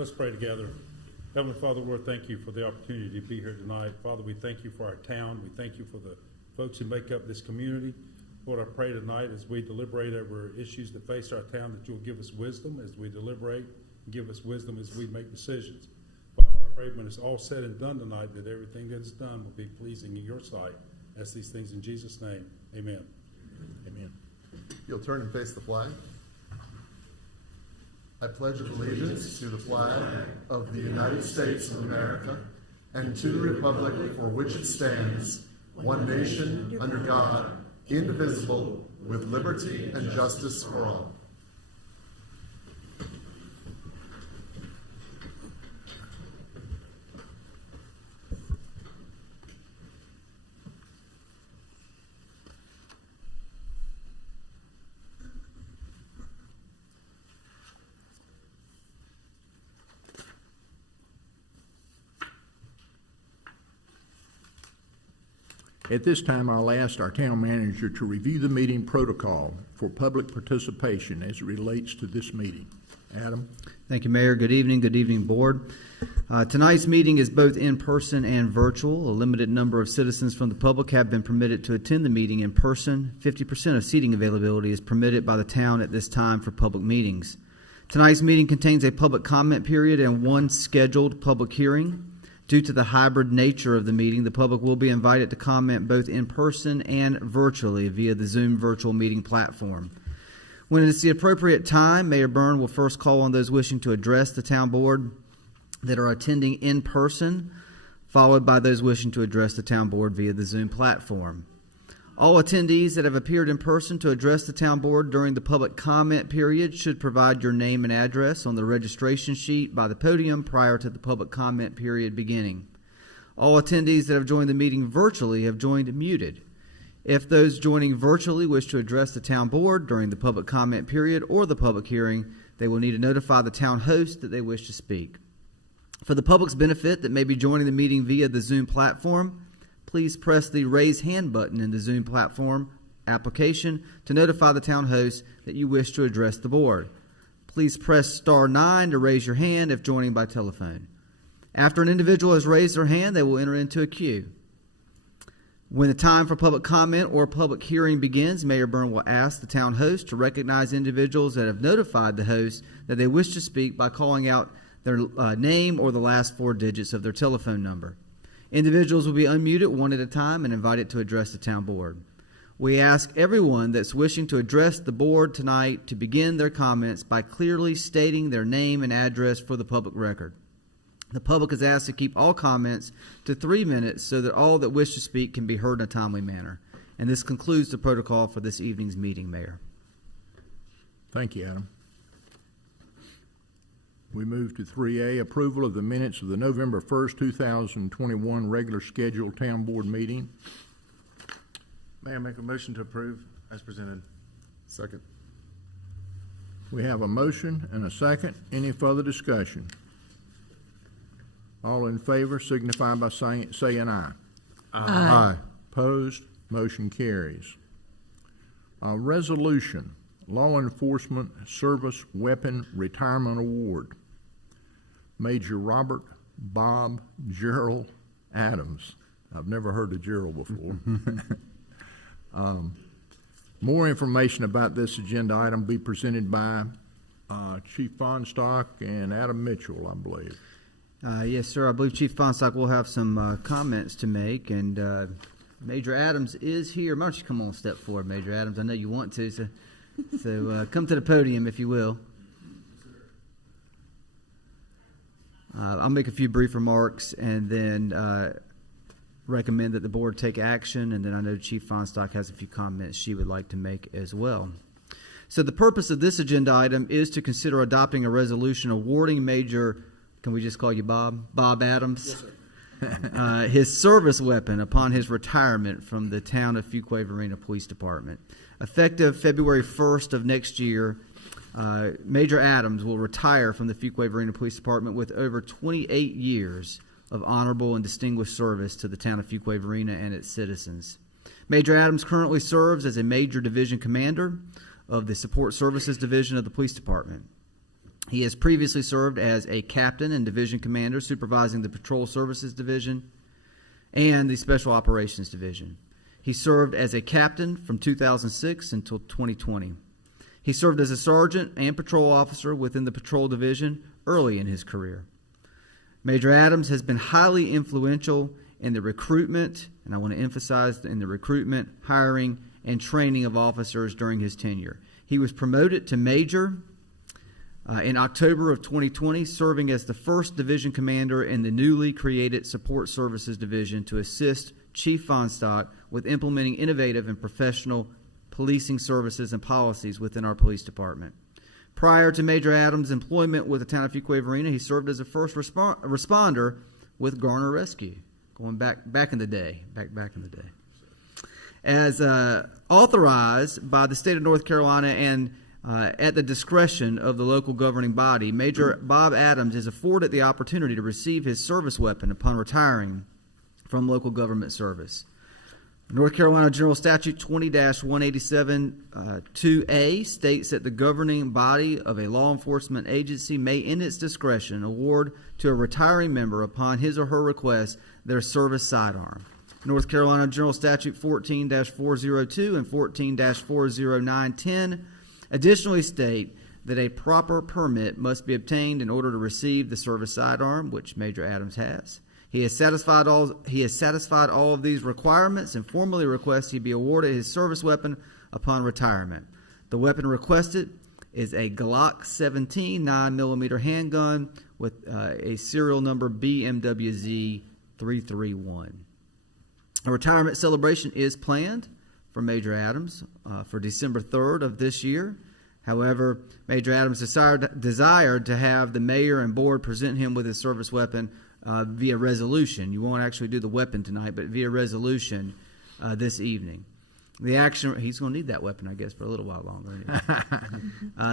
Let's pray together. Heavenly Father, Lord, thank you for the opportunity to be here tonight. Father, we thank you for our town. We thank you for the folks who make up this community. Lord, I pray tonight as we deliberate over issues that face our town that you'll give us wisdom as we deliberate and give us wisdom as we make decisions. Father, I pray when it's all said and done tonight that everything that is done will be pleasing in your sight. Ask these things in Jesus' name. Amen. Amen. You'll turn and face the flag. I pledge allegiance to the flag of the United States of America and to the republic for which it stands, one nation, under God, indivisible, with liberty and justice for all. At this time, I'll ask our town manager to review the meeting protocol for public participation as it relates to this meeting. Adam? Thank you, Mayor. Good evening, Board. Tonight's meeting is both in person and virtual. A limited number of citizens from the public have been permitted to attend the meeting in person. 50% of seating availability is permitted by the town at this time for public meetings. Tonight's meeting contains a public comment period and one scheduled public hearing. Due to the hybrid nature of the meeting, the public will be invited to comment both in person and virtually via the Zoom virtual meeting platform. When it is the appropriate time, Mayor Byrne will first call on those wishing to address the town board that are attending in person, followed by those wishing to address the town board via the Zoom platform. All attendees that have appeared in person to address the town board during the public comment period should provide your name and address on the registration sheet by the podium prior to the public comment period beginning. All attendees that have joined the meeting virtually have joined muted. If those joining virtually wish to address the town board during the public comment period or the public hearing, they will need to notify the town host that they wish to speak. For the public's benefit that may be joining the meeting via the Zoom platform, please press the raise hand button in the Zoom platform application to notify the town host that you wish to address the board. Please press star 9 to raise your hand if joining by telephone. After an individual has raised their hand, they will enter into a queue. When the time for public comment or public hearing begins, Mayor Byrne will ask the town host to recognize individuals that have notified the host that they wish to speak by calling out their name or the last 4 digits of their telephone number. Individuals will be unmuted one at a time and invited to address the town board. We ask everyone that's wishing to address the board tonight to begin their comments by clearly stating their name and address for the public record. The public is asked to keep all comments to 3 minutes so that all that wish to speak can be heard in a timely manner. And this concludes the protocol for this evening's meeting, Mayor. Thank you, Adam. We move to 3A, approval of the minutes of the November 1st, 2021 regular scheduled town board meeting. May I make a motion to approve as presented? Second. We have a motion and a second. Any further discussion? All in favor signify by saying aye. Aye. Opposed? Motion carries. Resolution, Law Enforcement Service Weapon Retirement Award. Major Robert Bob Gerald Adams. I've never heard of Gerald before. More information about this agenda item will be presented by Chief Fonstock and Adam Mitchell, I believe. Yes, sir. I believe Chief Fonstock will have some comments to make, and Major Adams is here. Why don't you come on a step forward, Major Adams? I know you want to, so come to the podium, if you will. I'll make a few brief remarks and then recommend that the board take action, and then I know Chief Fonstock has a few comments she would like to make as well. So the purpose of this agenda item is to consider adopting a resolution awarding Major, can we just call you Bob? Bob Adams? Yes, sir. His service weapon upon his retirement from the town of Fuquay-Varina Police Department. Effective February 1st of next year, Major Adams will retire from the Fuquay-Varina Police Department with over 28 years of honorable and distinguished service to the town of Fuquay-Varina and its citizens. Major Adams currently serves as a Major Division Commander of the Support Services Division of the Police Department. He has previously served as a captain and division commander supervising the Patrol Services Division and the Special Operations Division. He served as a captain from 2006 until 2020. He served as a sergeant and patrol officer within the Patrol Division early in his career. Major Adams has been highly influential in the recruitment, and I want to emphasize in the recruitment, hiring, and training of officers during his tenure. He was promoted to major in October of 2020, serving as the first division commander in the newly created Support Services Division to assist Chief Fonstadt with implementing innovative and professional policing services and policies within our police department. Prior to Major Adams' employment with the town of Fuquay-Varina, he served as a first responder with Garner Rescue, going back in the day. As authorized by the state of North Carolina and at the discretion of the local governing body, Major Bob Adams is afforded the opportunity to receive his service weapon upon retiring from local government service. North Carolina General Statute 20-187 2A states that the governing body of a law enforcement agency may, in its discretion, award to a retiring member upon his or her request their service sidearm. North Carolina General Statute 14-402 and 14-40910 additionally state that a proper permit must be obtained in order to receive the service sidearm, which Major Adams has. He has satisfied all of these requirements and formally requests he be awarded his service weapon upon retirement. The weapon requested is a Glock 17 9mm handgun with a serial number BMWZ 331. A retirement celebration is planned for Major Adams for December 3rd of this year. However, Major Adams desired to have the mayor and board present him with his service weapon via resolution. You won't actually do the weapon tonight, but via resolution this evening. The action, he's going to need that weapon, I guess, for a little while longer. Anyway.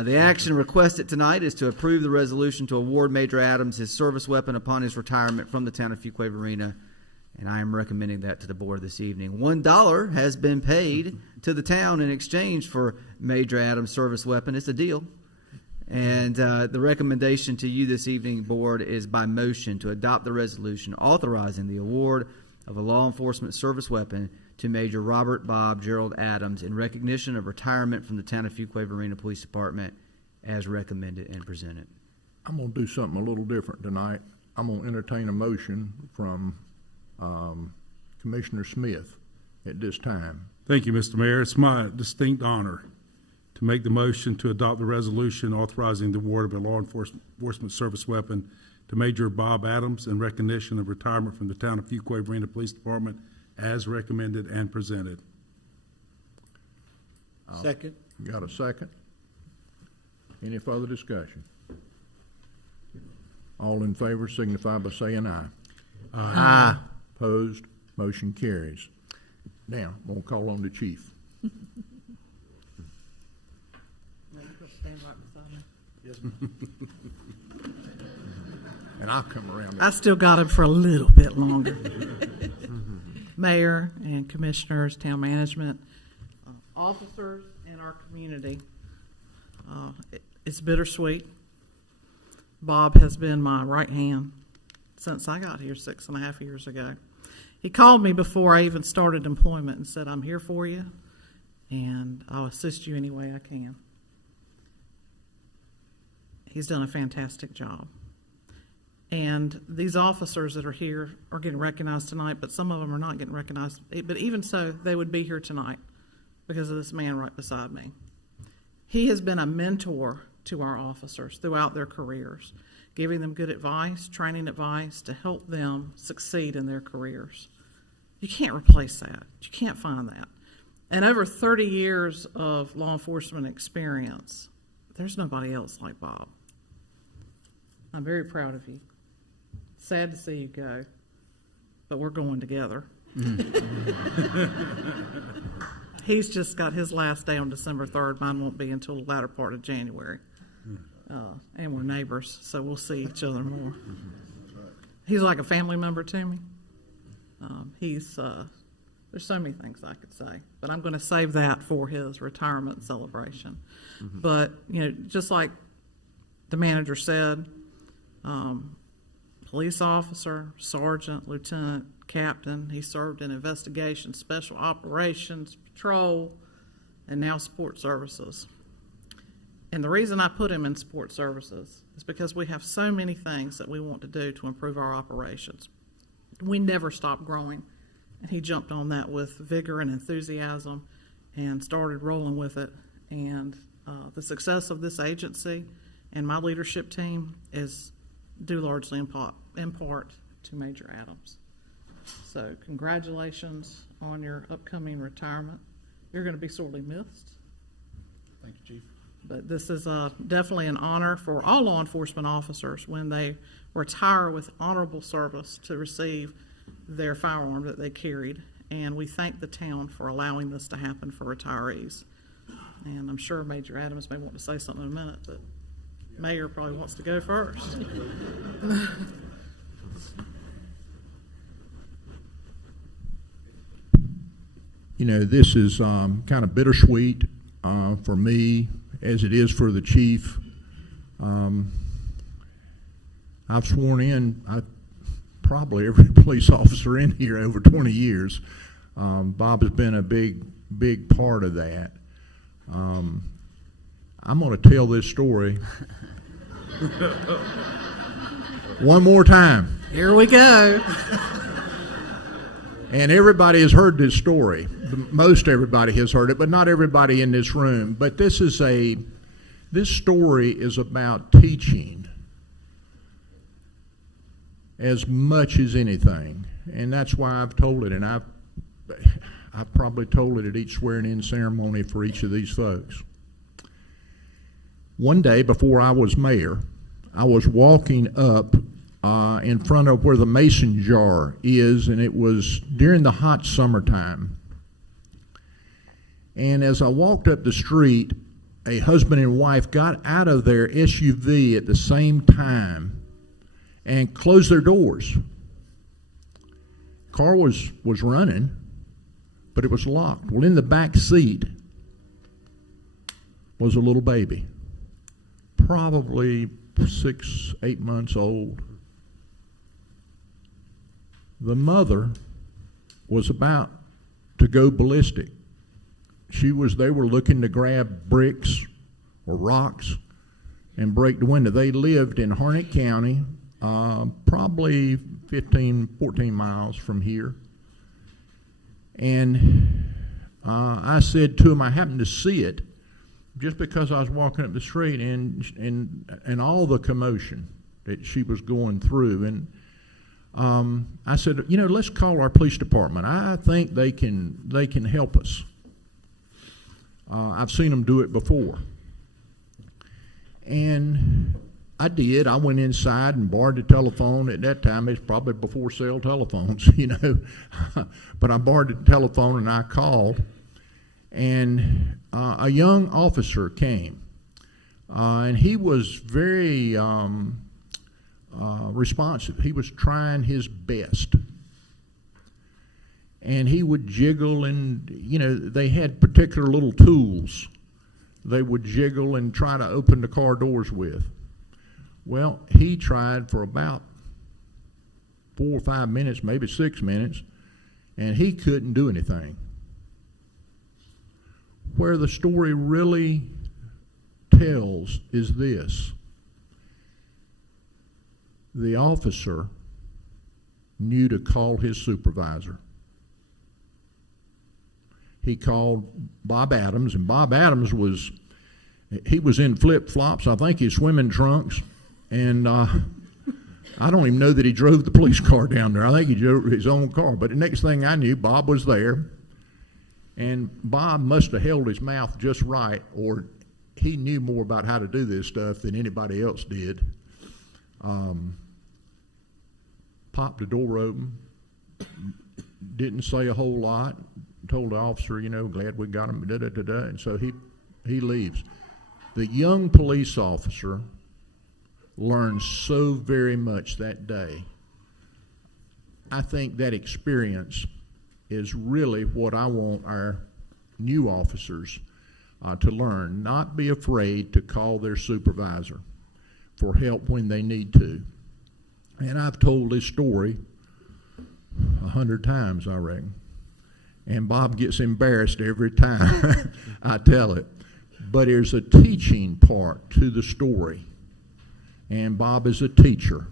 The action requested tonight is to approve the resolution to award Major Adams his service weapon upon his retirement from the town of Fuquay-Varina, and I am recommending that to the board this evening. $1 has been paid to the town in exchange for Major Adams' service weapon. It's a deal. And the recommendation to you this evening, board, is by motion to adopt the resolution authorizing the award of a law enforcement service weapon to Major Robert Bob Gerald Adams in recognition of retirement from the town of Fuquay-Varina Police Department as recommended and presented. I'm going to do something a little different tonight. I'm going to entertain a motion from Commissioner Smith at this time. Thank you, Mr. Mayor. It's my distinct honor to make the motion to adopt the resolution authorizing the award of a law enforcement service weapon to Major Bob Adams in recognition of retirement from the town of Fuquay-Varina Police Department as recommended and presented. Second. Got a second? Any further discussion? All in favor signify by saying aye. Aye. Opposed? Motion carries. Now, I'm going to call on the chief. Stand right beside me. Yes, ma'am. And I'll come around. I still got him for a little bit longer. Mayor and commissioners, town management, officers, and our community. It's bittersweet. Bob has been my right hand since I got here 6.5 years ago. He called me before I even started employment and said, "I'm here for you, and I'll assist you any way I can." He's done a fantastic job. And these officers that are here are getting recognized tonight, but some of them are not getting recognized. But even so, they would be here tonight because of this man right beside me. He has been a mentor to our officers throughout their careers, giving them good advice, training advice to help them succeed in their careers. You can't replace that. You can't find that. And over 30 years of law enforcement experience, there's nobody else like Bob. I'm very proud of you. Sad to see you go, but we're going together. He's just got his last day on December 3rd. Mine won't be until the latter part of January. And we're neighbors, so we'll see each other more. He's like a family member to me. There's so many things I could say, but I'm going to save that for his retirement celebration. But, just like the manager said, police officer, sergeant, lieutenant, captain. He served in investigation, special operations, patrol, and now support services. And the reason I put him in support services is because we have so many things that we want to do to improve our operations. We never stop growing. And he jumped on that with vigor and enthusiasm and started rolling with it. And the success of this agency and my leadership team is due largely in part to Major Adams. So congratulations on your upcoming retirement. You're going to be sorely missed. Thank you, Chief. But this is definitely an honor for all law enforcement officers when they retire with honorable service to receive their firearm that they carried. And we thank the town for allowing this to happen for retirees. And I'm sure Major Adams may want to say something in a minute, but Mayor probably wants to go first. You know, this is kind of bittersweet for me, as it is for the chief. I've sworn in probably every police officer in here over 20 years. Bob has been a big part of that. I'm going to tell this story one more time. Here we go. And everybody has heard this story. Most everybody has heard it, but not everybody in this room. But this story is about teaching as much as anything. And that's why I've told it. And I've probably told it at each swearing-in ceremony for each of these folks. One day before I was mayor, I was walking up in front of where the mason jar is, and it was during the hot summertime. And as I walked up the street, a husband and wife got out of their SUV at the same time and closed their doors. Car was running, but it was locked. Well, in the back seat was a little baby, probably 6-8 months old. The mother was about to go ballistic. They were looking to grab bricks or rocks and break the window. They lived in Harnett County, probably 14 miles from here. And I said to him, I happened to see it just because I was walking up the street and all the commotion that she was going through. And I said, let's call our police department. I think they can help us. I've seen them do it before. And I did. I went inside and borrowed the telephone. At that time, it's probably before cell telephones, But I borrowed the telephone and I called. And a young officer came. And he was very responsive. He was trying his best. And he would jiggle and, they had particular little tools they would jiggle and try to open the car doors with. Well, he tried for about 4 or 5 minutes, maybe 6 minutes, and he couldn't do anything. Where the story really tells is this. The officer knew to call his supervisor. He called Bob Adams, and Bob Adams was in flip-flops, I think his swimming trunks, and I don't even know that he drove the police car down there. I think he drove his own car. But the next thing I knew, Bob was there, and Bob must have held his mouth just right, or he knew more about how to do this stuff than anybody else did. Popped the door open, didn't say a whole lot, told the officer, glad we got him, and so he leaves. The young police officer learned so very much that day. I think that experience is really what I want our new officers to learn. Not be afraid to call their supervisor. for help when they need to. And I've told this story 100 times, I reckon. And Bob gets embarrassed every time I tell it. But there's a teaching part to the story. And Bob is a teacher.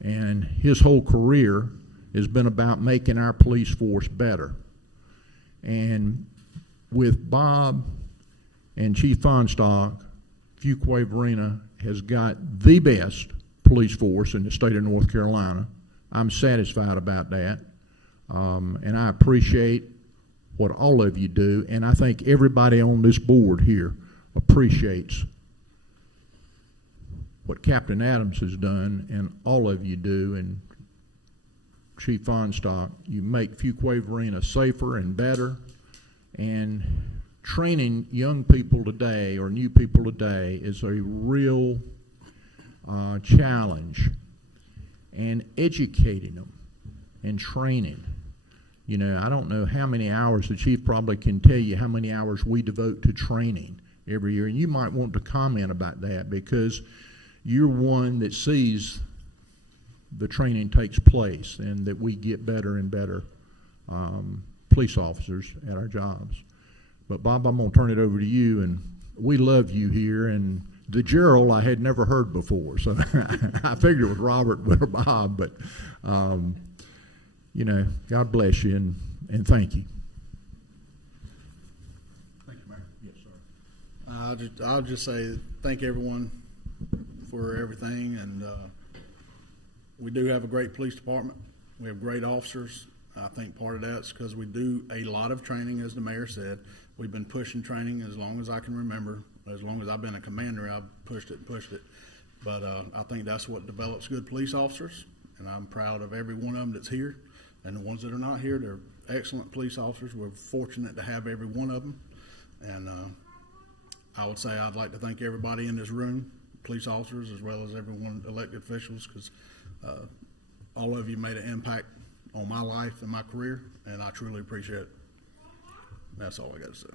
And his whole career has been about making our police force better. And with Bob and Chief Fonstock, Fuquay-Varina has got the best police force in the state of North Carolina. I'm satisfied about that. And I appreciate what all of you do, and I think everybody on this board here appreciates what Captain Adams has done, and all of you do, and Chief Fonstock. You make Fuquay-Varina safer and better, and training young people today or new people today is a real challenge, and educating them and training. You know, I don't know how many hours, the chief probably can tell you how many hours we devote to training every year, and you might want to comment about that because you're one that sees the training takes place and that we get better and better police officers at our jobs. But Bob, I'm going to turn it over to you, and we love you here, and the Gerald I had never heard before, so I figured it was Robert or Bob, but you know, God bless you, and thank you. Thank you, Mayor. Yes, sir. I'll just say thank everyone for everything, and we do have a great police department. We have great officers. I think part of that's because we do a lot of training, as the mayor said. We've been pushing training as long as I can remember. As long as I've been a commander, I've pushed it. But I think that's what develops good police officers, and I'm proud of every one of them that's here. And the ones that are not here, they're excellent police officers. We're fortunate to have every one of them. And I would say I'd like to thank everybody in this room, police officers as well as everyone, elected officials, because all of you made an impact on my life and my career, and I truly appreciate it. That's all I got to say.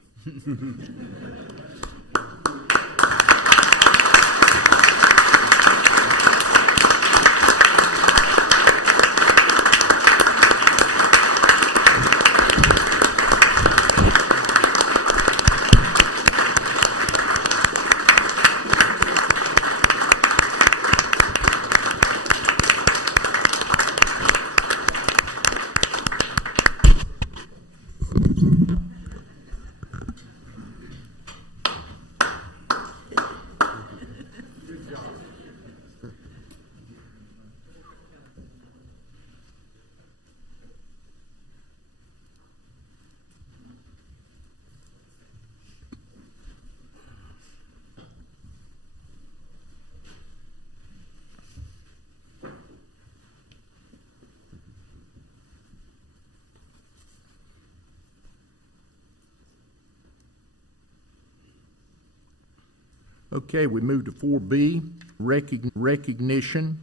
Okay, we move to 4B, recognition.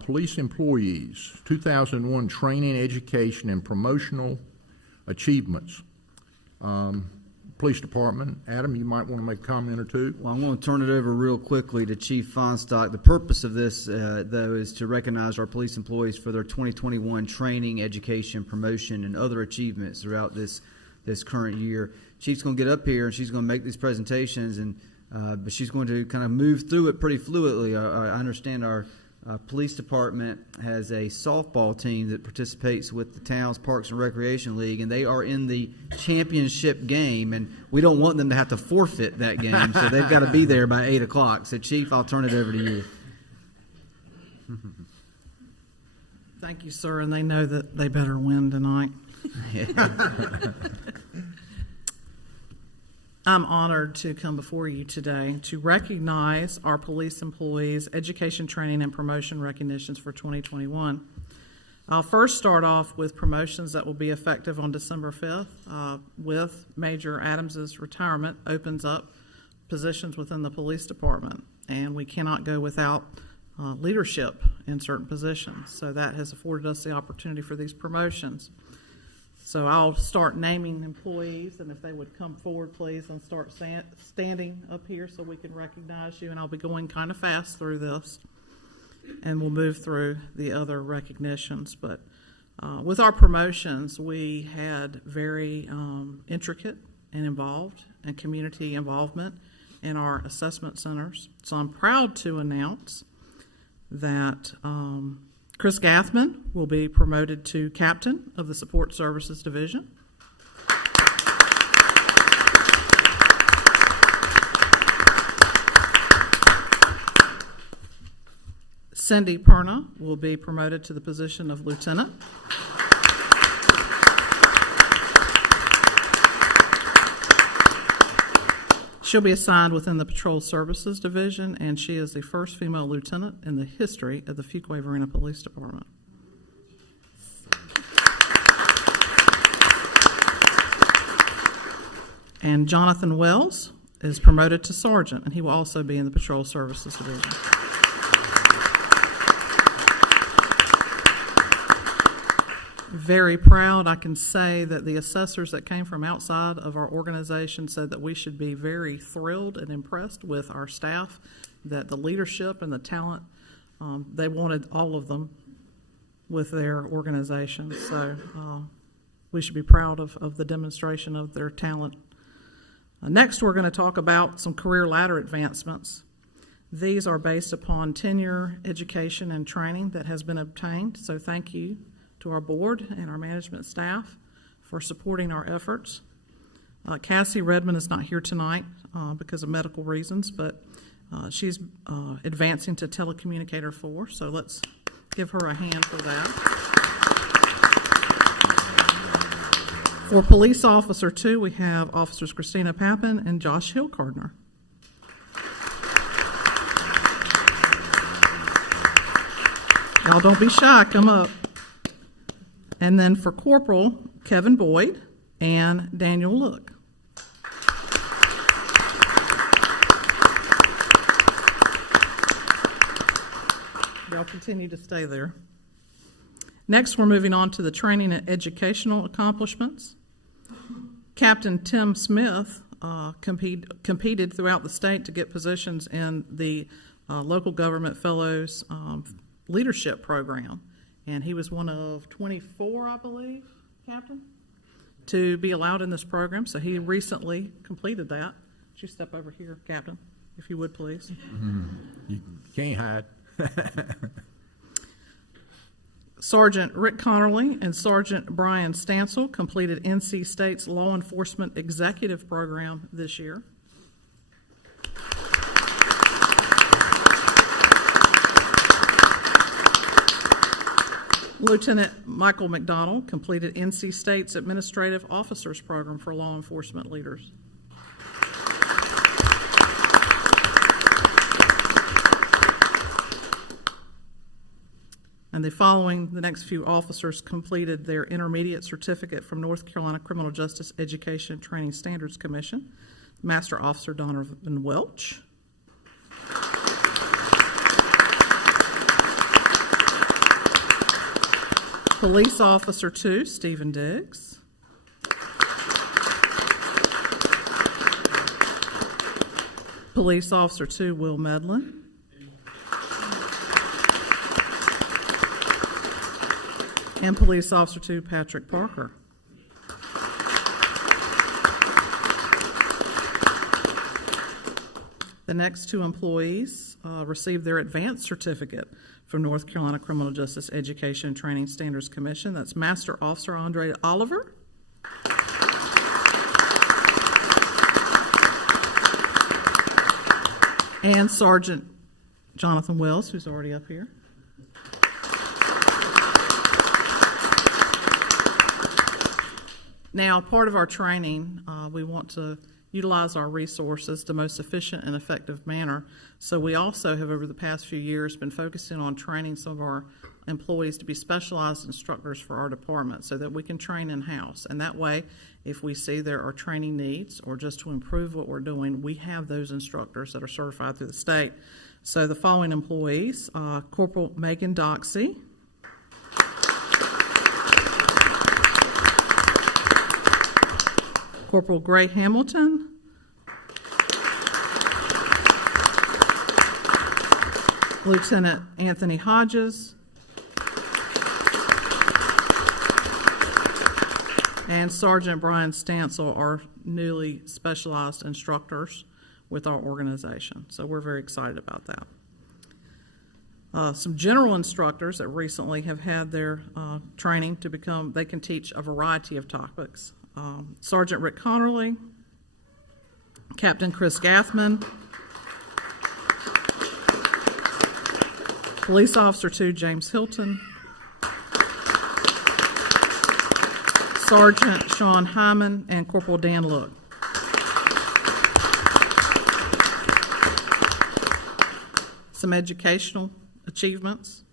Police employees, 2001 training, education, and promotional achievements. Police Department, Adam, you might want to make a comment or two. Well, I'm going to turn it over real quickly to Chief Fonstock. The purpose of this, though, is to recognize our police employees for their 2021 training, education, promotion, and other achievements throughout this current year. Chief's going to get up here, and she's going to make these presentations, and but she's going to kind of move through it pretty fluidly. I understand our police department has a softball team that participates with the town's Parks and Recreation League, and they are in the championship game, and we don't want them to have to forfeit that game, so they've got to be there by 8 o'clock. So, Chief, I'll turn it over to you. Thank you, sir, and they know that they better win tonight. I'm honored to come before you today to recognize our police employees' education, training, and promotion recognitions for 2021. I'll first start off with promotions that will be effective on December 5th. With Major Adams's retirement, opens up positions within the police department, and we cannot go without leadership in certain positions. So that has afforded us the opportunity for these promotions. So I'll start naming employees, and if they would come forward, please, and start standing up here so we can recognize you. And I'll be going kind of fast through this, and we'll move through the other recognitions. But with our promotions, we had very intricate and involved and community involvement in our assessment centers. So I'm proud to announce that Chris Gathman will be promoted to captain of the Support Services Division. Cindy Perna will be promoted to the position of lieutenant. She'll be assigned within the Patrol Services Division, and she is the first female lieutenant in the history of the Fuquay-Varina Police Department. And Jonathan Wells is promoted to sergeant, and he will also be in the Patrol Services Division. Very proud, I can say that the assessors that came from outside of our organization said that we should be very thrilled and impressed with our staff, that the leadership and the talent, they wanted all of them with their organization. So we should be proud of the demonstration of their talent. Next, we're going to talk about some career ladder advancements. These are based upon tenure, education, and training that has been obtained. So thank you to our board and our management staff for supporting our efforts. Cassie Redmond is not here tonight because of medical reasons, but she's advancing to telecommunicator 4, so let's give her a hand for that. For Police Officer 2, we have Officers Christina Pappin and Josh Hillcardner. Y'all don't be shy, come up. And then for Corporal, Kevin Boyd and Daniel Look. Y'all continue to stay there. Next, we're moving on to the training and educational accomplishments. Captain Tim Smith competed throughout the state to get positions in the Local Government Fellows Leadership Program. And he was one of 24, I believe, Captain, to be allowed in this program. So he recently completed that. Would you step over here, Captain, if you would, please? You can't hide. Sergeant Rick Connerly and Sergeant Brian Stansel completed NC State's Law Enforcement Executive Program this year. Lieutenant Michael McDonald completed NC State's Administrative Officers Program for law enforcement leaders. And the next few officers completed their intermediate certificate from North Carolina Criminal Justice Education Training Standards Commission. Master Officer Donovan Welch. Police Officer 2, Stephen Diggs. Police Officer 2, Will Medlin. And Police Officer 2, Patrick Parker. The next two employees received their advanced certificate from North Carolina Criminal Justice Education and Training Standards Commission. That's Master Officer Andre Oliver. And Sergeant Jonathan Wells, who's already up here. Now, part of our training, we want to utilize our resources the most efficient and effective manner. So we also have, over the past few years, been focusing on training some of our employees to be specialized instructors for our department so that we can train in-house. And that way, if we see there are training needs or just to improve what we're doing, we have those instructors that are certified through the state. So the following employees, Corporal Megan Doxey, Corporal Gray Hamilton, Lieutenant Anthony Hodges, and Sergeant Brian Stansel are newly specialized instructors with our organization. So we're very excited about that. Some general instructors that recently have had their training to become, they can teach a variety of topics. Sergeant Rick Connerly, Captain Chris Gathman, Police Officer 2 James Hilton, Sergeant Sean Hyman, and Corporal Dan Look. Some educational achievements.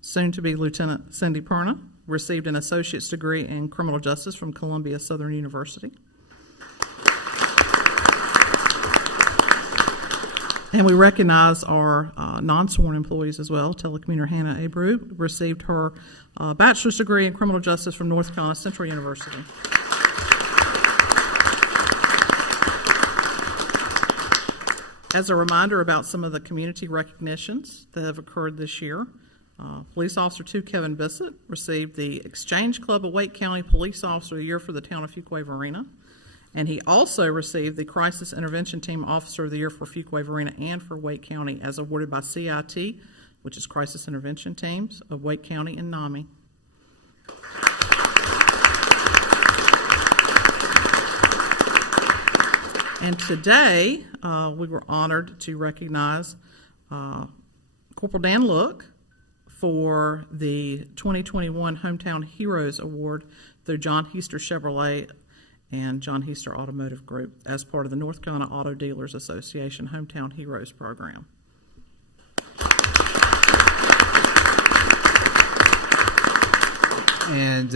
Soon to be Lieutenant Cindy Perna received an associate's degree in criminal justice from Columbia Southern University. And we recognize our non-sworn employees as well. Telecommuter Hannah Abreu received her bachelor's degree in criminal justice from North Carolina Central University. As a reminder about some of the community recognitions that have occurred this year, Police Officer 2 Kevin Bissett received the Exchange Club of Wake County Police Officer of the Year for the town of Fuquay-Varina. And he also received the Crisis Intervention Team Officer of the Year for Fuquay-Varina and for Wake County as awarded by CIT, which is Crisis Intervention Teams of Wake County and NAMI. And today, we were honored to recognize Corporal Dan Look for the 2021 Hometown Heroes Award through John Heister Chevrolet and John Heister Automotive Group as part of the North Carolina Auto Dealers Association Hometown Heroes Program. And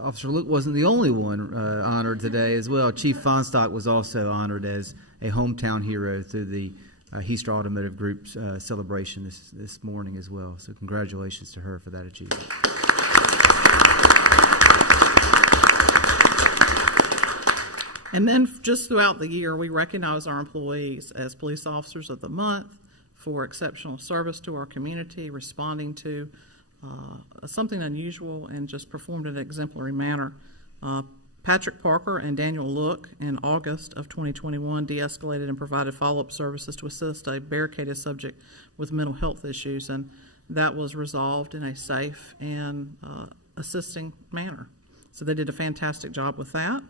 Officer Luke wasn't the only one honored today as well. Chief Fonstock was also honored as a hometown hero through the Heister Automotive Group's celebration this morning as well. So congratulations to her for that achievement. And then just throughout the year, we recognize our employees as Police Officers of the Month for exceptional service to our community, responding to something unusual and just performed in an exemplary manner. Patrick Parker and Daniel Look in August of 2021 de-escalated and provided follow-up services to assist a barricaded subject with mental health issues, and that was resolved in a safe and assisting manner. So they did a fantastic job with that.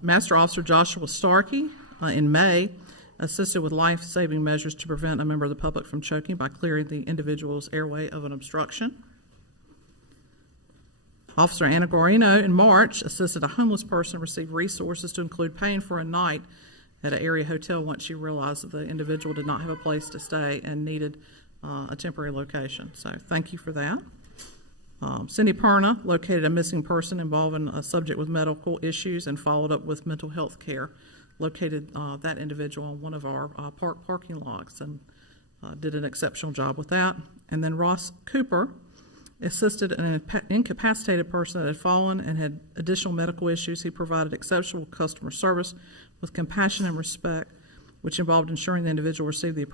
Master Officer Joshua Starkey in May assisted with life-saving measures to prevent a member of the public from choking by clearing the individual's airway of an obstruction. Officer Anna Guarino in March assisted a homeless person receive resources to include paying for a night at an area hotel once she realized that the individual did not have a place to stay and needed a temporary location. So thank you for that. Cindy Perna located a missing person involving a subject with medical issues and followed up with mental health care. Located that individual on one of our parking lots and did an exceptional job with that. And then Ross Cooper assisted an incapacitated person that had fallen and had additional medical issues. He provided exceptional customer service with compassion and respect, which involved ensuring the individual received the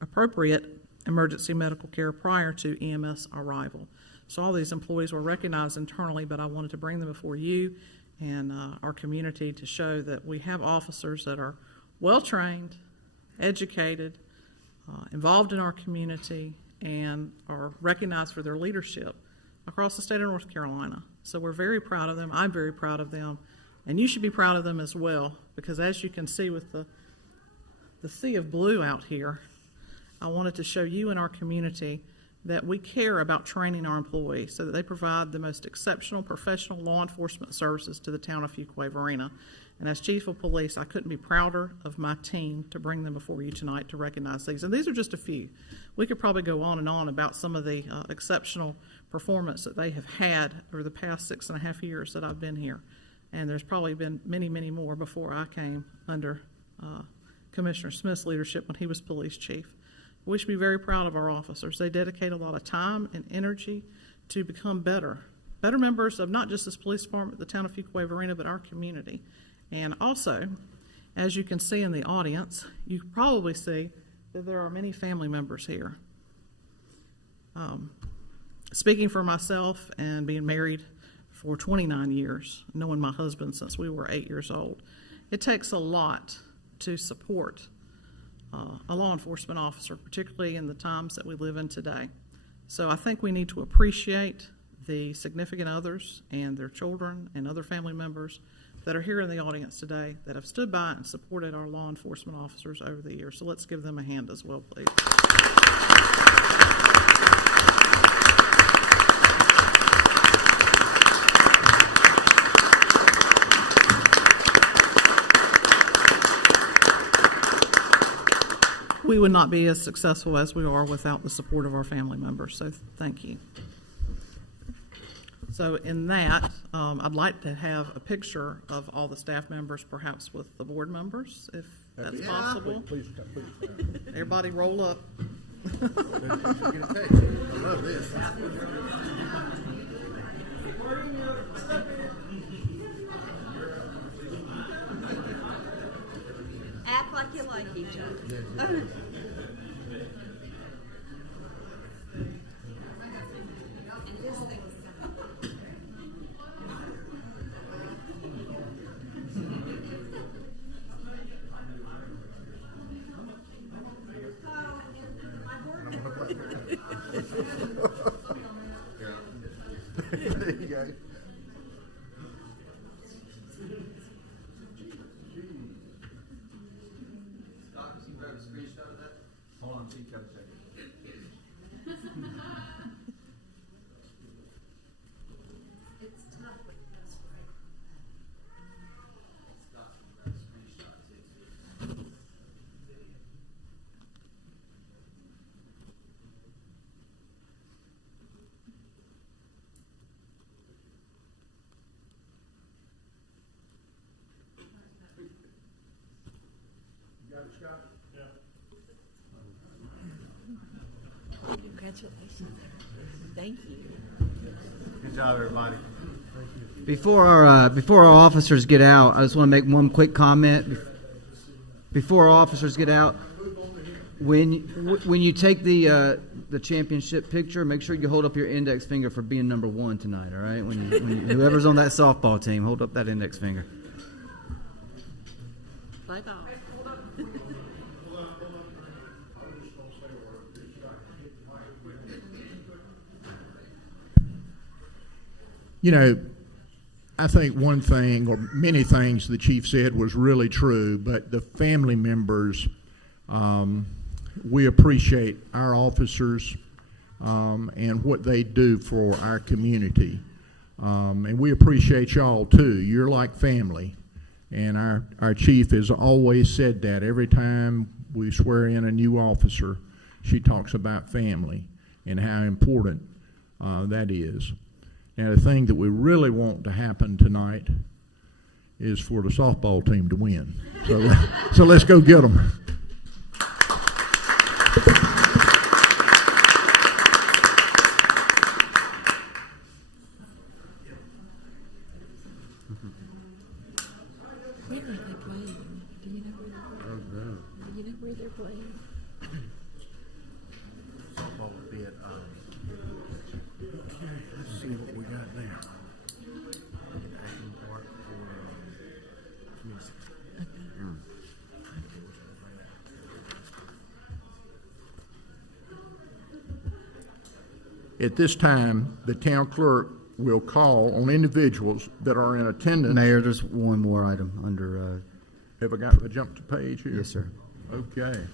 appropriate emergency medical care prior to EMS arrival. So all these employees were recognized internally, but I wanted to bring them before you and our community to show that we have officers that are well-trained, educated, involved in our community, and are recognized for their leadership across the state of North Carolina. So we're very proud of them. I'm very proud of them. And you should be proud of them as well, because as you can see with the sea of blue out here, I wanted to show you and our community that we care about training our employees so that they provide the most exceptional professional law enforcement services to the town of Fuquay-Varina. And as Chief of Police, I couldn't be prouder of my team to bring them before you tonight to recognize these. And these are just a few. We could probably go on and on about some of the exceptional performance that they have had over the past 6.5 years that I've been here. And there's probably been many, many more before I came under Commissioner Smith's leadership when he was police chief. We should be very proud of our officers. They dedicate a lot of time and energy to become better better members of not just this police department, the town of Fuquay-Varina, but our community. And also, as you can see in the audience, you can probably see that there are many family members here. Speaking for myself and being married for 29 years, knowing my husband since we were 8 years old, it takes a lot to support a law enforcement officer, particularly in the times that we live in today. So I think we need to appreciate the significant others and their children and other family members that are here in the audience today that have stood by and supported our law enforcement officers over the years. So let's give them a hand as well, please. We would not be as successful as we are without the support of our family members, so thank you. So in that, I'd like to have a picture of all the staff members, perhaps with the board members, if that's possible. Please. Everybody roll up. I love this. Act like you like each other. There you go. Hold on, see, Kevin, second. It's tough with this, right? Congratulations. Thank you. Good job, everybody. Before our officers get out, I just want to make one quick comment. Before our officers get out, when you take the championship picture, make sure you hold up your index finger for being number one tonight. All right, whoever's on that softball team, hold up that index finger. Play ball. You know, I think one thing, or many things the chief said was really true, but the family members, we appreciate our officers and what they do for our community. And we appreciate y'all too. You're like family. And our chief has always said that. Every time we swear in a new officer, she talks about family and how important that is. Now, the thing that we really want to happen tonight is for the softball team to win. So let's go get them. Where are they playing? Do you know where they're playing? Softball would be at, let's see what we got there. Acting Park for music. At this time, the town clerk will call on individuals that are in attendance. Mayor, there's one more item under. Have I got to jump to page here? Yes, sir. Okay.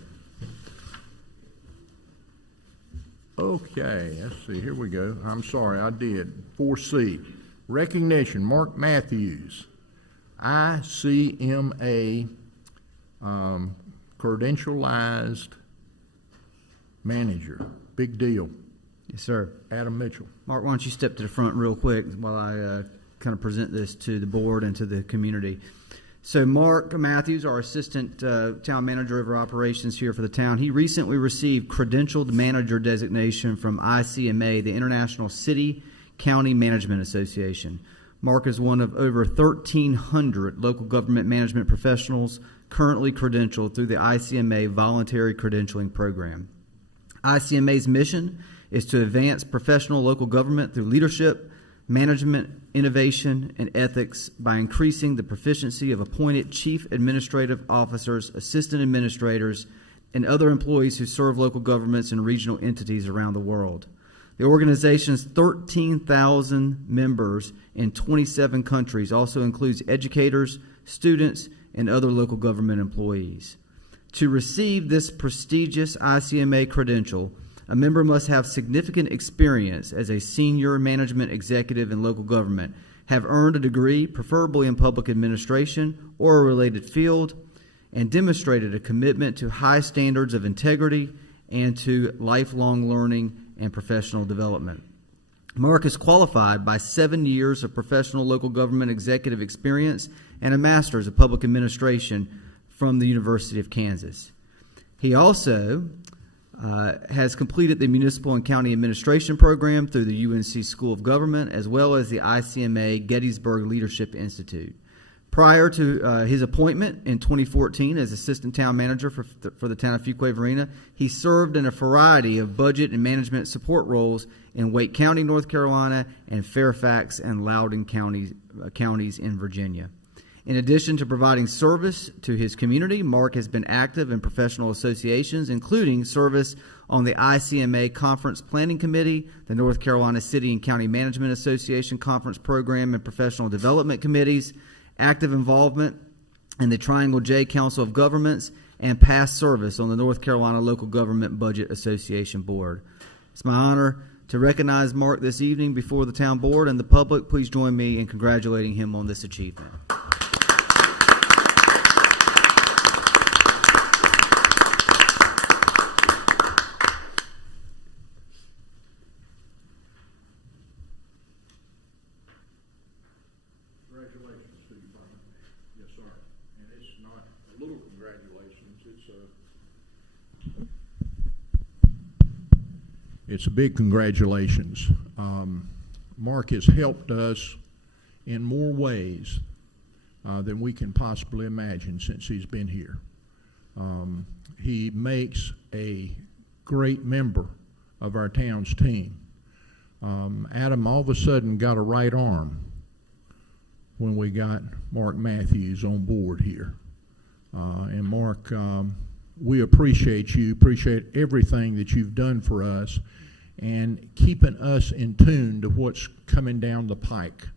Okay, let's see, here we go. I'm sorry, I did. 4C, recognition, Mark Matthews, ICMA credentialized manager. Big deal. Yes, sir. Adam Mitchell. Mark, why don't you step to the front real quick while I kind of present this to the board and to the community. So Mark Matthews, our assistant town manager of our operations here for the town, he recently received credentialed manager designation from ICMA, the International City, County Management Association. Mark is one of over 1,300 local government management professionals currently credentialed through the ICMA Voluntary Credentialing Program. ICMA's mission is to advance professional local government through leadership, management, innovation, and ethics by increasing the proficiency of appointed chief administrative officers, assistant administrators, and other employees who serve local governments and regional entities around the world. The organization's 13,000 members in 27 countries also includes educators, students, and other local government employees. To receive this prestigious ICMA credential, a member must have significant experience as a senior management executive in local government, have earned a degree, preferably in public administration or a related field, and demonstrated a commitment to high standards of integrity and to lifelong learning and professional development. Mark is qualified by 7 years of professional local government executive experience and a master's of public administration from the University of Kansas. He also has completed the Municipal and County Administration Program through the UNC School of Government, as well as the ICMA Gettysburg Leadership Institute. Prior to his appointment in 2014 as Assistant Town Manager for the town of Fuquay-Varina, he served in a variety of budget and management support roles in Wake County, North Carolina, and Fairfax and Loudoun counties in Virginia. In addition to providing service to his community, Mark has been active in professional associations, including service on the ICMA Conference Planning Committee, the North Carolina City and County Management Association Conference Program and Professional Development Committees, active involvement in the Triangle J Council of Governments, and past service on the North Carolina Local Government Budget Association Board. It's my honor to recognize Mark this evening before the town board and the public. Please join me in congratulating him on this achievement. Congratulations to you, brother. Yes, sir. And it's not a little congratulations. It's a big congratulations. Mark has helped us in more ways than we can possibly imagine since he's been here. He makes a great member of our town's team. Adam all of a sudden got a right arm when we got Mark Matthews on board here. And Mark, we appreciate you, appreciate everything that you've done for us and keeping us in tune to what's coming down the pike.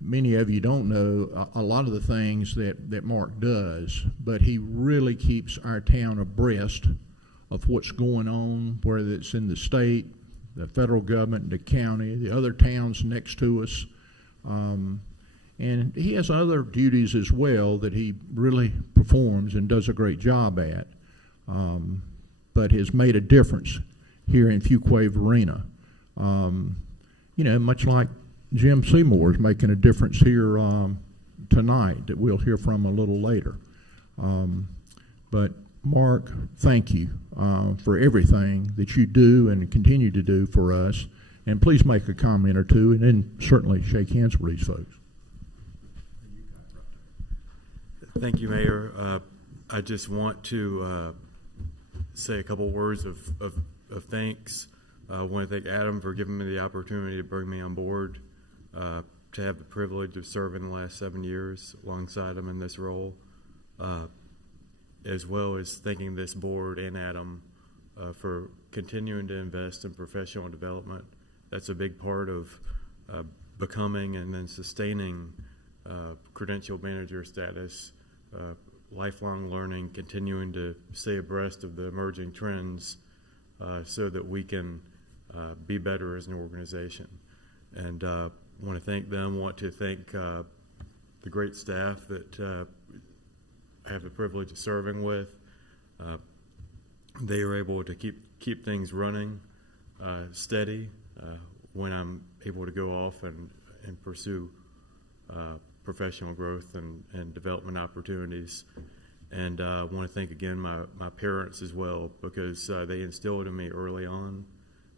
Many of you don't know a lot of the things that Mark does, but he really keeps our town abreast of what's going on, whether it's in the state, the federal government, the county, the other towns next to us. And he has other duties as well that he really performs and does a great job at, but has made a difference here in Fuquay-Varina. You know, much like Jim Seymour is making a difference here tonight that we'll hear from a little later. But Mark, thank you for everything that you do and continue to do for us. And please make a comment or two, and then certainly shake hands with these folks. Thank you, Mayor. I just want to say a couple words of thanks. I want to thank Adam for giving me the opportunity to bring me on board, to have the privilege of serving the last 7 years alongside him in this role, as well as thanking this board and Adam for continuing to invest in professional development. That's a big part of becoming and then sustaining credential manager status, lifelong learning, continuing to stay abreast of the emerging trends so that we can be better as an organization. And I want to thank them, want to thank the great staff that I have the privilege of serving with. They are able to keep things running steady when I'm able to go off and pursue professional growth and development opportunities. And I want to thank again my parents as well, because they instilled in me early on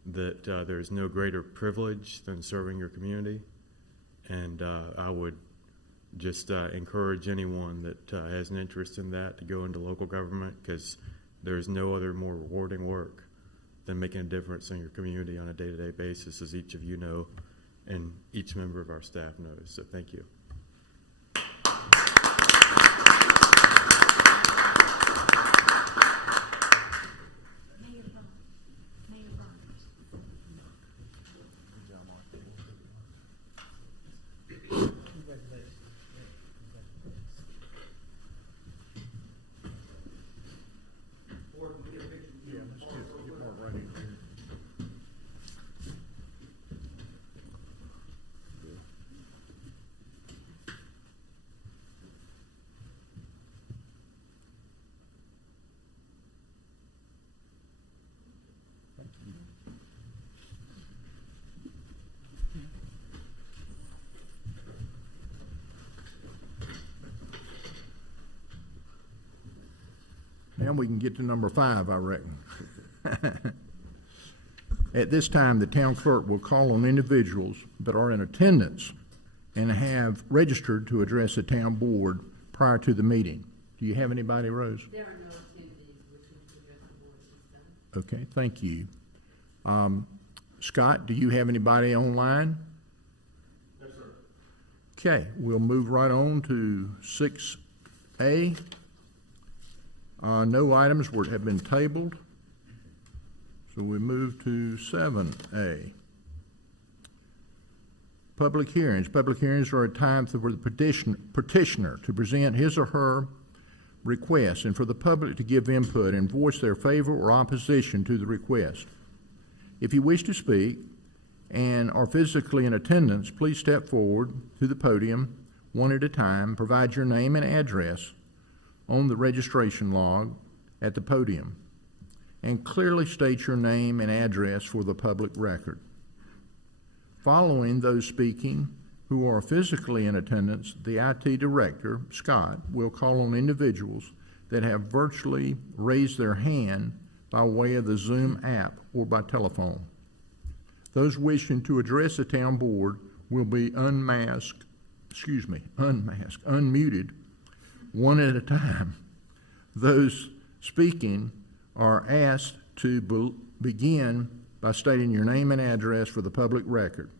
that there is no greater privilege than serving your community. And I would just encourage anyone that has an interest in that to go into local government, because there's no other more rewarding work than making a difference in your community on a day-to-day basis, as each of you know and each member of our staff knows. So thank you. Now we can get to number 5, I reckon. At this time, the town clerk will call on individuals that are in attendance and have registered to address the town board prior to the meeting. Do you have anybody, Rose? There are no attendees wishing to address the board at this time. Okay, thank you. Scott, do you have anybody online? Yes, sir. Okay, we'll move right on to 6A. No items have been tabled, so we move to 7A. Public hearings. Public hearings are a time for the petitioner to present his or her request and for the public to give input and voice their favor or opposition to the request. If you wish to speak and are physically in attendance, please step forward to the podium one at a time. Provide your name and address on the registration log at the podium, and clearly state your name and address for the public record. Following those speaking who are physically in attendance, the IT director, Scott, will call on individuals that have virtually raised their hand by way of the Zoom app or by telephone. Those wishing to address the town board will be unmuted one at a time. Those speaking are asked to begin by stating your name and address for the public record.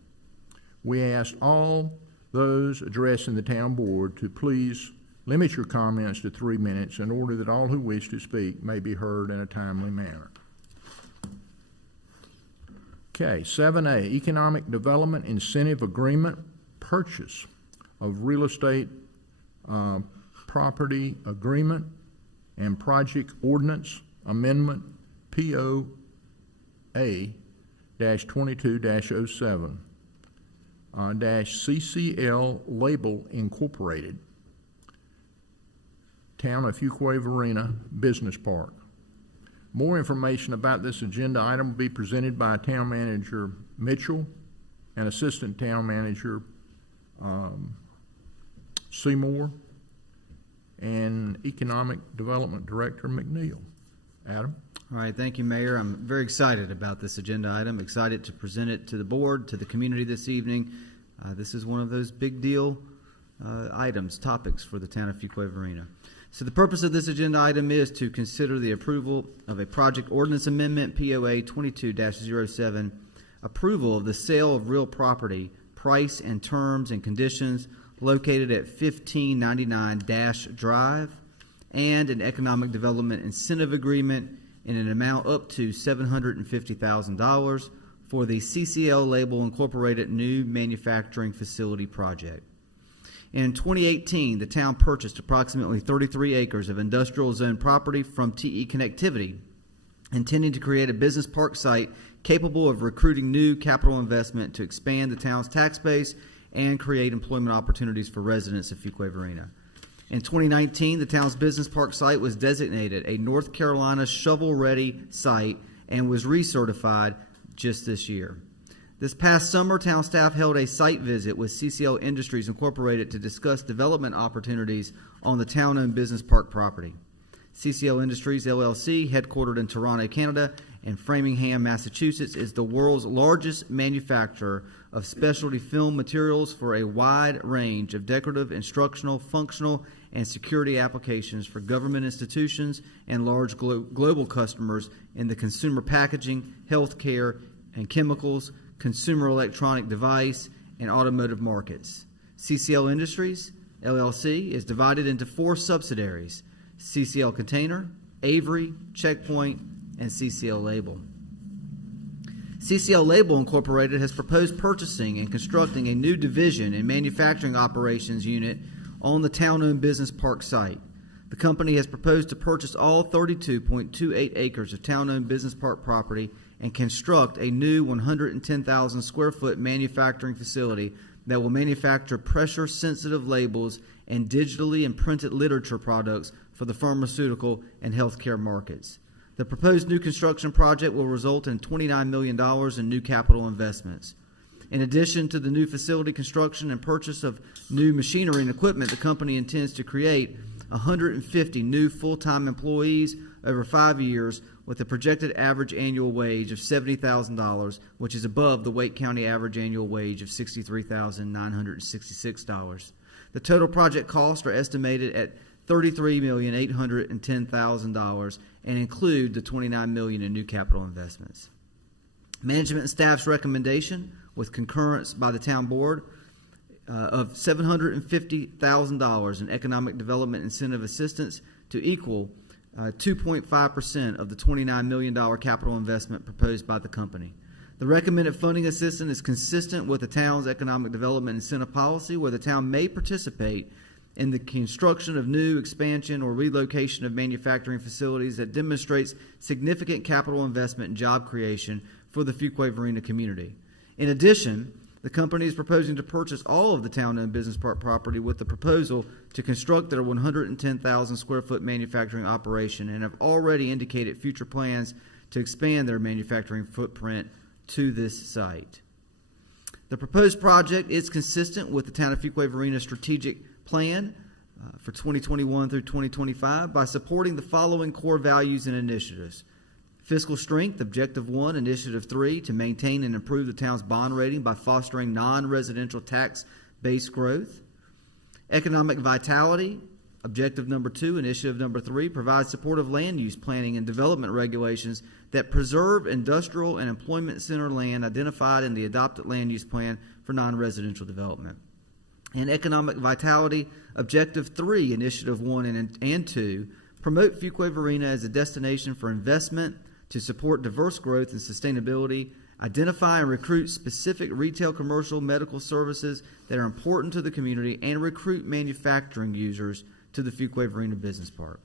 We ask all those addressing the town board to please limit your comments to 3 minutes in order that all who wish to speak may be heard in a timely manner. Okay, 7A, Economic Development Incentive Agreement, Purchase of Real Estate Property Agreement and Project Ordinance Amendment POA-22-07 -CCL Label Incorporated, Town of Fuquay-Varina Business Park. More information about this agenda item will be presented by Town Manager Mitchell and Assistant Town Manager Seymour and Economic Development Director McNeil. Adam? All right, thank you, Mayor. I'm very excited about this agenda item, excited to present it to the board, to the community this evening. This is one of those big deal topics for the town of Fuquay-Varina. So the purpose of this agenda item is to consider the approval of a project ordinance amendment, POA 22-07, approval of the sale of real property, price and terms and conditions located at 1599 Dash Drive, and an economic development incentive agreement in an amount up to $750,000 for the CCL Label Incorporated new manufacturing facility project. In 2018, the town purchased approximately 33 acres of industrial zone property from TE Connectivity, intending to create a business park site capable of recruiting new capital investment to expand the town's tax base and create employment opportunities for residents of Fuquay-Varina. In 2019, the town's business park site was designated a North Carolina shovel-ready site and was recertified just this year. This past summer, town staff held a site visit with CCL Industries Incorporated to discuss development opportunities on the town-owned business park property. CCL Industries, LLC, headquartered in Toronto, Canada, and Framingham, Massachusetts, is the world's largest manufacturer of specialty film materials for a wide range of decorative, instructional, functional, and security applications for government institutions and large global customers in the consumer packaging, healthcare, and chemicals, consumer electronic device, and automotive markets. CCL Industries, LLC, is divided into 4 subsidiaries: CCL Container, Avery, Checkpoint, and CCL Label. CCL Label Incorporated has proposed purchasing and constructing a new division and manufacturing operations unit on the town-owned business park site. The company has proposed to purchase all 32.28 acres of town-owned business park property and construct a new 110,000 square foot manufacturing facility that will manufacture pressure-sensitive labels and digitally and printed literature products for the pharmaceutical and healthcare markets. The proposed new construction project will result in $29 million in new capital investments. In addition to the new facility construction and purchase of new machinery and equipment, the company intends to create 150 new full-time employees over 5 years with a projected average annual wage of $70,000, which is above the Wake County average annual wage of $63,966. The total project costs are estimated at $33,810,000 and include the $29 million in new capital investments. Management and staff's recommendation, with concurrence by the town board, of $750,000 in economic development incentive assistance to equal 2.5% of the $29 million capital investment proposed by the company. The recommended funding assistance is consistent with the town's economic development incentive policy, where the town may participate in the construction of new, expansion, or relocation of manufacturing facilities that demonstrates significant capital investment and job creation for the Fuquay-Varina community. In addition, the company is proposing to purchase all of the town-owned business park property with the proposal to construct their 110,000 square foot manufacturing operation, and have already indicated future plans to expand their manufacturing footprint to this site. The proposed project is consistent with the town of Fuquay-Varina strategic plan for 2021 through 2025 by supporting the following core values and initiatives: fiscal strength, Objective 1, Initiative 3, to maintain and improve the town's bond rating by fostering non-residential tax-based growth. Economic vitality, Objective number 2, Initiative number 3, provides supportive land use planning and development regulations that preserve industrial and employment center land identified in the adopted land use plan for non-residential development. And economic vitality, Objective 3, Initiative 1 and 2, promote Fuquay-Varina as a destination for investment to support diverse growth and sustainability, identify and recruit specific retail, commercial, medical services that are important to the community, and recruit manufacturing users to the Fuquay-Varina Business Park.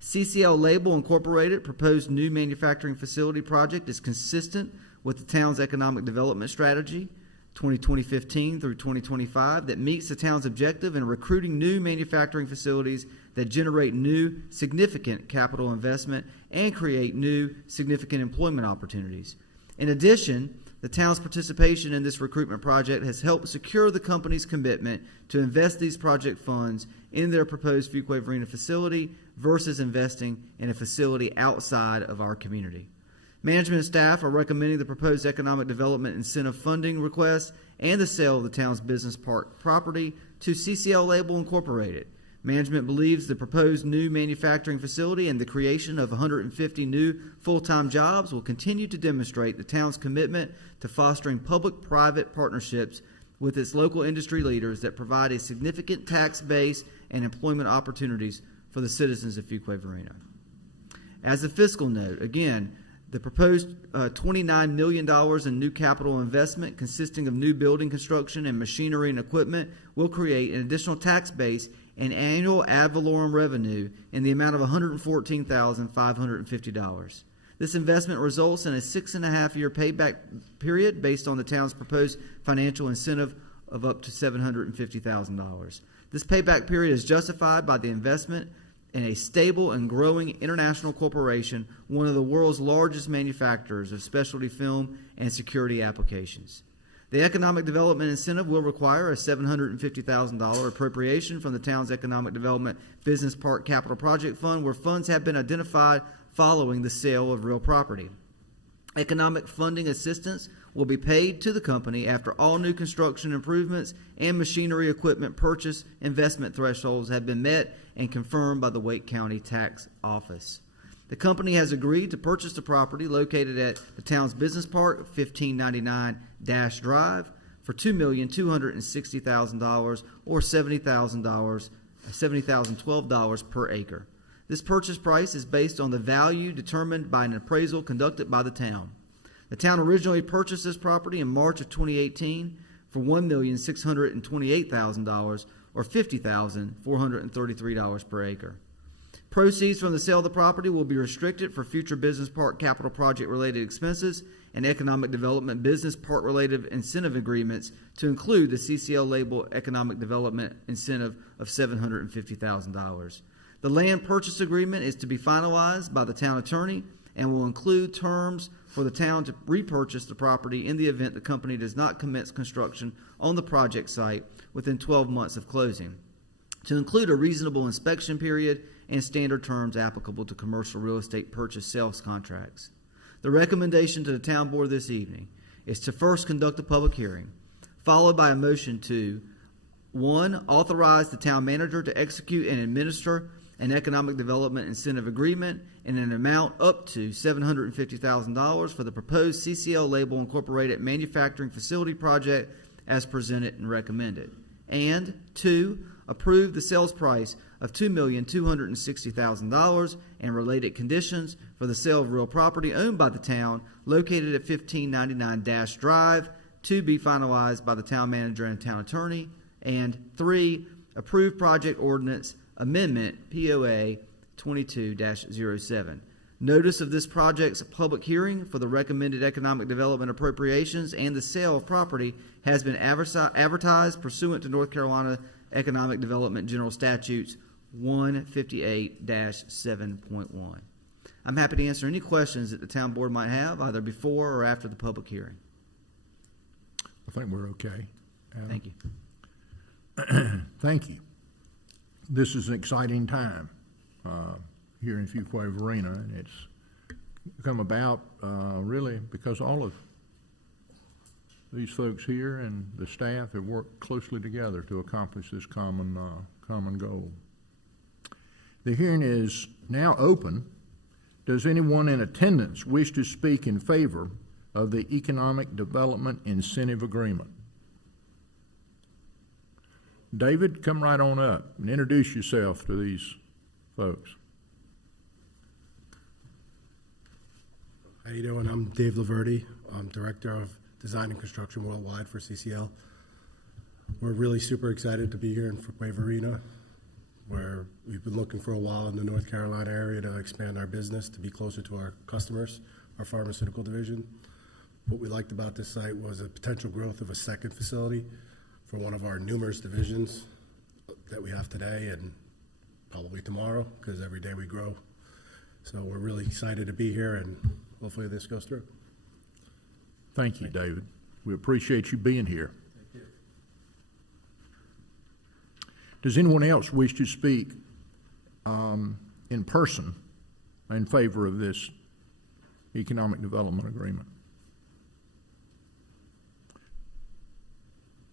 CCL Label Incorporated proposed new manufacturing facility project is consistent with the town's economic development strategy 2015 through 2025 that meets the town's objective in recruiting new manufacturing facilities that generate new significant capital investment and create new significant employment opportunities. In addition, the town's participation in this recruitment project has helped secure the company's commitment to invest these project funds in their proposed Fuquay-Varina facility versus investing in a facility outside of our community. Management and staff are recommending the proposed economic development incentive funding request and the sale of the town's business park property to CCL Label Incorporated. Management believes the proposed new manufacturing facility and the creation of 150 new full-time jobs will continue to demonstrate the town's commitment to fostering public-private partnerships with its local industry leaders that provide a significant tax base and employment opportunities for the citizens of Fuquay-Varina. As a fiscal note, again, the proposed $29 million in new capital investment consisting of new building construction and machinery and equipment will create an additional tax base and annual ad valorem revenue in the amount of $114,550. This investment results in a 6.5-year payback period based on the town's proposed financial incentive of up to $750,000. This payback period is justified by the investment in a stable and growing international corporation, one of the world's largest manufacturers of specialty film and security applications. The economic development incentive will require a $750,000 appropriation from the town's economic development business park capital project fund, where funds have been identified following the sale of real property. Economic funding assistance will be paid to the company after all new construction improvements and machinery equipment purchase investment thresholds have been met and confirmed by the Wake County Tax Office. The company has agreed to purchase the property located at the town's business park, 1599 Dash Drive, for $2,260,000 or $70,012 per acre. This purchase price is based on the value determined by an appraisal conducted by the town. The town originally purchased this property in March of 2018 for $1,628,000 or $50,433 per acre. Proceeds from the sale of the property will be restricted for future business park capital project related expenses and economic development business park related incentive agreements to include the CCL label economic development incentive of $750,000. The land purchase agreement is to be finalized by the town attorney and will include terms for the town to repurchase the property in the event the company does not commence construction on the project site within 12 months of closing, to include a reasonable inspection period and standard terms applicable to commercial real estate purchase sales contracts. The recommendation to the town board this evening is to first conduct a public hearing, followed by a motion to 1. Authorize the town manager to execute and administer an economic development incentive agreement in an amount up to $750,000 for the proposed CCL label incorporated manufacturing facility project as presented and recommended. And 2. Approve the sales price of $2,260,000 and related conditions for the sale of real property owned by the town located at 1599 Dash Drive to be finalized by the town manager and town attorney. And 3. Approve project ordinance amendment POA 22-07. Notice of this project's public hearing for the recommended economic development appropriations and the sale of property has been advertised pursuant to North Carolina Economic Development General Statutes 158-7.1. I'm happy to answer any questions that the town board might have, either before or after the public hearing. I think we're okay. Thank you. Thank you. This is an exciting time here in Fuquay-Varina, and it's come about really because all of these folks here and the staff have worked closely together to accomplish this common goal. The hearing is now open. Does anyone in attendance wish to speak in favor of the Economic Development Incentive Agreement? David, come right on up and introduce yourself to these folks. How you doing? I'm Dave Laverty. I'm Director of Design and Construction Worldwide for CCL. We're really super excited to be here in Fuquay-Varina, where we've been looking for a while in the North Carolina area to expand our business, to be closer to our customers, our pharmaceutical division. What we liked about this site was a potential growth of a second facility for one of our numerous divisions that we have today and probably tomorrow, because every day we grow. So we're really excited to be here, and hopefully this goes through. Thank you, David. We appreciate you being here. Thank you. Does anyone else wish to speak in person in favor of this economic development agreement?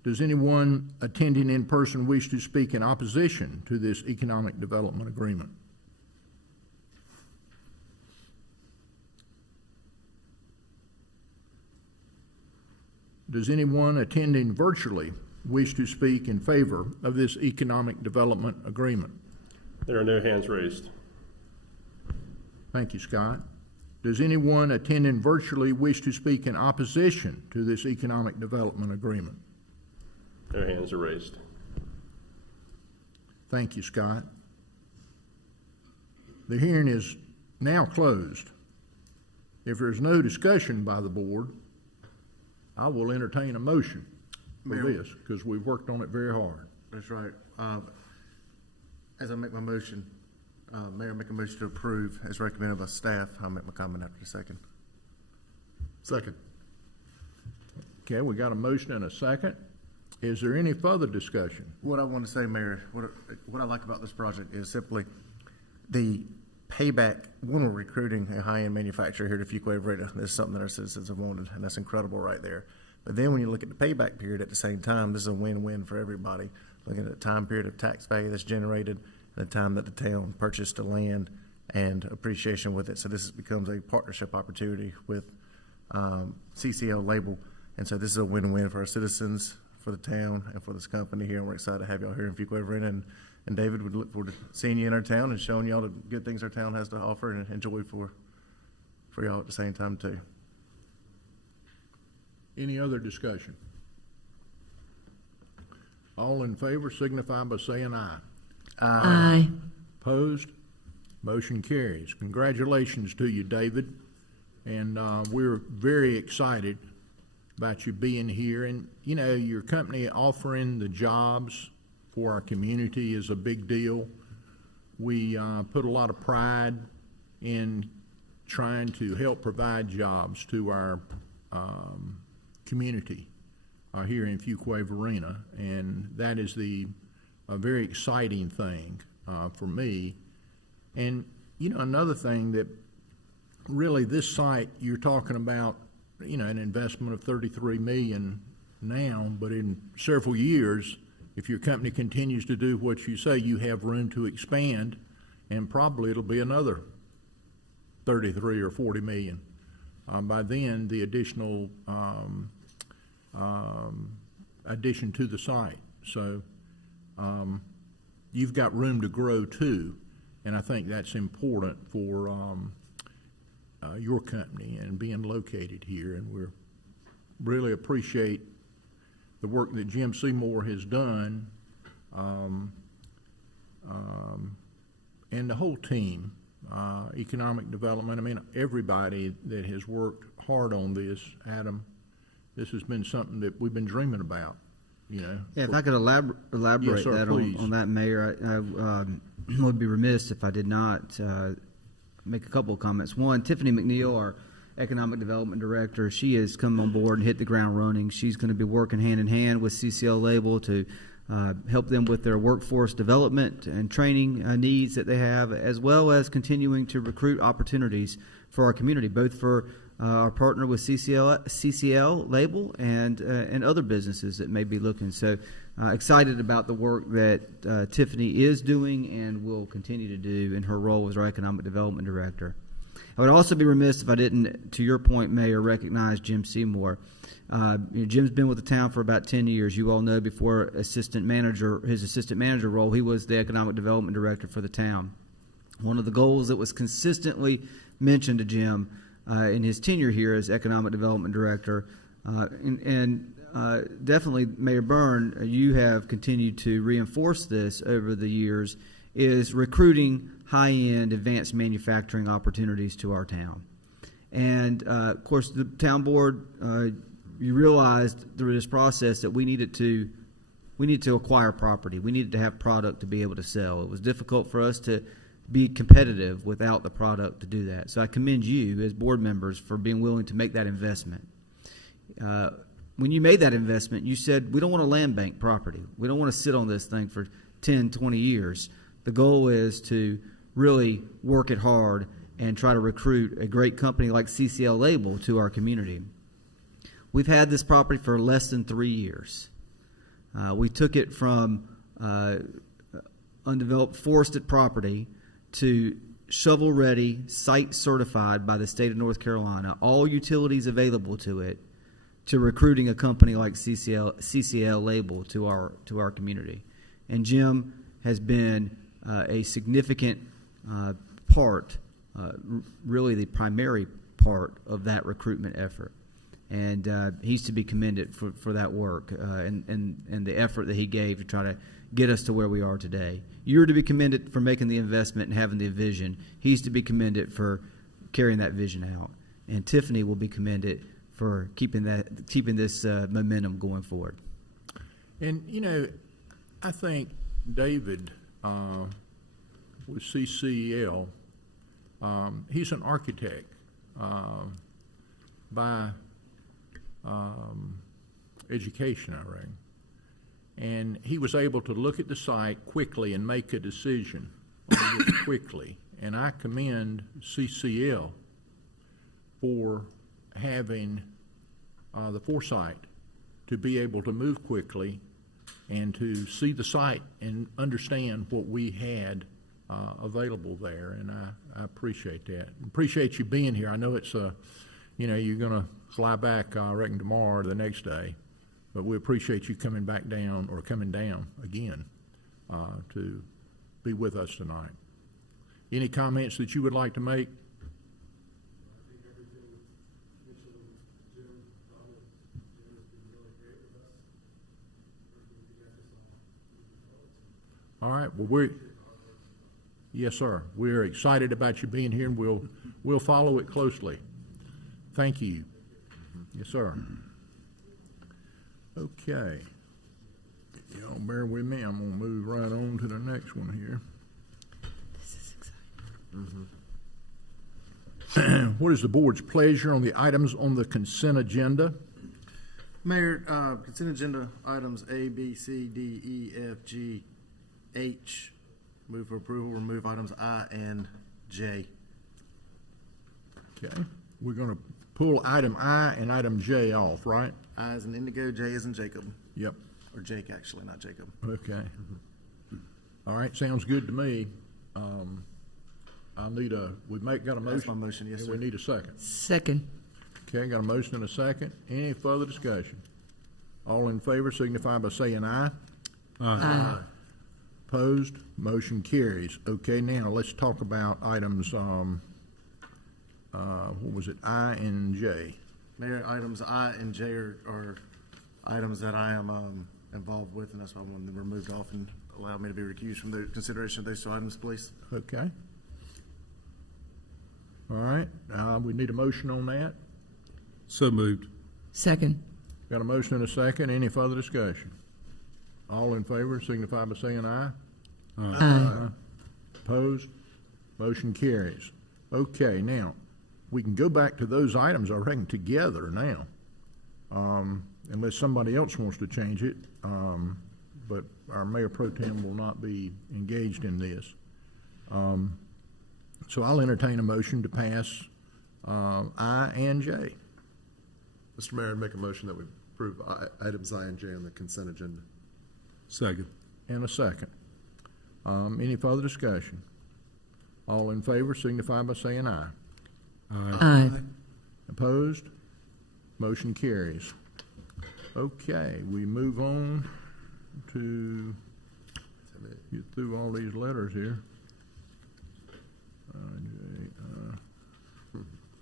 Does anyone attending in person wish to speak in opposition to this economic development agreement? Does anyone attending virtually wish to speak in favor of this economic development agreement? There are no hands raised. Thank you, Scott. Does anyone attending virtually wish to speak in opposition to this economic development agreement? No hands are raised. Thank you, Scott. The hearing is now closed. If there's no discussion by the board, I will entertain a motion for this, because we've worked on it very hard. That's right. As I make my motion, Mayor, make a motion to approve as recommended by staff. I'll make my comment after the second. Second. Okay, we got a motion and a second. Is there any further discussion? What I want to say, Mayor, what I like about this project is simply the payback when we're recruiting a high-end manufacturer here to Fuquay-Varina. This is something that our citizens have wanted, and that's incredible right there. But then when you look at the payback period at the same time, this is a win-win for everybody. Looking at the time period of tax value that's generated and the time that the town purchased the land and appreciation with it. So this becomes a partnership opportunity with CCL label. And so this is a win-win for our citizens, for the town, and for this company here. And we're excited to have y'all here in Fuquay-Varina. And David, would look forward to seeing you in our town and showing y'all the good things our town has to offer and enjoy for y'all at the same time too. Any other discussion? All in favor signify by saying aye. Aye. Opposed? Motion carries. Congratulations to you, David. And we're very excited about you being here. And, you know, your company offering the jobs for our community is a big deal. We put a lot of pride in trying to help provide jobs to our community here in Fuquay-Varina, and that is a very exciting thing for me. And, you know, another thing that really this site, you're talking about, you know, an investment of $33 million now, but in several years, if your company continues to do what you say, you have room to expand, and probably it'll be another 33 or 40 million. By then, the additional addition to the site. So you've got room to grow too, and I think that's important for your company and being located here. And we really appreciate the work that Jim Seymour has done, and the whole team, economic development. I mean, everybody that has worked hard on this, Adam, this has been something that we've been dreaming about, you know. Yeah, if I could elaborate Yes, sir, that on that, Mayor, I would be remiss if I did not make a couple of comments. One, Tiffany McNeil, our Economic Development Director, she has come on board and hit the ground running. She's going to be working hand in hand with CCL Label to help them with their workforce development and training needs that they have, as well as continuing to recruit opportunities for our community, both for our partner with CCL Label and other businesses that may be looking. So excited about the work that Tiffany is doing and will continue to do in her role as our Economic Development Director. I would also be remiss if I didn't, to your point, Mayor, recognize Jim Seymour. Jim's been with the town for about 10 years. You all know before his assistant manager role, he was the Economic Development Director for the town. One of the goals that was consistently mentioned to Jim in his tenure here as Economic Development Director, definitely, Mayor Byrne, you have continued to reinforce this over the years, is recruiting high-end advanced manufacturing opportunities to our town. And, of course, the town board, you realized through this process that we needed to acquire property. We needed to have product to be able to sell. It was difficult for us to be competitive without the product to do that. So I commend you as board members for being willing to make that investment. When you made that investment, you said, we don't want to land bank property. We don't want to sit on this thing for 10, 20 years. The goal is to really work it hard and try to recruit a great company like CCL Label to our community. We've had this property for less than 3 years. We took it from undeveloped forested property to shovel-ready, site-certified by the state of North Carolina, all utilities available to it, to recruiting a company like CCL Label to our community. And Jim has been a significant part, really the primary part of that recruitment effort. And he's to be commended for that work and the effort that he gave to try to get us to where we are today. You're to be commended for making the investment and having the vision. He's to be commended for carrying that vision out. And Tiffany will be commended for keeping this momentum going forward. And, you know, I think David with CCL, he's an architect by education, I reckon. And he was able to look at the site quickly and make a decision quickly. and I commend CCL for having the foresight to be able to move quickly and to see the site and understand what we had available there, and I appreciate that. Appreciate you being here. I know it's you're going to fly back, I reckon, tomorrow or the next day, but we appreciate you coming down again to be with us tonight. Any comments that you would like to make? All right. Well, yes, sir. We're excited about you being here, and we'll follow it closely. Thank you. Yes, sir. Okay. Y'all bear with me. I'm going to move right on to the next one here. This is exciting. What is the board's pleasure on the items on the consent agenda? Mayor, consent agenda items A, B, C, D, E, F, G, H. Move for approval. Remove items I and J. Okay. We're going to pull item I and item J off, right? I as in Indigo, J as in Jacob. Yep. Or Jake, actually, not Jacob. Okay. All right. Sounds good to me. We've got a motion. That's my motion, yes, and sir. We need a second. Second. Okay, got a motion and a second. Any further discussion? All in favor signify by saying aye. Aye. Opposed? Motion carries. Okay, now let's talk about items, what was it, I and J? Mayor, items I and J are items that I am involved with, and that's why I wanted them removed off and allow me to be recused from the consideration of those two items, please. Okay. All right, we need a motion on that. So moved. Second. Got a motion and a second. Any further discussion? All in favor signify by saying aye. Aye. Opposed? Motion carries. Okay, now, we can go back to those items, I reckon, together now, unless somebody else wants to change it, but our Mayor Pro Tem will not be engaged in this. So I'll entertain a motion to pass I and J. Mr. Mayor, I'd make a motion that we approve items I and J on the consent agenda. Second. And a second. Any further discussion? All in favor signify by saying aye. Aye. Opposed? Motion carries. Okay, we move on to get through all these letters here.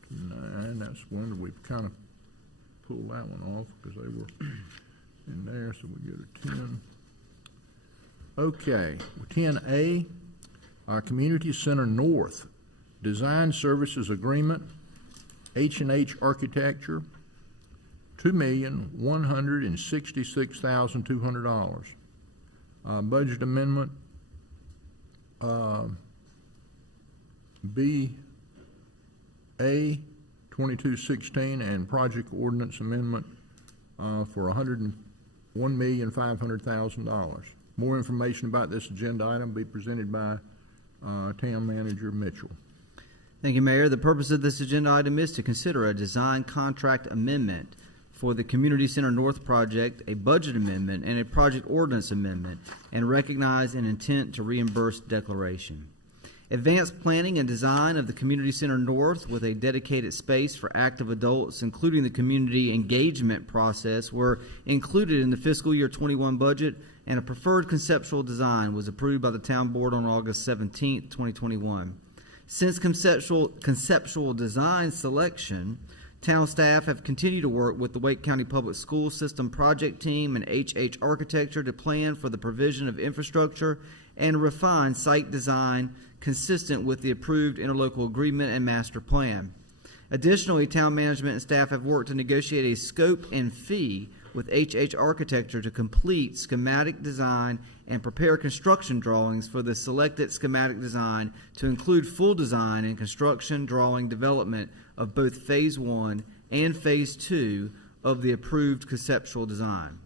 Nine, that's one that we've kind of pulled that one off because they were in there, so we go to 10. Okay, 10A, Community Center North, Design Services Agreement, H&H Architecture, $2,166,200. Budget amendment, BA 2216, and project ordinance amendment for $101,500,000. More information about this agenda item will be presented by Town Manager Mitchell. Thank you, Mayor. The purpose of this agenda item is to consider a design contract amendment for the Community Center North project, a budget amendment, and a project ordinance amendment, and recognize an intent to reimburse declaration. Advanced planning and design of the Community Center North with a dedicated space for active adults, including the community engagement process, were included in the fiscal year 21 budget, and a preferred conceptual design was approved by the Town Board on August 17, 2021. Since conceptual design selection, town staff have continued to work with the Wake County Public School System project team and HH Architecture to plan for the provision of infrastructure and refine site design consistent with the approved interlocal agreement and master plan. Additionally, town management and staff have worked to negotiate a scope and fee with HH Architecture to complete schematic design and prepare construction drawings for the selected schematic design to include full design and construction drawing development of both Phase 1 and Phase 2 of the approved conceptual design.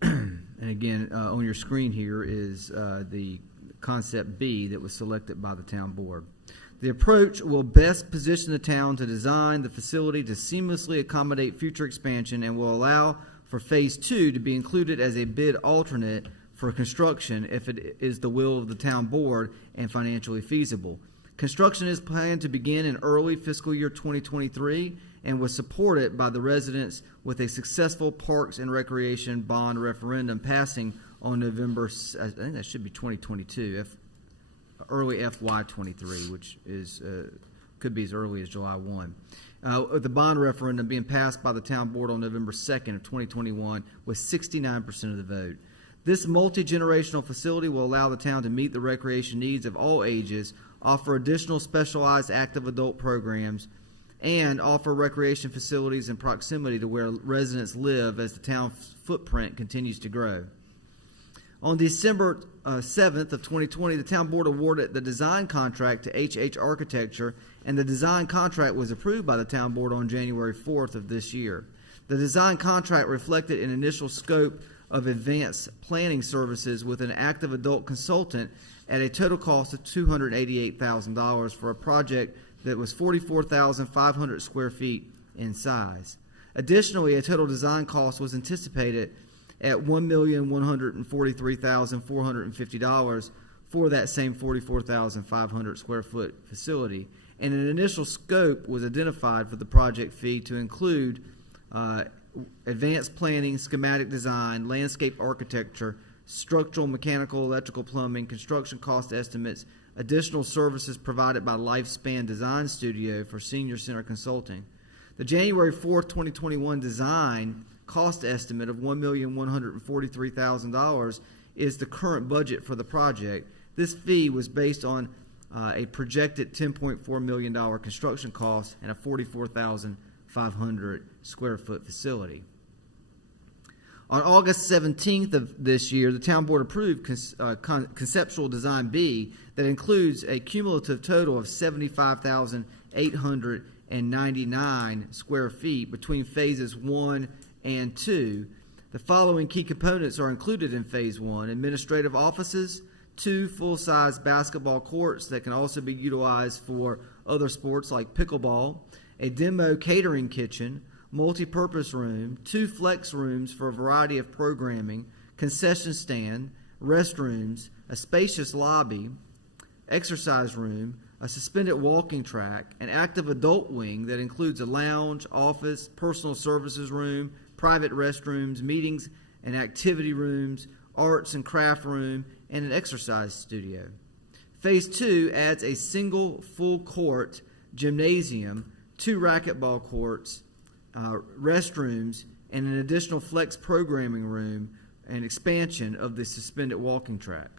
And again, on your screen here is the Concept B that was selected by the town board. The approach will best position the town to design the facility to seamlessly accommodate future expansion and will allow for Phase 2 to be included as a bid alternate for construction if it is the will of the town board and financially feasible. Construction is planned to begin in early fiscal year 2023 and was supported by the residents with a successful Parks and Recreation bond referendum passing on November, I think that should be 2022, early FY 23, which is could be as early as July 1. The bond referendum being passed by the town board on November 2nd of 2021 with 69% of the vote. This multi-generational facility will allow the town to meet the recreation needs of all ages, offer additional specialized active adult programs, and offer recreation facilities in proximity to where residents live as the town footprint continues to grow. On December 7th of 2020, the town board awarded the design contract to HH Architecture, and the design contract was approved by the town board on January 4th of this year. The design contract reflected an initial scope of advanced planning services with an active adult consultant at a total cost of $288,000 for a project that was 44,500 square feet in size. Additionally, a total design cost was anticipated at $1,143,450 for that same 44,500 square foot facility. And an initial scope was identified for the project fee to include advanced planning, schematic design, landscape architecture, structural, mechanical, electrical, plumbing, construction cost estimates, additional services provided by Lifespan Design Studio for Senior Center Consulting. The January 4th, 2021 design cost estimate of $1,143,000 is the current budget for the project. This fee was based on a projected $10.4 million construction cost and a 44,500 square foot facility. On August 17th of this year, the town board approved conceptual design B that includes a cumulative total of 75,899 square feet between phases 1 and 2. The following key components are included in phase 1: administrative offices, 2 full-size basketball courts that can also be utilized for other sports like pickleball, a demo catering kitchen, multi-purpose room, 2 flex rooms for a variety of programming, concession stand, restrooms, a spacious lobby, exercise room, a suspended walking track, an active adult wing that includes a lounge, office, personal services room, private restrooms, meetings and activity rooms, arts and craft room, and an exercise studio. Phase 2 adds a single full court gymnasium, 2 racquetball courts, restrooms, and an additional flex programming room and expansion of the suspended walking track.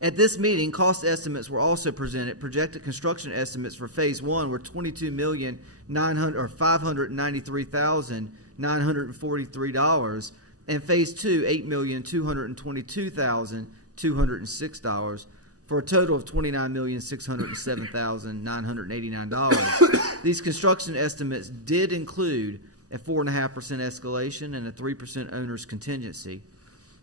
At this meeting, cost estimates were also presented. Projected construction estimates for Phase 1 were $22,593,943, and Phase 2, $8,222,206, for a total of $29,607,989. These construction estimates did include a 4.5% escalation and a 3% owner's contingency.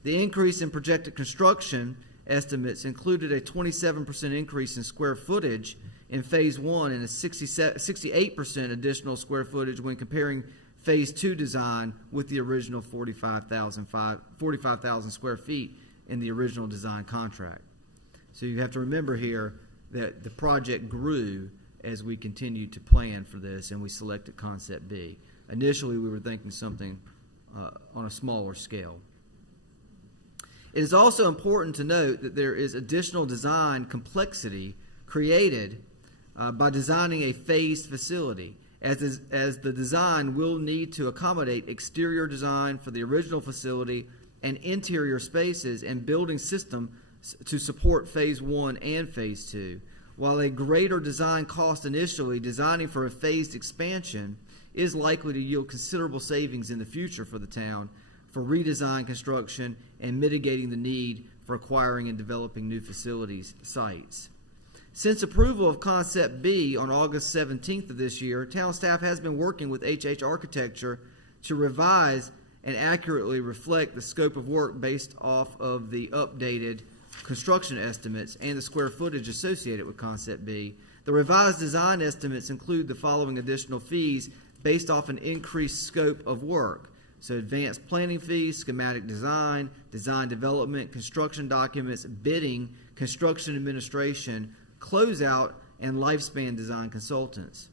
The increase in projected construction estimates included a 27% increase in square footage in Phase 1 and a 68% additional square footage when comparing Phase 2 design with the original 45,000 square feet in the original design contract. So you have to remember here that the project grew as we continued to plan for this, and we selected Concept B. Initially, we were thinking something on a smaller scale. It is also important to note that there is additional design complexity created by designing a phased facility, as the design will need to accommodate exterior design for the original facility and interior spaces and building system to support Phase 1 and Phase 2. While a greater design cost initially, designing for a phased expansion is likely to yield considerable savings in the future for the town for redesign construction and mitigating the need for acquiring and developing new facilities sites. Since approval of Concept B on August 17th of this year, town staff has been working with HH Architecture to revise and accurately reflect the scope of work based off of the updated construction estimates and the square footage associated with Concept B, the revised design estimates include the following additional fees based off an increased scope of work. So advanced planning fees, schematic design, design development, construction documents, bidding, construction administration, closeout, and lifespan design consultants.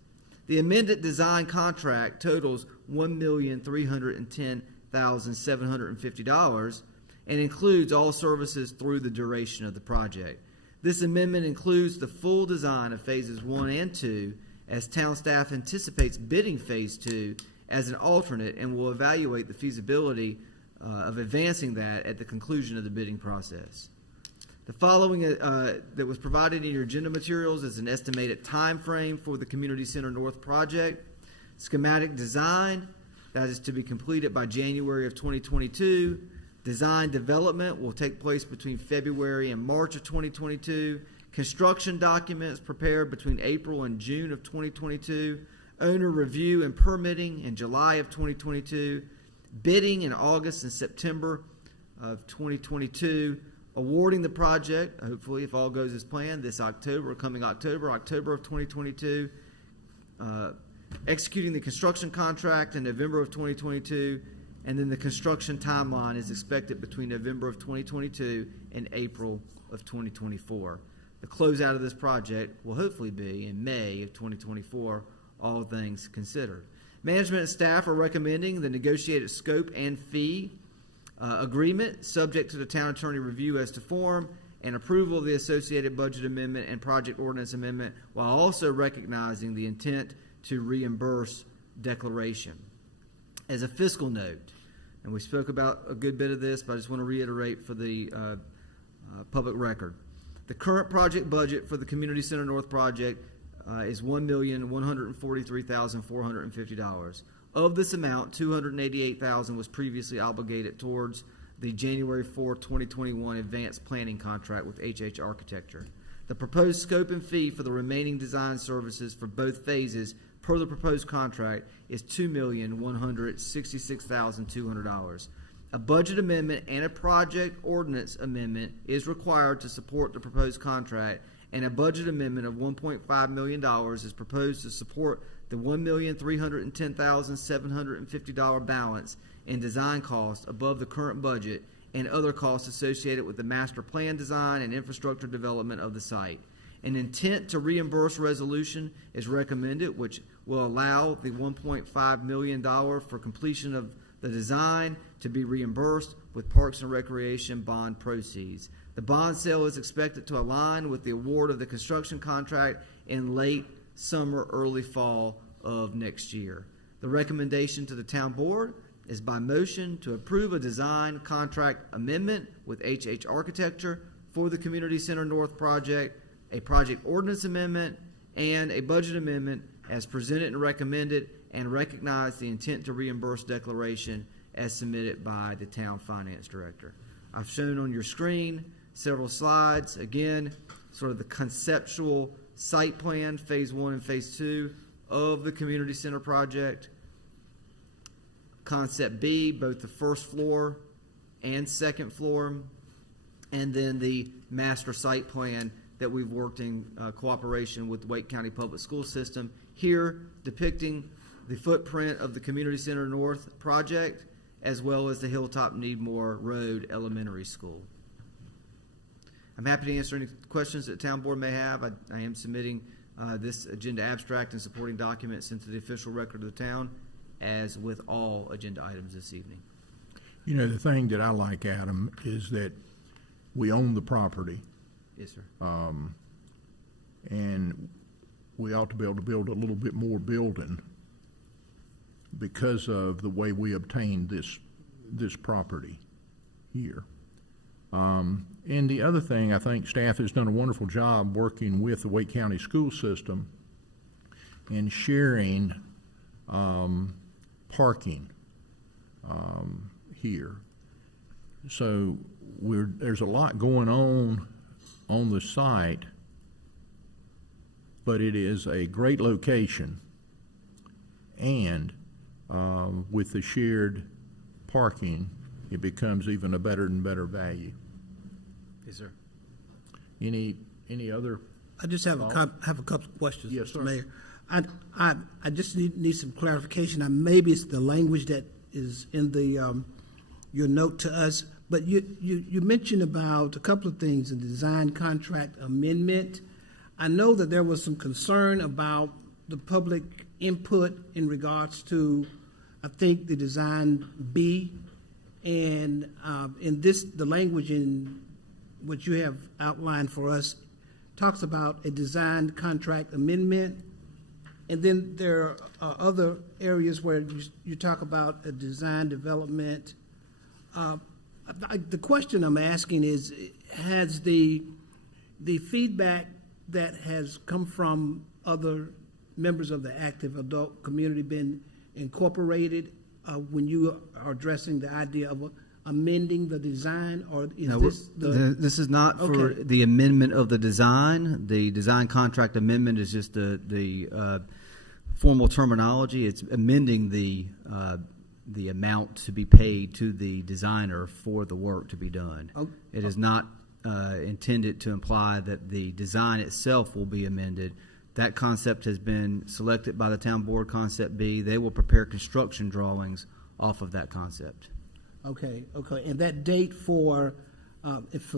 The amended design contract totals $1,310,750 and includes all services through the duration of the project. This amendment includes the full design of phases 1 and 2, as town staff anticipates bidding phase 2 as an alternate and will evaluate the feasibility of advancing that at the conclusion of the bidding process. The following that was provided in your agenda materials is an estimated time frame for the Community Center North project. Schematic design, that is to be completed by January of 2022. Design development will take place between February and March of 2022. Construction documents prepared between April and June of 2022. Owner review and permitting in July of 2022. Bidding in August and September of 2022. Awarding the project, hopefully if all goes as planned, this October of 2022. Executing the construction contract in November of 2022. And then the construction timeline is expected between November of 2022 and April of 2024. The closeout of this project will hopefully be in May of 2024, all things considered. Management and staff are recommending the negotiated scope and fee agreement, subject to the town attorney review as to form and approval of the associated budget amendment and project ordinance amendment, while also recognizing the intent to reimburse declaration. As a fiscal note, and we spoke about a good bit of this, but I just want to reiterate for the public record. The current project budget for the Community Center North project is $1,143,450. Of this amount, $288,000 was previously obligated towards the January 4, 2021 advanced planning contract with HH Architecture. The proposed scope and fee for the remaining design services for both phases per the proposed contract is $2,166,200. A budget amendment and a project ordinance amendment is required to support the proposed contract, and a budget amendment of $1.5 million is proposed to support the $1,310,750 balance in design costs above the current budget and other costs associated with the master plan design and infrastructure development of the site. An intent to reimburse resolution is recommended, which will allow the $1.5 million for completion of the design to be reimbursed with Parks and Recreation bond proceeds. The bond sale is expected to align with the award of the construction contract in late summer, early fall of next year. The recommendation to the town board is by motion to approve a design contract amendment with HH Architecture for the Community Center North project, a project ordinance amendment, and a budget amendment as presented and recommended, and recognize the intent to reimburse declaration as submitted by the town finance director. I've shown on your screen several slides. Again, sort of the conceptual site plan, phase 1 and phase 2 of the community center project. Concept B, both the first floor and second floor, and then the master site plan that we've worked in cooperation with the Wake County Public School System, here depicting the footprint of the Community Center North project, as well as the Hilltop Needmore Road Elementary School. I'm happy to answer any questions that the town board may have. I am submitting this agenda abstract and supporting documents into the official record of the town, as with all agenda items this evening. You know, the thing that I like, Adam, is that we own the property. Yes, sir. And we ought to be able to build a little bit more building because of the way we obtained this property here. And the other thing, I think staff has done a wonderful job working with the Wake County school system and sharing parking here. So there's a lot going on the site, but it is a great location, and with the shared parking, it becomes even a better and better value. Yes, sir. Any other? I just have thoughts? have a couple of questions, Yes, Mr. sir. Mayor. I just need some clarification. Maybe it's the language that is in the your note to us, but you mentioned about a couple of things, a design contract amendment. I know that there was some concern about the public input in regards to, I think, the design B, and in this, the language in what you have outlined for us talks about a design contract amendment, and then there are other areas where you talk about a design development. The question I'm asking is, has the feedback that has come from other members of the active adult community been incorporated when you are addressing the idea of amending the design, or is No, this this is not for Okay. the amendment of the design. The design contract amendment is just the formal terminology. It's amending the amount to be paid to the designer for the work to be done. Oh. It is not intended to imply that the design itself will be amended. That concept has been selected by the town board, concept B. They will prepare construction drawings off of that concept. Okay, and that date for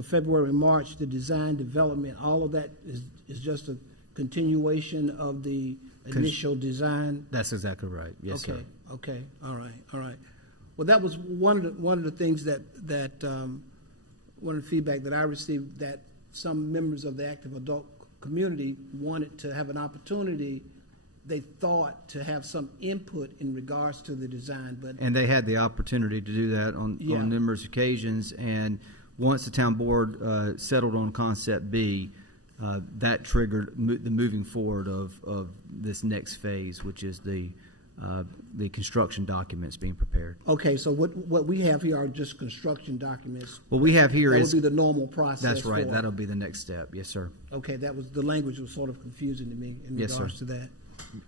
February, March, the design development, all of that is just a continuation of the initial design? That's exactly right. Yes, sir. Okay, all right. Well, that was one of the things that one of the feedback that I received, that some members of the active adult community wanted to have an opportunity, they thought, to have some input in regards to the design, but And they had the opportunity to do that on numerous occasions. And once the town board settled on concept B, that triggered the moving forward of this next phase, which is the construction documents being prepared. okay, so what we have here are just construction documents. What we have here That is would be the normal process. that's right. for- That'll be the next step. Yes, sir. Okay, that was, the language was sort of confusing to me in Yes, sir. regards to that.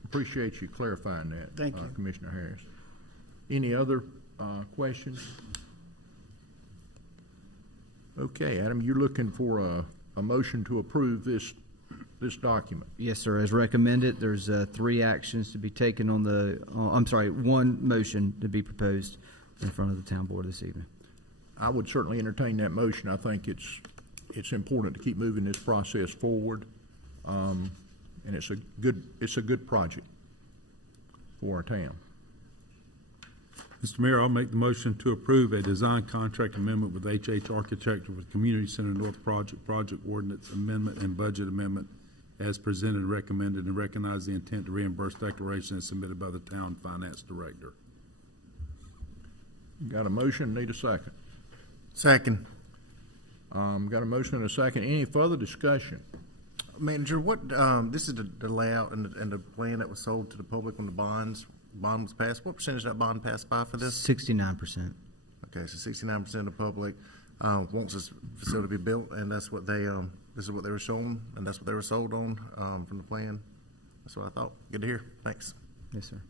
Appreciate you clarifying that. Thank you. Commissioner Harris. Any other questions? Okay, Adam, you're looking for a motion to approve this document. Yes, sir. As recommended, there's 3 actions to be taken on the. One motion to be proposed in front of the town board this evening. I would certainly entertain that motion. I think it's important to keep moving this process forward, and it's a good project for our town. Mr. Mayor, I'll make the motion to approve a design contract amendment with HH Architecture with Community Center North Project Ordinance Amendment and Budget Amendment as presented and recommended, and recognize the intent to reimburse declaration as submitted by the town finance director. Got a motion, need a second. Second. Got a motion and a second. Any further discussion? Manager, what, this is the layout and the plan that was sold to the public when the bond was passed. What percentage that bond passed by for this? 69%. Okay, so 69% of the public wants this facility to be built, and that's what they, this is what they were shown, and that's what they were sold on from the plan. That's what I thought. Good to hear. Thanks. Yes, sir.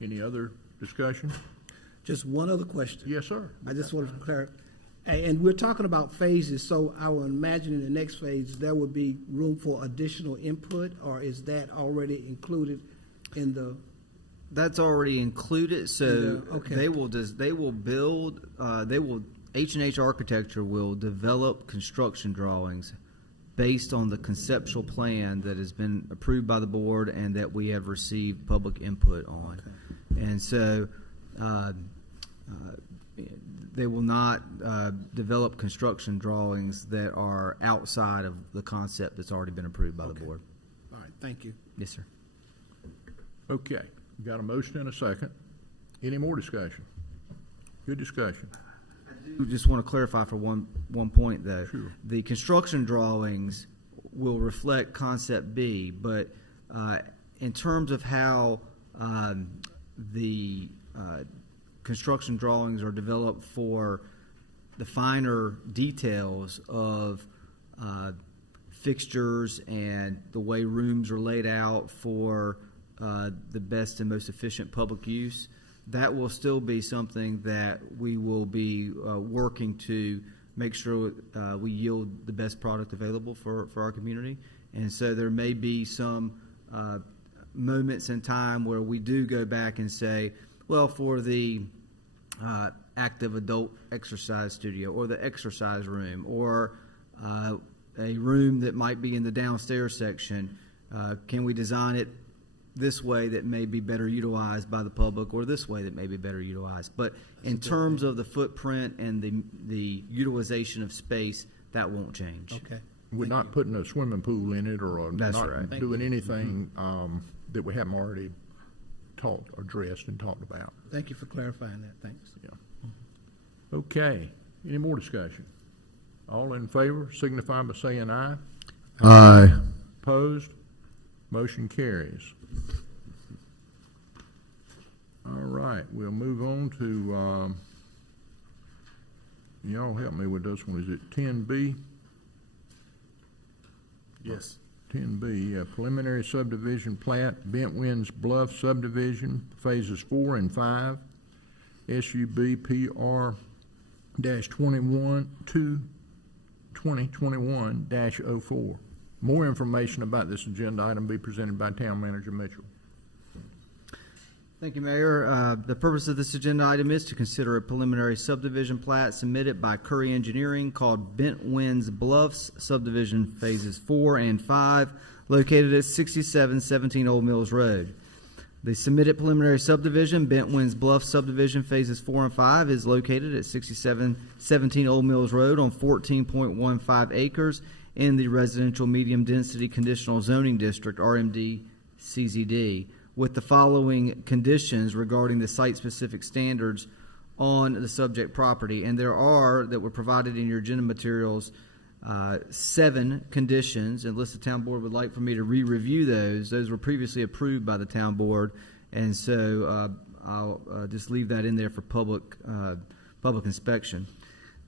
Any other discussion? Just one other question. Yes, sir. I just wanted to clarify. And we're talking about phases, so I would imagine in the next phase, there would be room for additional input, or is that already included in the? That's already included. So Okay. they will build. H&H Architecture will develop construction drawings based on the conceptual plan that has been approved by the board and that we have received public input on. Okay. And so they will not develop construction drawings that are outside of the concept that's already been approved by the board. All right, thank you. Yes, sir. Okay, got a motion and a second. Any more discussion? Good discussion. I just want to clarify for one point, though. Sure. The construction drawings will reflect concept B, but in terms of how the construction drawings are developed for the finer details of fixtures and the way rooms are laid out for the best and most efficient public use, that will still be something that we will be working to make sure we yield the best product available for our community. And so there may be some moments in time where we do go back and say, well, for the active adult exercise studio or the exercise room or a room that might be in the downstairs section, can we design it this way that may be better utilized by the public or this way that may be better utilized? But in terms of the footprint and the utilization of space, that won't change. Okay. We're not putting a swimming pool in it or That's not right. doing anything that we haven't already addressed and talked about. Thank you for clarifying that. Thanks. Yeah. Okay. Any more discussion? All in favor signify by saying aye. Aye. Opposed? Motion carries. All right, we'll move on to, y'all help me with this one. Is it 10B? Yes. 10B, preliminary subdivision plat, Bent Winds Bluff subdivision, phases 4 and 5, SUB PR-2021-04. More information about this agenda item be presented by Town Manager Mitchell. Thank you, Mayor. The purpose of this agenda item is to consider a preliminary subdivision plat submitted by Curry Engineering called Bent Winds Bluffs Subdivision Phases 4 and 5, located at 6717 Old Mills Road. The submitted preliminary subdivision, Bent Winds Bluff Subdivision Phases 4 and 5, is located at 6717 Old Mills Road on 14.15 acres in the Residential Medium Density Conditional Zoning District, RMD CZD, with the following conditions regarding the site-specific standards on the subject property. And there are, that were provided in your agenda materials, 7 conditions, unless the town board would like for me to re-review those. Those were previously approved by the town board, and so I'll just leave that in there for public inspection.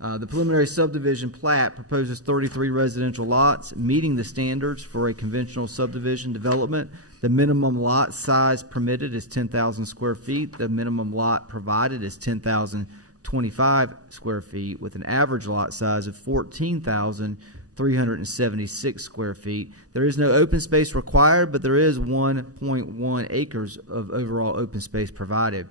The preliminary subdivision plat proposes 33 residential lots, meeting the standards for a conventional subdivision development. The minimum lot size permitted is 10,000 square feet. The minimum lot provided is 10,025 square feet, with an average lot size of 14,376 square feet. There is no open space required, but there is 1.1 acres of overall open space provided.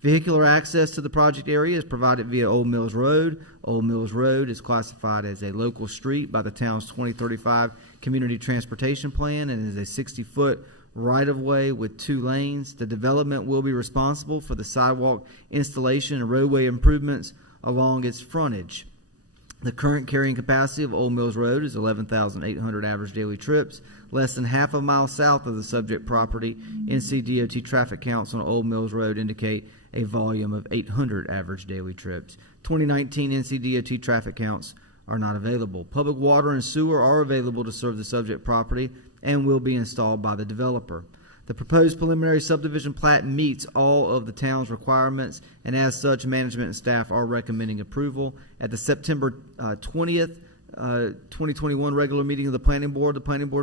Vehicular access to the project area is provided via Old Mills Road. Old Mills Road is classified as a local street by the town's 2035 Community Transportation Plan and is a 60-foot right-of-way with 2 lanes. The development will be responsible for the sidewalk installation and roadway improvements along its frontage. The current carrying capacity of Old Mills Road is 11,800 average daily trips. Less than half a mile south of the subject property, NCDOT traffic counts on Old Mills Road indicate a volume of 800 average daily trips. 2019 NCDOT traffic counts are not available. Public water and sewer are available to serve the subject property and will be installed by the developer. The proposed preliminary subdivision plat meets all of the town's requirements, and as such, management and staff are recommending approval. At the September 20th, 2021 regular meeting of the planning board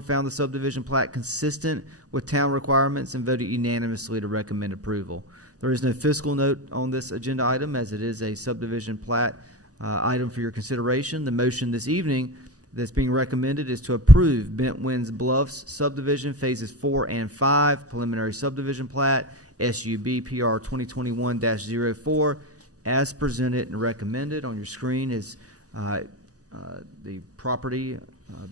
found the subdivision plat consistent with town requirements and voted unanimously to recommend approval. There is no fiscal note on this agenda item, as it is a subdivision plat item for your consideration. The motion this evening that's being recommended is to approve Bent Winds Bluffs subdivision phases 4 and 5 preliminary subdivision plat SUB PR 2021-04 as presented and recommended. On your screen is the property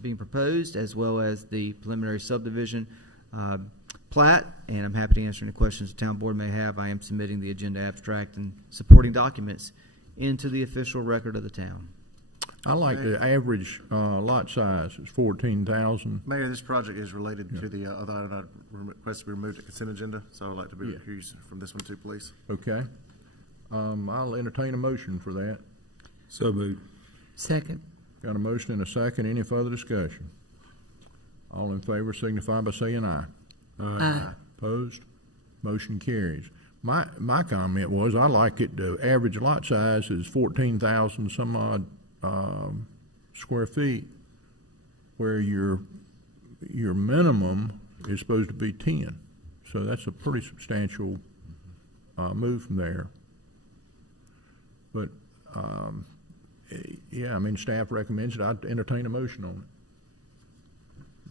being proposed, as well as the preliminary subdivision plat, and I'm happy to answer any questions the town board may have. I am submitting the agenda abstract and supporting documents into the official record of the town. I like the average lot size is 14,000. Mayor, this project is related to the other item I request to be removed the consent agenda, so I'd like to be recused from this one too, please. Okay. I'll entertain a motion for that. So moved. Second. Got a motion and a second. Any further discussion? All in favor signify by saying aye. Aye. Opposed? Motion carries. My comment was I like it. The average lot size is 14,000 some odd square feet, where your minimum is supposed to be 10. So that's a pretty substantial move from there. But Yeah, I mean, staff recommends it. I'd entertain a motion on it.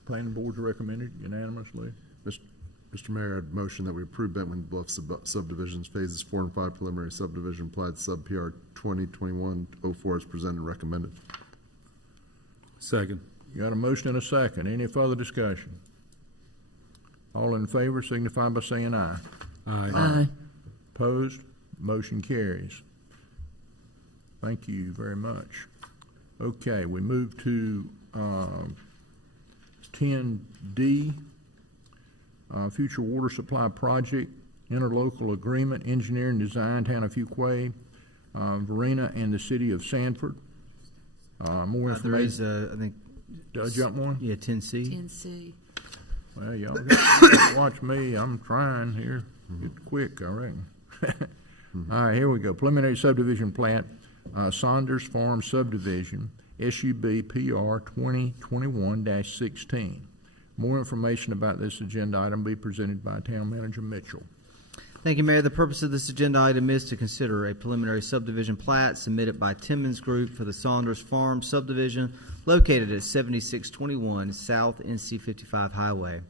Planning board's recommended unanimously. Mr. Mayor, I'd motion that we approve Bentman Bluff subdivisions phases 4 and 5 preliminary subdivision plat sub PR 2021-04 as presented and recommended. Second. You got a motion and a second. Any further discussion? All in favor signify by saying aye. Aye. Opposed? Motion carries. Thank you very much. Okay, we move to 10D, Future Water Supply Project, Interlocal Agreement, Engineering Design, Town of Fuquay-Varina, and the City of Stanford. More There is, information. I think, Did I jump one? yeah, 10C. 10C. Well, y'all got watch me. I'm trying here. Get quick, I reckon. All right, here we go. Preliminary subdivision plat, Saunders Farm Subdivision, SUB PR 2021-16. More information about this agenda item be presented by Town Manager Mitchell. Thank you, Mayor. The purpose of this agenda item is to consider a preliminary subdivision plat submitted by Timmons Group for the Saunders Farm subdivision located at 7621 South NC 55 Highway.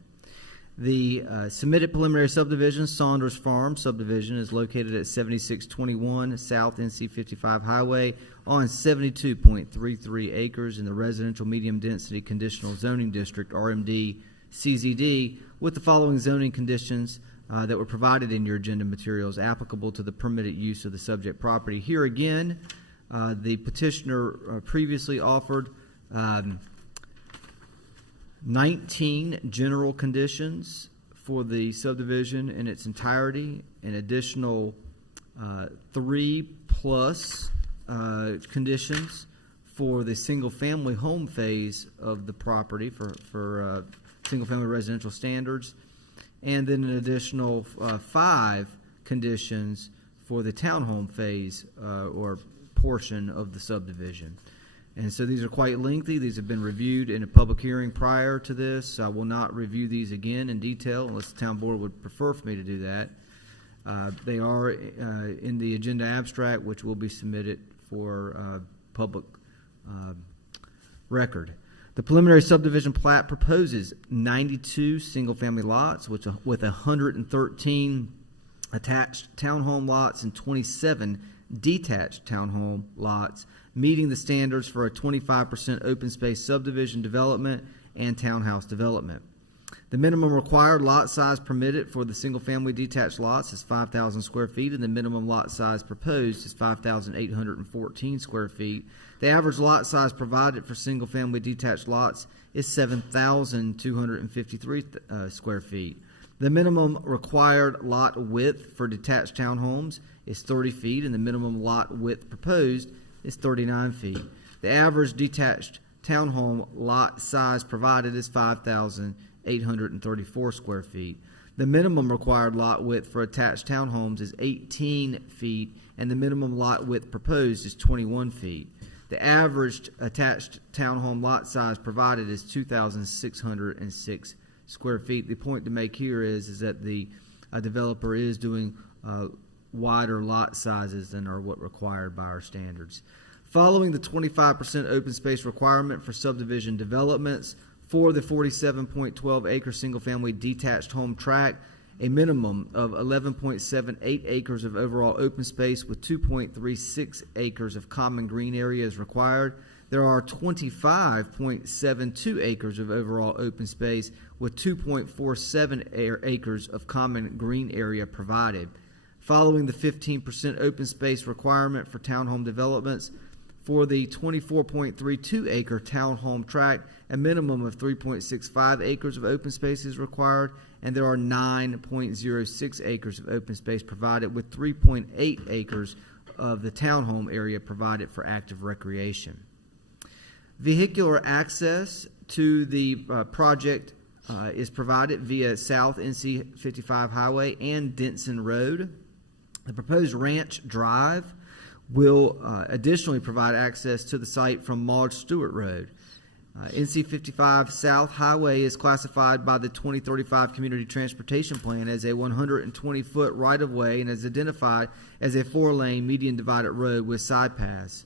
The submitted preliminary subdivision, Saunders Farm subdivision, is located at 7621 South NC 55 Highway on 72.33 acres in the residential medium density conditional zoning district, RMD CZD, with the following zoning conditions that were provided in your agenda materials applicable to the permitted use of the subject property. Here again, the petitioner previously offered 19 general conditions for the subdivision in its entirety, an additional 3+ conditions for the single-family home phase of the property for single-family residential standards, and then an additional 5 conditions for the townhome phase or portion of the subdivision. And so these are quite lengthy. These have been reviewed in a public hearing prior to this. I will not review these again in detail unless the town board would prefer for me to do that. They are in the agenda abstract, which will be submitted for public record. The preliminary subdivision plat proposes 92 single-family lots with 113 attached townhome lots and 27 detached townhome lots, meeting the standards for a 25% open space subdivision development and townhouse development. The minimum required lot size permitted for the single-family detached lots is 5,000 square feet, and the minimum lot size proposed is 5,814 square feet. The average lot size provided for single-family detached lots is 7,253 square feet. The minimum required lot width for detached townhomes is 30 feet, and the minimum lot width proposed is 39 feet. The average detached townhome lot size provided is 5,834 square feet. The minimum required lot width for attached townhomes is 18 feet, and the minimum lot width proposed is 21 feet. The average attached townhome lot size provided is 2,606 square feet. The point to make here is that the developer is doing wider lot sizes than are what required by our standards. Following the 25% open space requirement for subdivision developments for the 47.12 acre single-family detached home tract, a minimum of 11.78 acres of overall open space with 2.36 acres of common green area is required. There are 25.72 acres of overall open space with 2.47 acres of common green area provided. Following the 15% open space requirement for townhome developments, for the 24.32 acre townhome tract, a minimum of 3.65 acres of open space is required, and there are 9.06 acres of open space provided, with 3.8 acres of the townhome area provided for active recreation. Vehicular access to the project is provided via South NC 55 Highway and Denson Road. The proposed Ranch Drive will additionally provide access to the site from Maud Stewart Road. NC 55 South Highway is classified by the 2035 Community Transportation Plan as a 120-foot right-of-way and is identified as a 4-lane median divided road with side paths.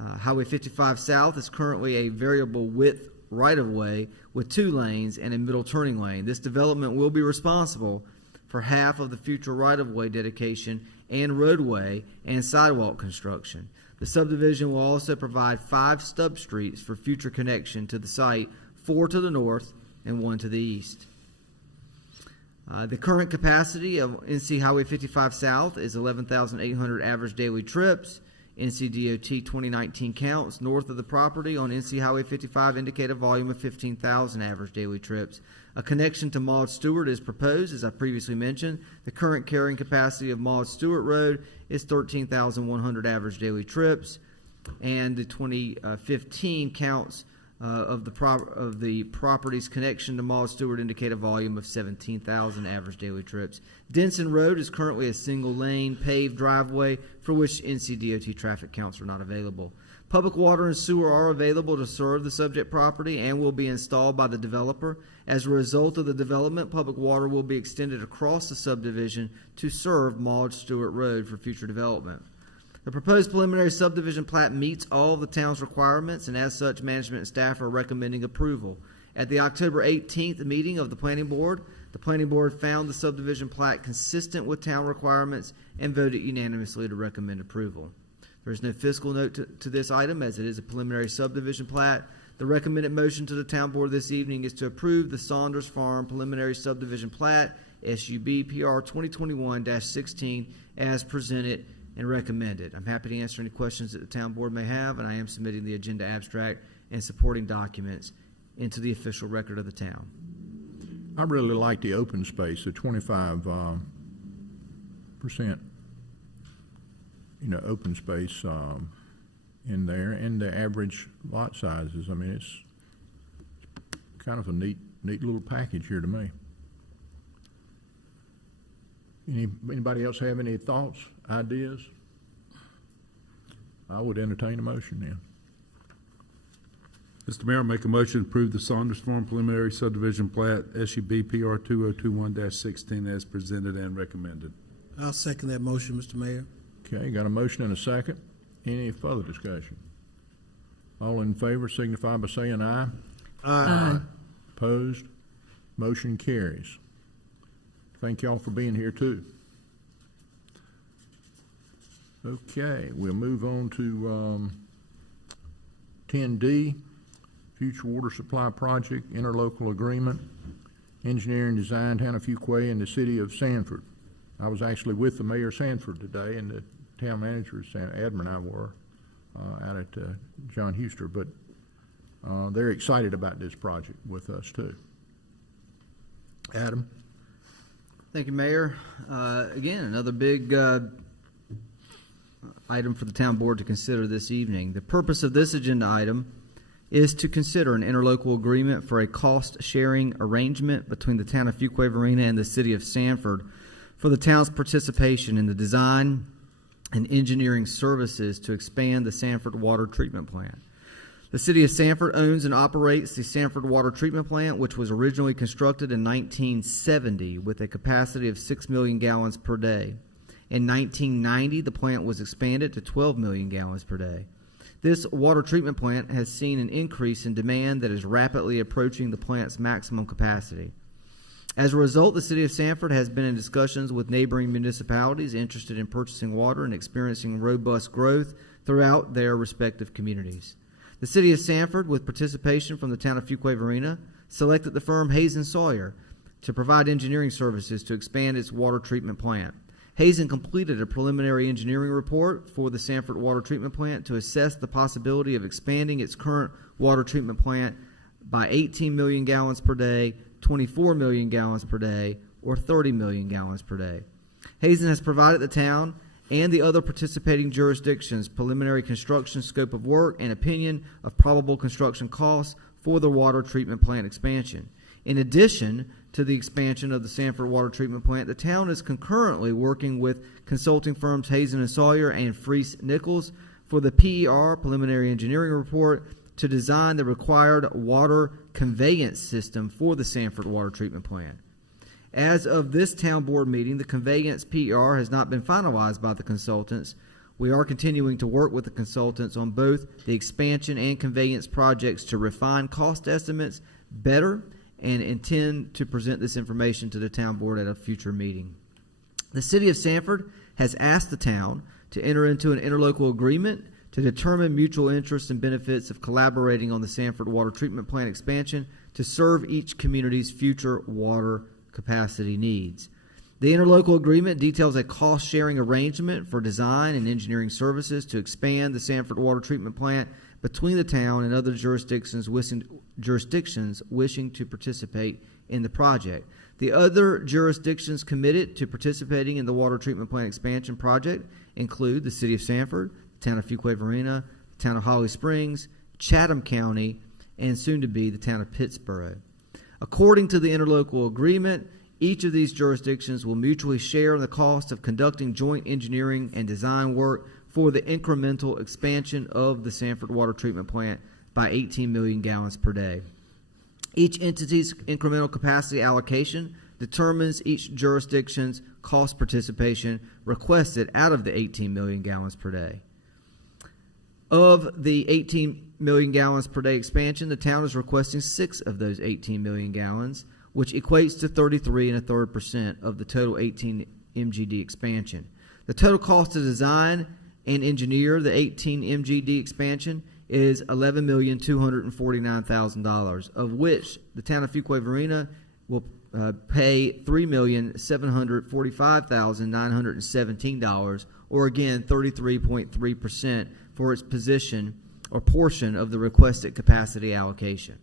Highway 55 South is currently a variable width right-of-way with 2 lanes and a middle turning lane. This development will be responsible for half of the future right-of-way dedication and roadway and sidewalk construction. The subdivision will also provide 5 stub streets for future connection to the site, 4 to the north and 1 to the east. The current capacity of NC Highway 55 South is 11,800 average daily trips. NCDOT 2019 counts north of the property on NC Highway 55 indicate a volume of 15,000 average daily trips. A connection to Maud Stewart is proposed, as I previously mentioned. The current carrying capacity of Maud Stewart Road is 13,100 average daily trips, and the 2015 counts of the property's connection to Maud Stewart indicate a volume of 17,000 average daily trips. Denson Road is currently a single-lane paved driveway for which NCDOT traffic counts are not available. Public water and sewer are available to serve the subject property and will be installed by the developer. As a result of the development, public water will be extended across the subdivision to serve Maud Stewart Road for future development. The proposed preliminary subdivision plat meets all of the town's requirements, and as such, management and staff are recommending approval. At the October 18th meeting of the Planning Board, the Planning Board found the subdivision plat consistent with town requirements and voted unanimously to recommend approval. There is no fiscal note to this item, as it is a preliminary subdivision plat. The recommended motion to the Town Board this evening is to approve the Saunders Farm preliminary subdivision plat, SUB PR 2021-16, as presented and recommended. I'm happy to answer any questions that the Town Board may have, and I am submitting the agenda abstract and supporting documents into the official record of the town. I really like the open space, the 25% open space in there, and the average lot sizes. I mean, it's kind of a neat little package here to me. Anybody else have any thoughts, ideas? I would entertain a motion then. Mr. Mayor, I make a motion to approve the Saunders Farm preliminary subdivision plat, SUB PR 2021-16, as presented and recommended. I'll second that motion, Mr. Mayor. Okay, got a motion and a second. Any further discussion? All in favor signify by saying aye. Aye. Opposed? Motion carries. Thank y'all for being here too. Okay, we'll move on to 10D, Future Water Supply Project, Interlocal Agreement, Engineering Design, Town of Fuquay, and the City of Stanford. I was actually with the Mayor of Stanford today, and the town manager, Admin, and I were out at John Huster, but they're excited about this project with us too. Adam? Thank you, Mayor. Again, another big item for the Town Board to consider this evening. The purpose of this agenda item is to consider an interlocal agreement for a cost-sharing arrangement between the Town of Fuquay-Varina and the City of Stanford for the town's participation in the design and engineering services to expand the Sanford Water Treatment Plant. The City of Sanford owns and operates the Sanford Water Treatment Plant, which was originally constructed in 1970 with a capacity of 6 million gallons per day. In 1990, the plant was expanded to 12 million gallons per day. This water treatment plant has seen an increase in demand that is rapidly approaching the plant's maximum capacity. As a result, the City of Sanford has been in discussions with neighboring municipalities interested in purchasing water and experiencing robust growth throughout their respective communities. The City of Sanford, with participation from the Town of Fuquay-Varina, selected the firm Hayes & Sawyer to provide engineering services to expand its water treatment plant. Hayes completed a preliminary engineering report for the Sanford Water Treatment Plant to assess the possibility of expanding its current water treatment plant by 18 million gallons per day, 24 million gallons per day, or 30 million gallons per day. Hazen has provided the town and the other participating jurisdictions preliminary construction scope of work and opinion of probable construction costs for the water treatment plant expansion. In addition to the expansion of the Sanford Water Treatment Plant, the town is concurrently working with consulting firms Hazen & Sawyer and Freese Nichols for the PER, preliminary engineering report, to design the required water conveyance system for the Sanford Water Treatment Plant. As of this town board meeting, the conveyance PER has not been finalized by the consultants, We are continuing to work with the consultants on both the expansion and conveyance projects to refine cost estimates better and intend to present this information to the town board at a future meeting. The City of Stanford has asked the town to enter into an interlocal agreement to determine mutual interests and benefits of collaborating on the Stanford Water Treatment Plant expansion to serve each community's future water capacity needs. The interlocal agreement details a cost-sharing arrangement for design and engineering services to expand the Stanford Water Treatment Plant between the town and other jurisdictions wishing to participate in the project. The other jurisdictions committed to participating in the water treatment plant expansion project include the City of Stanford, the town of Fuquay-Varina, the town of Holly Springs, Chatham County, and soon to be the town of Pittsboro. According to the interlocal agreement, each of these jurisdictions will mutually share the cost of conducting joint engineering and design work for the incremental expansion of the Stanford Water Treatment Plant by 18 million gallons per day. Each entity's incremental capacity allocation determines each jurisdiction's cost participation requested out of the 18 million gallons per day. Of the 18 million gallons per day expansion, the town is requesting 6 of those 18 million gallons, which equates to 33.33% of the total 18 MGD expansion. The total cost to design and engineer the 18 MGD expansion is $11,249,000, of which the town of Fuquay-Varina will pay $3,745,917, or again 33.3% for its position or portion of the requested capacity allocation.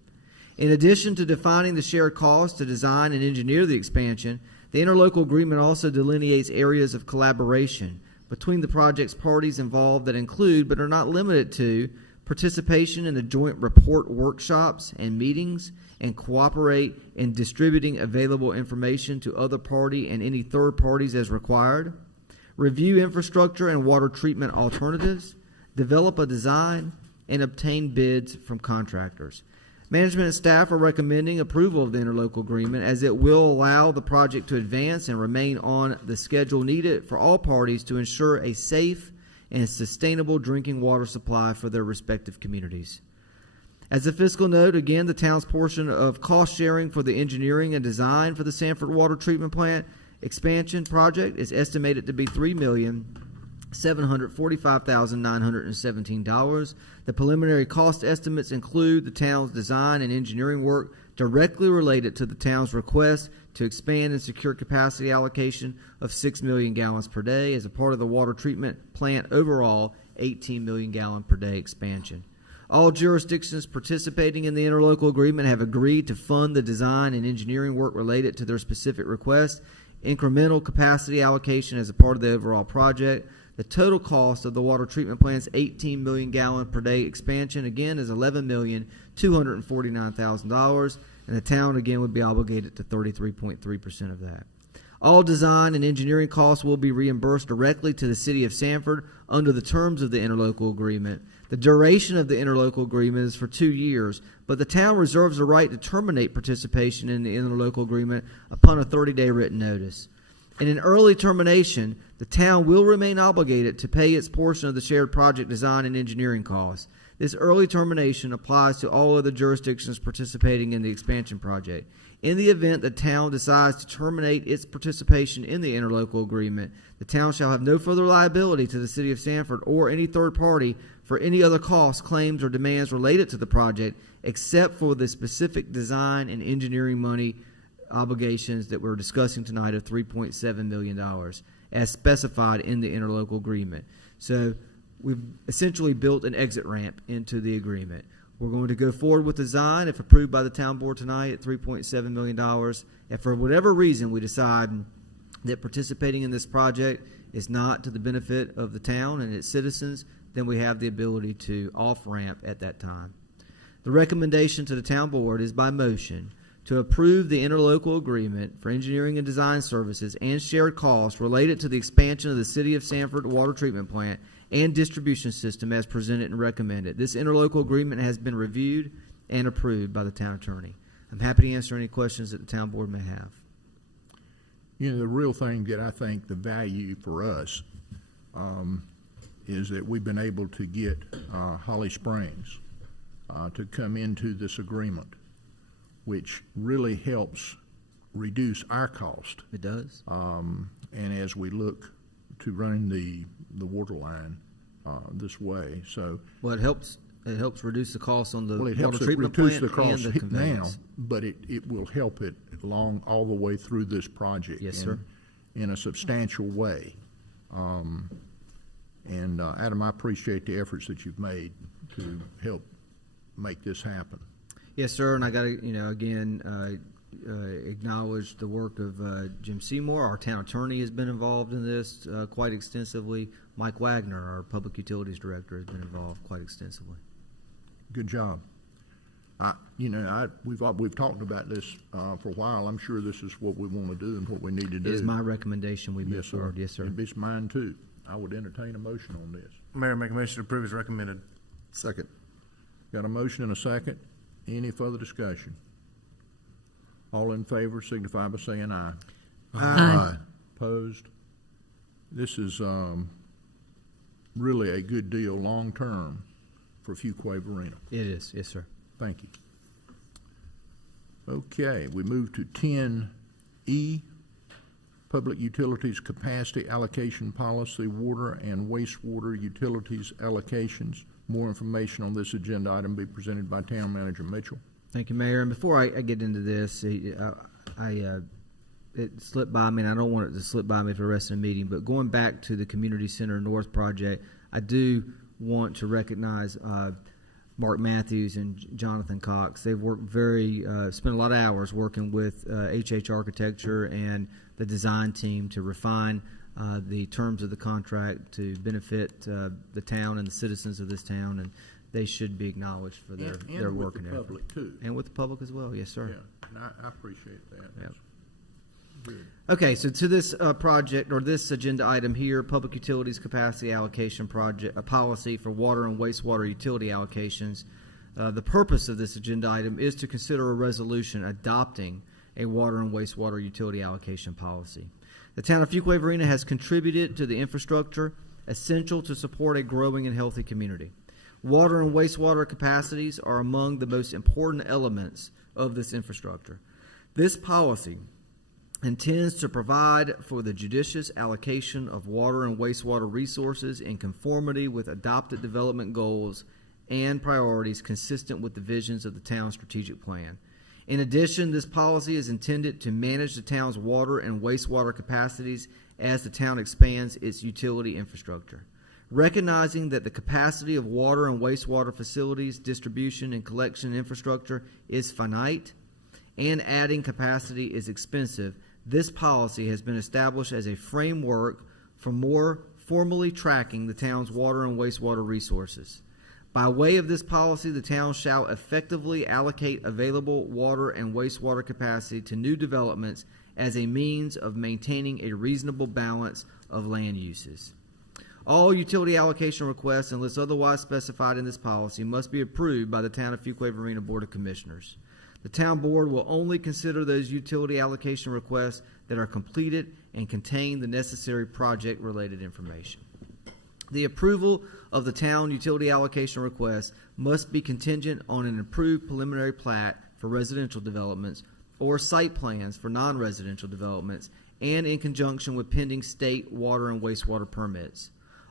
In addition to defining the shared cost to design and engineer the expansion, the interlocal agreement also delineates areas of collaboration between the project's parties involved that include, but are not limited to, participation in the joint report workshops and meetings, and cooperate in distributing available information to other party and any third parties as required, review infrastructure and water treatment alternatives, develop a design, and obtain bids from contractors. Management and staff are recommending approval of the interlocal agreement as it will allow the project to advance and remain on the schedule needed for all parties to ensure a safe and sustainable drinking water supply for their respective communities. As a fiscal note, again, the town's portion of cost sharing for the engineering and design for the Stanford Water Treatment Plant expansion project is estimated to be $3,745,917. The preliminary cost estimates include the town's design and engineering work directly related to the town's request to expand and secure capacity allocation of 6 million gallons per day as a part of the water treatment plant overall 18 million gallon per day expansion. All jurisdictions participating in the interlocal agreement have agreed to fund the design and engineering work related to their specific request, incremental capacity allocation as a part of the overall project. The total cost of the water treatment plant's 18 million gallon per day expansion, again, is $11,249,000, and the town, again, would be obligated to 33.3% of that. All design and engineering costs will be reimbursed directly to the City of Stanford under the terms of the interlocal agreement. The duration of the interlocal agreement is for 2 years, but the town reserves the right to terminate participation in the interlocal agreement upon a 30-day written notice. In an early termination, the town will remain obligated to pay its portion of the shared project design and engineering costs. This early termination applies to all other jurisdictions participating in the expansion project. In the event the town decides to terminate its participation in the interlocal agreement, the town shall have no further liability to the City of Stanford or any third party for any other costs, claims, or demands related to the project, except for the specific design and engineering money obligations that we're discussing tonight of $3.7 million, as specified in the interlocal agreement. So we've essentially built an exit ramp into the agreement. We're going to go forward with design, if approved by the town board tonight, at $3.7 million. If for whatever reason we decide that participating in this project is not to the benefit of the town and its citizens, then we have the ability to off-ramp at that time. The recommendation to the town board is by motion to approve the interlocal agreement for engineering and design services and shared costs related to the expansion of the City of Stanford water treatment plant and distribution system as presented and recommended. This interlocal agreement has been reviewed and approved by the town attorney. I'm happy to answer any questions that the town board may have. You know, the real thing that I think the value for us is that we've been able to get Holly Springs to come into this agreement, which really helps reduce our cost. It does. And as we look to running the water line this way, so Well, it helps reduce the cost on the well, it water helps us treatment reduce plant the cost and the now, conveyance. but it will help it along all the way through this project. Yes, sir. In a substantial way. And Adam, I appreciate the efforts that you've made to help make this happen. Yes, sir, and I got to, again, acknowledge the work of Jim Seymour. Our town attorney has been involved in this quite extensively. Mike Wagner, our public utilities director, has been involved quite extensively. Good job. We've talked about this for a while. I'm sure this is what we want to do and what we need to do. It is my recommendation we move forward. Yes, sir. And it's mine too. I would entertain a motion on this. Mayor, make a motion to approve as recommended. Second. Got a motion and a second. Any further discussion? All in favor signify by saying aye. Aye. Opposed? This is really a good deal long term for Fuquay-Varina. It is. Yes, sir. Thank you. Okay, we move to 10E, Public Utilities Capacity Allocation Policy, Water and Wastewater Utilities Allocations. More information on this agenda item be presented by Town Manager Mitchell. Thank you, Mayor. And before I get into this, it slipped by me, and I don't want it to slip by me for the rest of the meeting, but going back to the Community Center North project, I do want to recognize Mark Matthews and Jonathan Cox. They've worked spent a lot of hours working with HH Architecture and the design team to refine the terms of the contract to benefit the town and the citizens of this town, and they should be acknowledged for their work and effort. And with the public too. And with the public as well, yes, sir. Yeah, and I appreciate that. Yep. Good. Okay, so to this project, or this agenda item here, Public Utilities Capacity Allocation Project, a policy for water and wastewater utility allocations. The purpose of this agenda item is to consider a resolution adopting a water and wastewater utility allocation policy. The town of Fuquay-Varina has contributed to the infrastructure essential to support a growing and healthy community. Water and wastewater capacities are among the most important elements of this infrastructure. This policy intends to provide for the judicious allocation of water and wastewater resources in conformity with adopted development goals and priorities consistent with the visions of the town's strategic plan. In addition, this policy is intended to manage the town's water and wastewater capacities as the town expands its utility infrastructure. Recognizing that the capacity of water and wastewater facilities, distribution, and collection infrastructure is finite, and adding capacity is expensive, this policy has been established as a framework for more formally tracking the town's water and wastewater resources. By way of this policy, the town shall effectively allocate available water and wastewater capacity to new developments as a means of maintaining a reasonable balance of land uses. All utility allocation requests, unless otherwise specified in this policy, must be approved by the Town of Fuquay-Varina Board of Commissioners. The town board will only consider those utility allocation requests that are completed and contain the necessary project-related information. The approval of the town utility allocation request must be contingent on an approved preliminary plat for residential developments or site plans for non-residential developments, and in conjunction with pending state water and wastewater permits.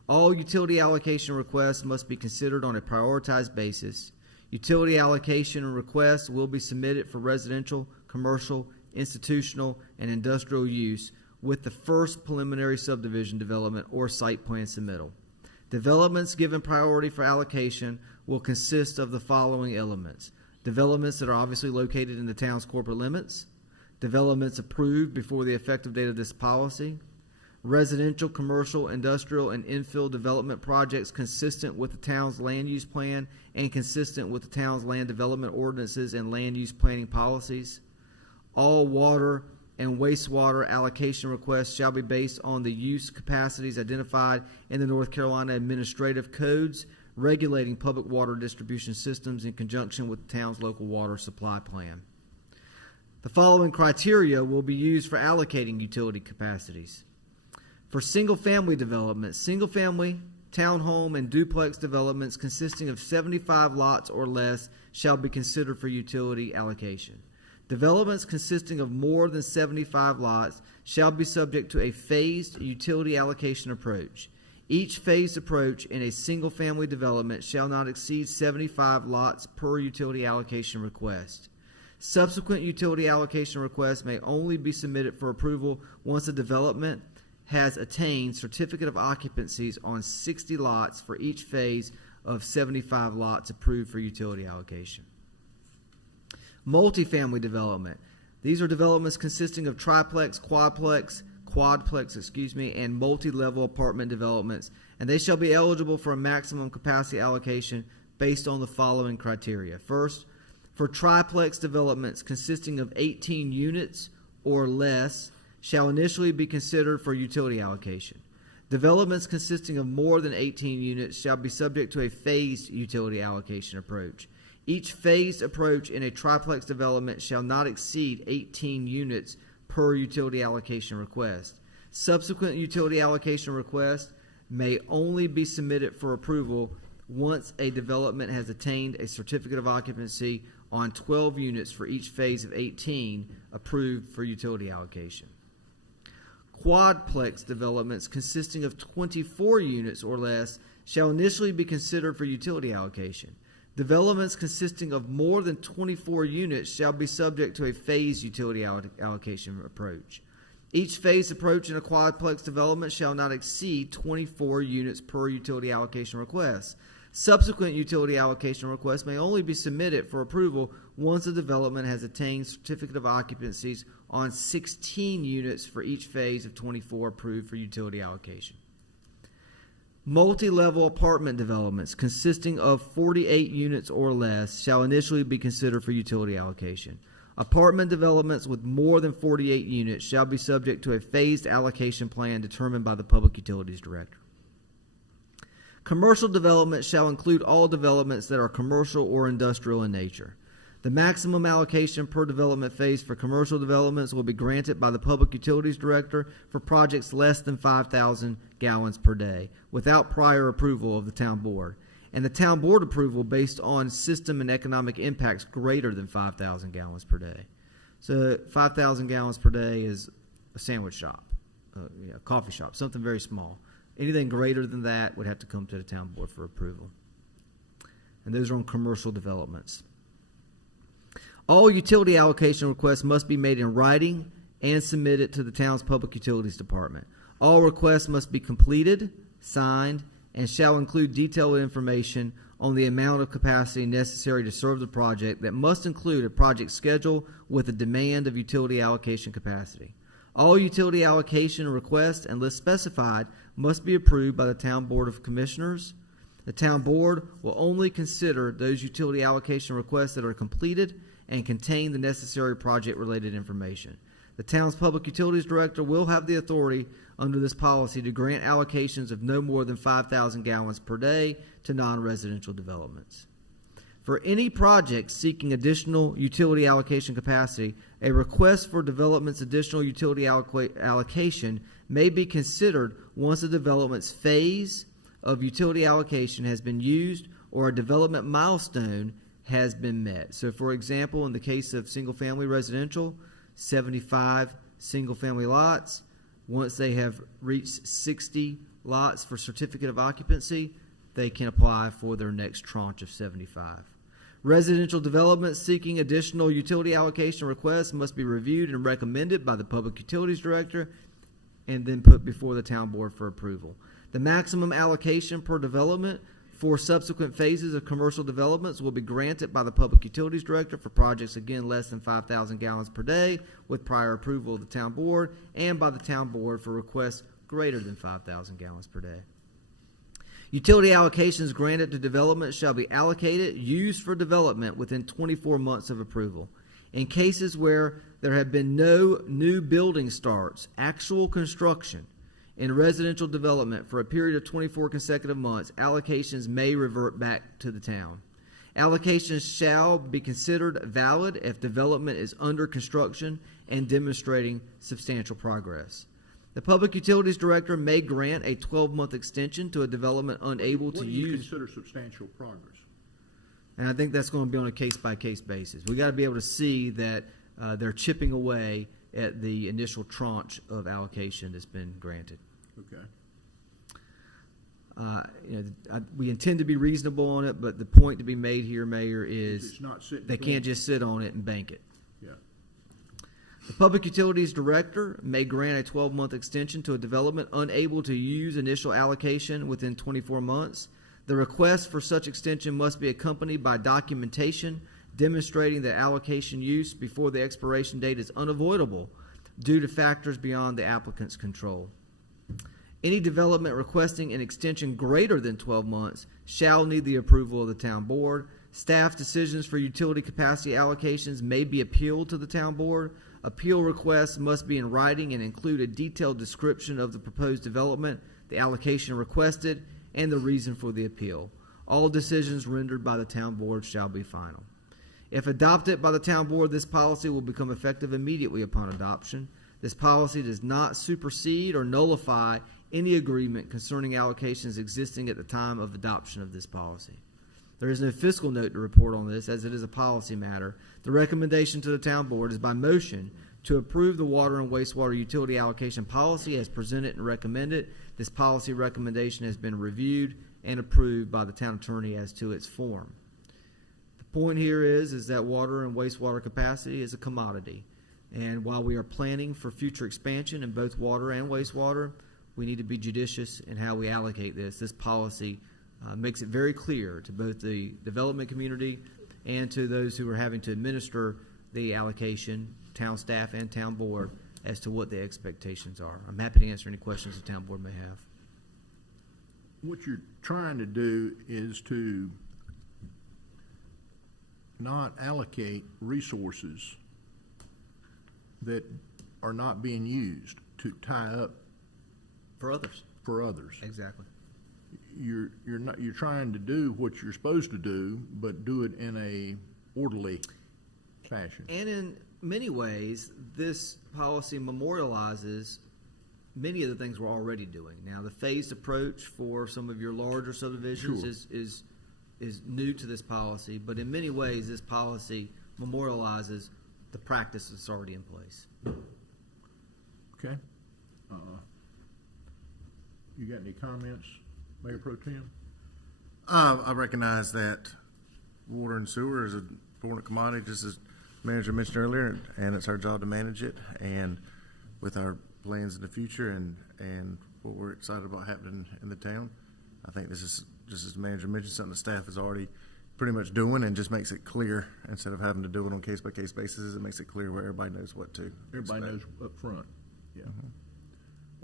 All utility allocation requests must be considered on a prioritized basis. Utility allocation requests will be submitted for residential, commercial, institutional, and industrial use with the first preliminary subdivision development or site plan submittal. Developments given priority for allocation will consist of the following elements: developments that are obviously located in the town's corporate limits, developments approved before the effective date of this policy, residential, commercial, industrial, and infill development projects consistent with the town's land use plan and consistent with the town's land development ordinances and land use planning policies. All water and wastewater allocation requests shall be based on the use capacities identified in the North Carolina Administrative Codes regulating public water distribution systems in conjunction with the town's local water supply plan. The following criteria will be used for allocating utility capacities. For single-family development, single-family townhome, and duplex developments consisting of 75 lots or less shall be considered for utility allocation. Developments consisting of more than 75 lots shall be subject to a phased utility allocation approach. Each phased approach in a single-family development shall not exceed 75 lots per utility allocation request. Subsequent utility allocation requests may only be submitted for approval once a development has attained certificate of occupancies on 60 lots for each phase of 75 lots approved for utility allocation. Multifamily development. These are developments consisting of triplex, quadplex, and multi-level apartment developments, and they shall be eligible for a maximum capacity allocation based on the following criteria. First, for triplex developments consisting of 18 units or less shall initially be considered for utility allocation. Developments consisting of more than 18 units shall be subject to a phased utility allocation approach. Each phased approach in a triplex development shall not exceed 18 units per utility allocation request. Subsequent utility allocation requests may only be submitted for approval once a development has attained a certificate of occupancy on 12 units for each phase of 18 approved for utility allocation. Quadplex developments consisting of 24 units or less shall initially be considered for utility allocation. Developments consisting of more than 24 units shall be subject to a phased utility allocation approach. Each phased approach in a quadplex development shall not exceed 24 units per utility allocation request. Subsequent utility allocation requests may only be submitted for approval once a development has attained certificate of occupancies on 16 units for each phase of 24 approved for utility allocation. Multi-level apartment developments consisting of 48 units or less shall initially be considered for utility allocation. Apartment developments with more than 48 units shall be subject to a phased allocation plan determined by the Public Utilities Director. Commercial development shall include all developments that are commercial or industrial in nature. The maximum allocation per development phase for commercial developments will be granted by the Public Utilities Director for projects less than 5,000 gallons per day without prior approval of the Town Board, and the Town Board approval based on system and economic impacts greater than 5,000 gallons per day. So 5,000 gallons per day is a sandwich shop, a coffee shop, something very small. Anything greater than that would have to come to the Town Board for approval. And those are on commercial developments. All utility allocation requests must be made in writing and submitted to the town's Public Utilities Department. All requests must be completed, signed, and shall include detailed information on the amount of capacity necessary to serve the project that must include a project schedule with a demand of utility allocation capacity. All utility allocation requests, unless specified, must be approved by the Town Board of Commissioners. The Town Board will only consider those utility allocation requests that are completed and contain the necessary project-related information. The town's Public Utilities Director will have the authority under this policy to grant allocations of no more than 5,000 gallons per day to non-residential developments. For any project seeking additional utility allocation capacity, a request for development's additional utility allocation may be considered once a development's phase of utility allocation has been used or a development milestone has been met. So, for example, in the case of single-family residential, 75 single-family lots, once they have reached 60 lots for certificate of occupancy, they can apply for their next tranche of 75. Residential developments seeking additional utility allocation requests must be reviewed and recommended by the Public Utilities Director and then put before the Town Board for approval. The maximum allocation per development for subsequent phases of commercial developments will be granted by the Public Utilities Director for projects, again, less than 5,000 gallons per day with prior approval of the Town Board, and by the Town Board for requests greater than 5,000 gallons per day. Utility allocations granted to development shall be allocated, used for development within 24 months of approval. In cases where there have been no new building starts, actual construction, in residential development for a period of 24 consecutive months, allocations may revert back to the town. Allocations shall be considered valid if development is under construction and demonstrating substantial progress. The Public Utilities Director may grant a 12-month extension to a development unable What to do you use. consider substantial progress? And I think that's going to be on a case-by-case basis. We got to be able to see that they're chipping away at the initial tranche of allocation that's been granted. Okay. We intend to be reasonable on it, but the point to be made here, Mayor, is It's not sitting they dormant. can't just sit on it and bank it. Yeah. The Public Utilities Director may grant a 12-month extension to a development unable to use initial allocation within 24 months. The request for such extension must be accompanied by documentation demonstrating that allocation use before the expiration date is unavoidable due to factors beyond the applicant's control. Any development requesting an extension greater than 12 months shall need the approval of the town board. Staff decisions for utility capacity allocations may be appealed to the town board. Appeal requests must be in writing and include a detailed description of the proposed development, the allocation requested, and the reason for the appeal. All decisions rendered by the town board shall be final. If adopted by the town board, this policy will become effective immediately upon adoption. This policy does not supersede or nullify any agreement concerning allocations existing at the time of adoption of this policy. There is no fiscal note to report on this, as it is a policy matter. The recommendation to the town board is by motion to approve the water and wastewater utility allocation policy as presented and recommended. This policy recommendation has been reviewed and approved by the town attorney as to its form. The point here is that water and wastewater capacity is a commodity. And while we are planning for future expansion in both water and wastewater, we need to be judicious in how we allocate this. This policy makes it very clear to both the development community and to those who are having to administer the allocation, town staff and town board, as to what the expectations are. I'm happy to answer any questions the town board may have. What you're trying to do is to not allocate resources that are not being used to tie up For others. for others. Exactly. You're trying to do what you're supposed to do, but do it in a orderly fashion. And in many ways, this policy memorializes many of the things we're already doing. Now, the phased approach for some of your larger subdivisions Sure. is new to this policy, but in many ways, this policy memorializes the practice that's already in place. Okay? You got any comments, Mayor Pro Tem? I recognize that water and sewer is an important commodity, just as the manager mentioned earlier, and it's our job to manage it. And with our plans in the future and what we're excited about happening in the town, I think this is, just as the manager mentioned, something the staff is already pretty much doing, and just makes it clear instead of having to do it on case-by-case basis. It makes it clear where everybody knows what to Everybody expect. knows up front. Yeah.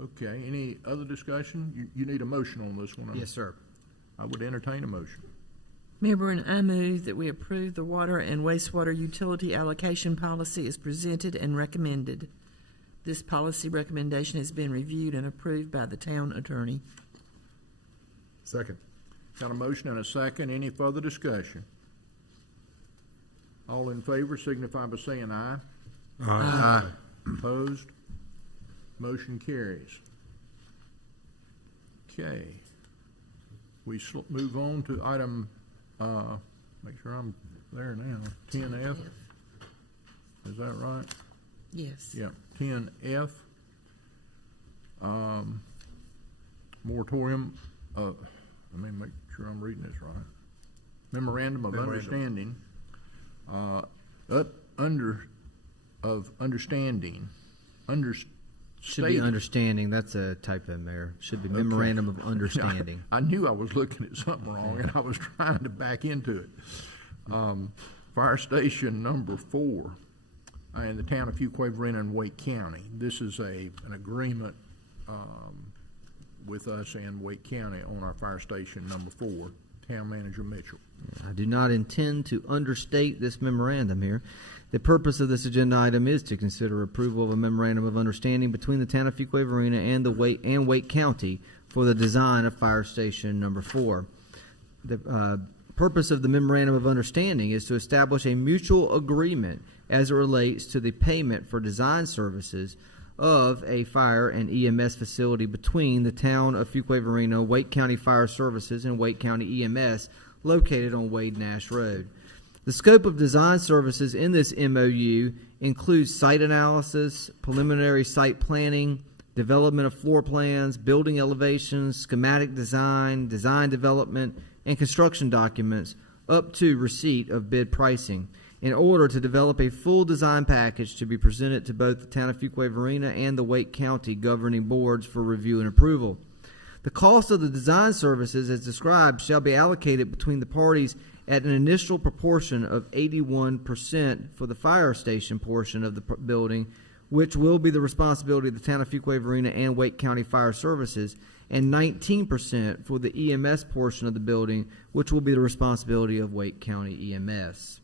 Okay, any other discussion? You need a motion on this one. Yes, sir. I would entertain a motion. Mayor Bruin, I move that we approve the water and wastewater utility allocation policy as presented and recommended. This policy recommendation has been reviewed and approved by the town attorney. Second. Got a motion and a second. Any further discussion? All in favor signify by saying aye. Aye. Opposed? Motion carries. Okay. We move on to item, make sure I'm there now, 10F. Is that right? Yes. Yeah, 10F. Moratorium, let me make sure I'm reading this right. Memorandum of Understanding, Should be understanding. That's a typo, Mayor. Should be memorandum of understanding. I knew I was looking at something wrong, and I was trying to back into it. Fire Station number 4 in the town of Fuquay-Varina in Wake County. This is an agreement with us and Wake County on our Fire Station number 4. Town Manager Mitchell. I do not intend to understate this memorandum here. The purpose of this agenda item is to consider approval of a memorandum of understanding between the town of Fuquay-Varina and Wake County for the design of Fire Station number 4. The purpose of the memorandum of understanding is to establish a mutual agreement as it relates to the payment for design services of a fire and EMS facility between the town of Fuquay-Varina, Wake County Fire Services, and Wake County EMS located on Wade Nash Road. The scope of design services in this MOU includes site analysis, preliminary site planning, development of floor plans, building elevations, schematic design, design development, and construction documents up to receipt of bid pricing in order to develop a full design package to be presented to both the town of Fuquay-Varina and the Wake County governing boards for review and approval. The cost of the design services as described shall be allocated between the parties at an initial proportion of 81% for the fire station portion of the building, which will be the responsibility of the town of Fuquay-Varina and Wake County Fire Services, and 19% for the EMS portion of the building, which will be the responsibility of Wake County EMS.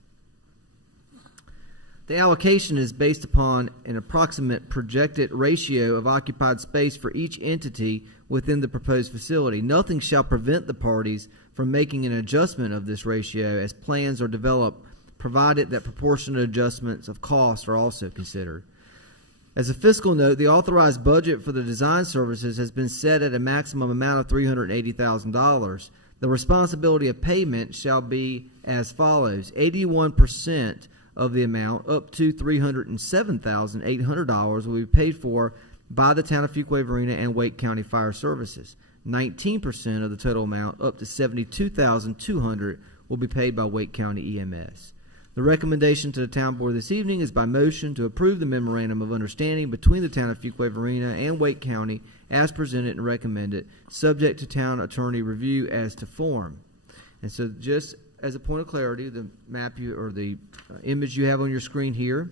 The allocation is based upon an approximate projected ratio of occupied space for each entity within the proposed facility. Nothing shall prevent the parties from making an adjustment of this ratio as plans are developed, provided that proportionate adjustments of cost are also considered. As a fiscal note, the authorized budget for the design services has been set at a maximum amount of $380,000. The responsibility of payment shall be as follows: 81% of the amount up to $307,800 will be paid for by the town of Fuquay-Varina and Wake County Fire Services. 19% of the total amount up to $72,200 will be paid by Wake County EMS. The recommendation to the town board this evening is by motion to approve the memorandum of understanding between the town of Fuquay-Varina and Wake County as presented and recommended, subject to town attorney review as to form. And so just as a point of clarity, the map or the image you have on your screen here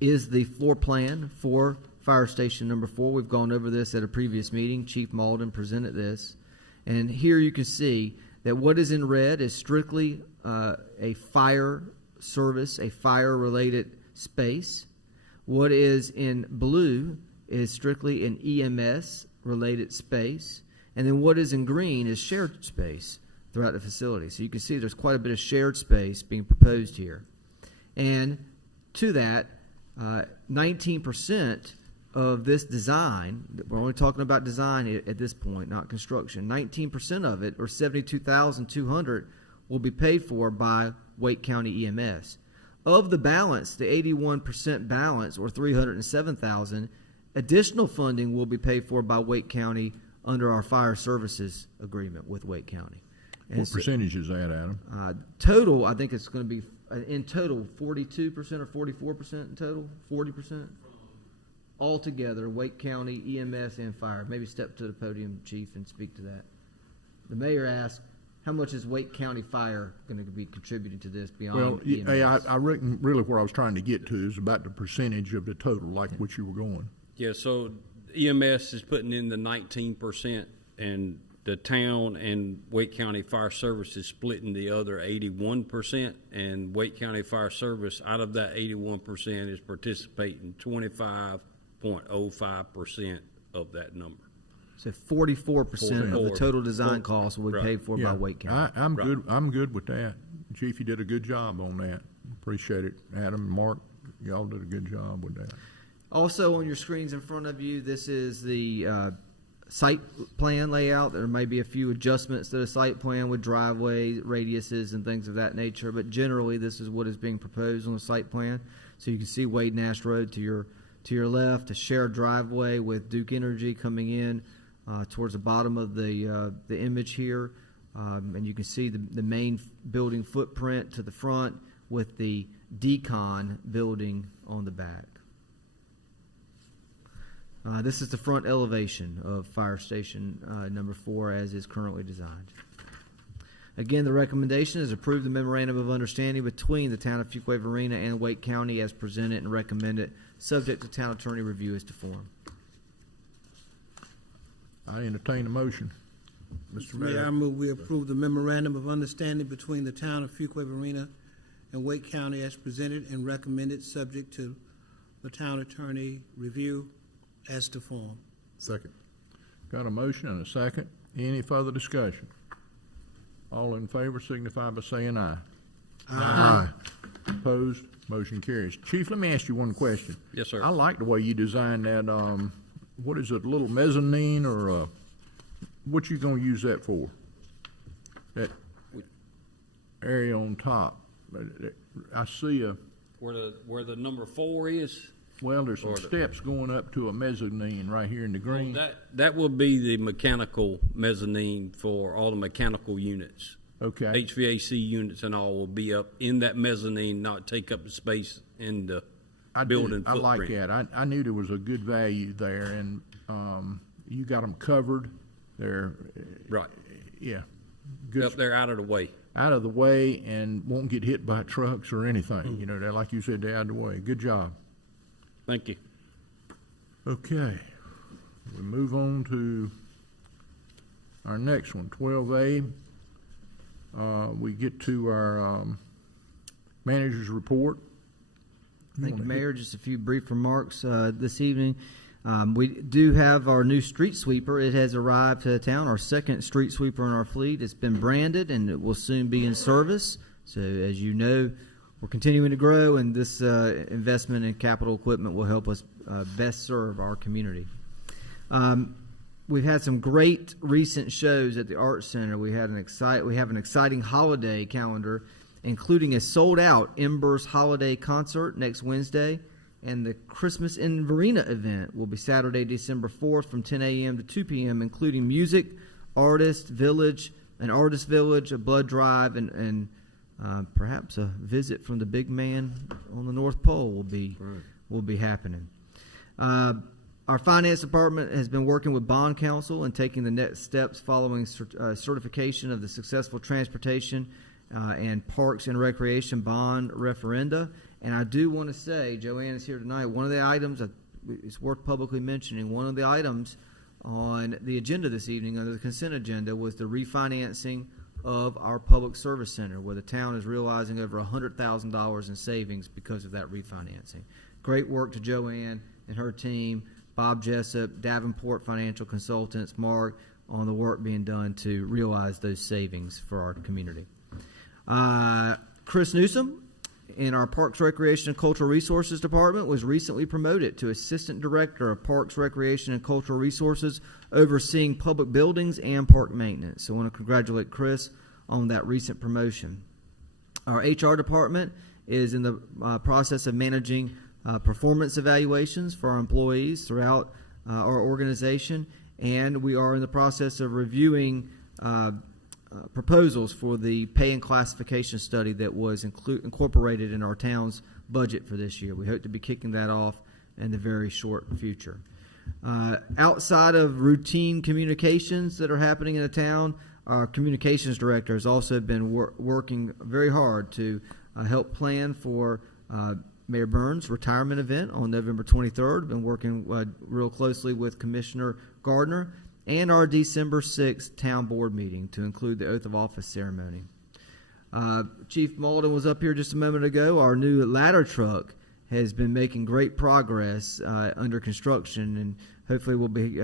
is the floor plan for Fire Station number 4. We've gone over this at a previous meeting. Chief Malden presented this. And here you can see that what is in red is strictly a fire service, a fire-related space. What is in blue is strictly an EMS-related space. And then what is in green is shared space throughout the facility. So you can see there's quite a bit of shared space being proposed here. And to that, 19% of this design, we're only talking about design at this point, not construction, 19% of it, or $72,200, will be paid for by Wake County EMS. Of the balance, the 81% balance, or $307,000, additional funding will be paid for by Wake County under our fire services agreement with Wake County. And what percentage is that, Adam? Total, I think it's going to be, in total, 42% or 44% in total? 40%? Altogether, Wake County, EMS, and fire. Maybe step to the podium, Chief, and speak to that. The mayor asked, how much is Wake County Fire going to be contributing to this beyond EMS? Well, I reckon really where I was trying to get to is about the percentage of the total, like which you were going. Yeah, so EMS is putting in the 19%, and the town and Wake County Fire Service is splitting the other 81%, and Wake County Fire Service, out of that 81%, is participating 25.05% of that number. So 44% of the total design costs will be paid for by Wake County. I'm good. I'm good with that, Chief. You did a good job on that. Appreciate it, Adam and Mark. Y'all did a good job with that. Also on your screens in front of you, this is the site plan layout. There may be a few adjustments to the site plan with driveway radiuses and things of that nature, but generally this is what is being proposed on the site plan. So you can see Wade Nash Road to your left, a shared driveway with Duke Energy coming in towards the bottom of the image here, and you can see the main building footprint to the front with the decon building on the back. This is the front elevation of Fire Station number 4 as is currently designed. Again, the recommendation is approve the memorandum of understanding between the town of Fuquay-Varina and Wake County as presented and recommended, subject to town attorney review as to form. I entertain a motion. Mr. Mayor, Mayor, I move we approve the memorandum of understanding between the town of Fuquay-Varina and Wake County as presented and recommended, subject to the town attorney review as to form. second. Got a motion and a second. Any further discussion? All in favor signify by saying aye. Aye. Opposed? Motion carries. Chief, let me ask you one question. Yes, sir. I like the way you designed that, what is it, little mezzanine or, what you gonna use that for? That area on top. I see Where the number 4 is? well, there's some steps going up to a mezzanine right here in the green. That will be the mechanical mezzanine for all the mechanical units. Okay. HVAC units and all will be up in that mezzanine, not take up the space in the building I like footprint. that. I knew there was a good value there, and you got them covered. They're Right. yeah, good. Up there out of the way. Out of the way and won't get hit by trucks or anything. You know, they're like you said, they're out of the way. Good job. Thank you. Okay, we move on to our next one, 12A. We get to our manager's report. Thank you, Mayor. Just a few brief remarks this evening. We do have our new street sweeper. It has arrived to town, our second street sweeper in our fleet. It's been branded, and it will soon be in service. So, as you know, we're continuing to grow, and this investment in capital equipment will help us best serve our community. We've had some great recent shows at the Arts Center. We have an exciting holiday calendar, including a sold-out Embers Holiday Concert next Wednesday, and the Christmas in Varina event will be Saturday, December 4th from 10 a.m. to 2 p.m., including music, artist village, an artist village, a blood drive, and perhaps a visit from the big man on the North Pole will be happening. Our finance department has been working with bond counsel and taking the next steps following certification of the successful transportation and parks and recreation bond referenda. And I do want to say, Joanne is here tonight, one of the items, it's worth publicly mentioning, one of the items on the agenda this evening under the consent agenda was the refinancing of our public service center, where the town is realizing over $100,000 in savings because of that refinancing. Great work to Joanne and her team, Bob Jessup, Davenport Financial Consultants, Mark, on the work being done to realize those savings for our community. Chris Newsom in our Parks, Recreation, and Cultural Resources Department was recently promoted to Assistant Director of Parks, Recreation, and Cultural Resources, overseeing public buildings and park maintenance. So I want to congratulate Chris on that recent promotion. Our HR department is in the process of managing performance evaluations for our employees throughout our organization, and we are in the process of reviewing proposals for the pay and classification study that was incorporated in our town's budget for this year. We hope to be kicking that off in the very short future. Outside of routine communications that are happening in the town, our communications director has also been working very hard to help plan for Mayor Burns' retirement event on November 23rd. Been working real closely with Commissioner Gardner, and our December 6th town board meeting to include the oath of office ceremony. Chief Malden was up here just a moment ago. Our new ladder truck has been making great progress under construction, and hopefully we'll be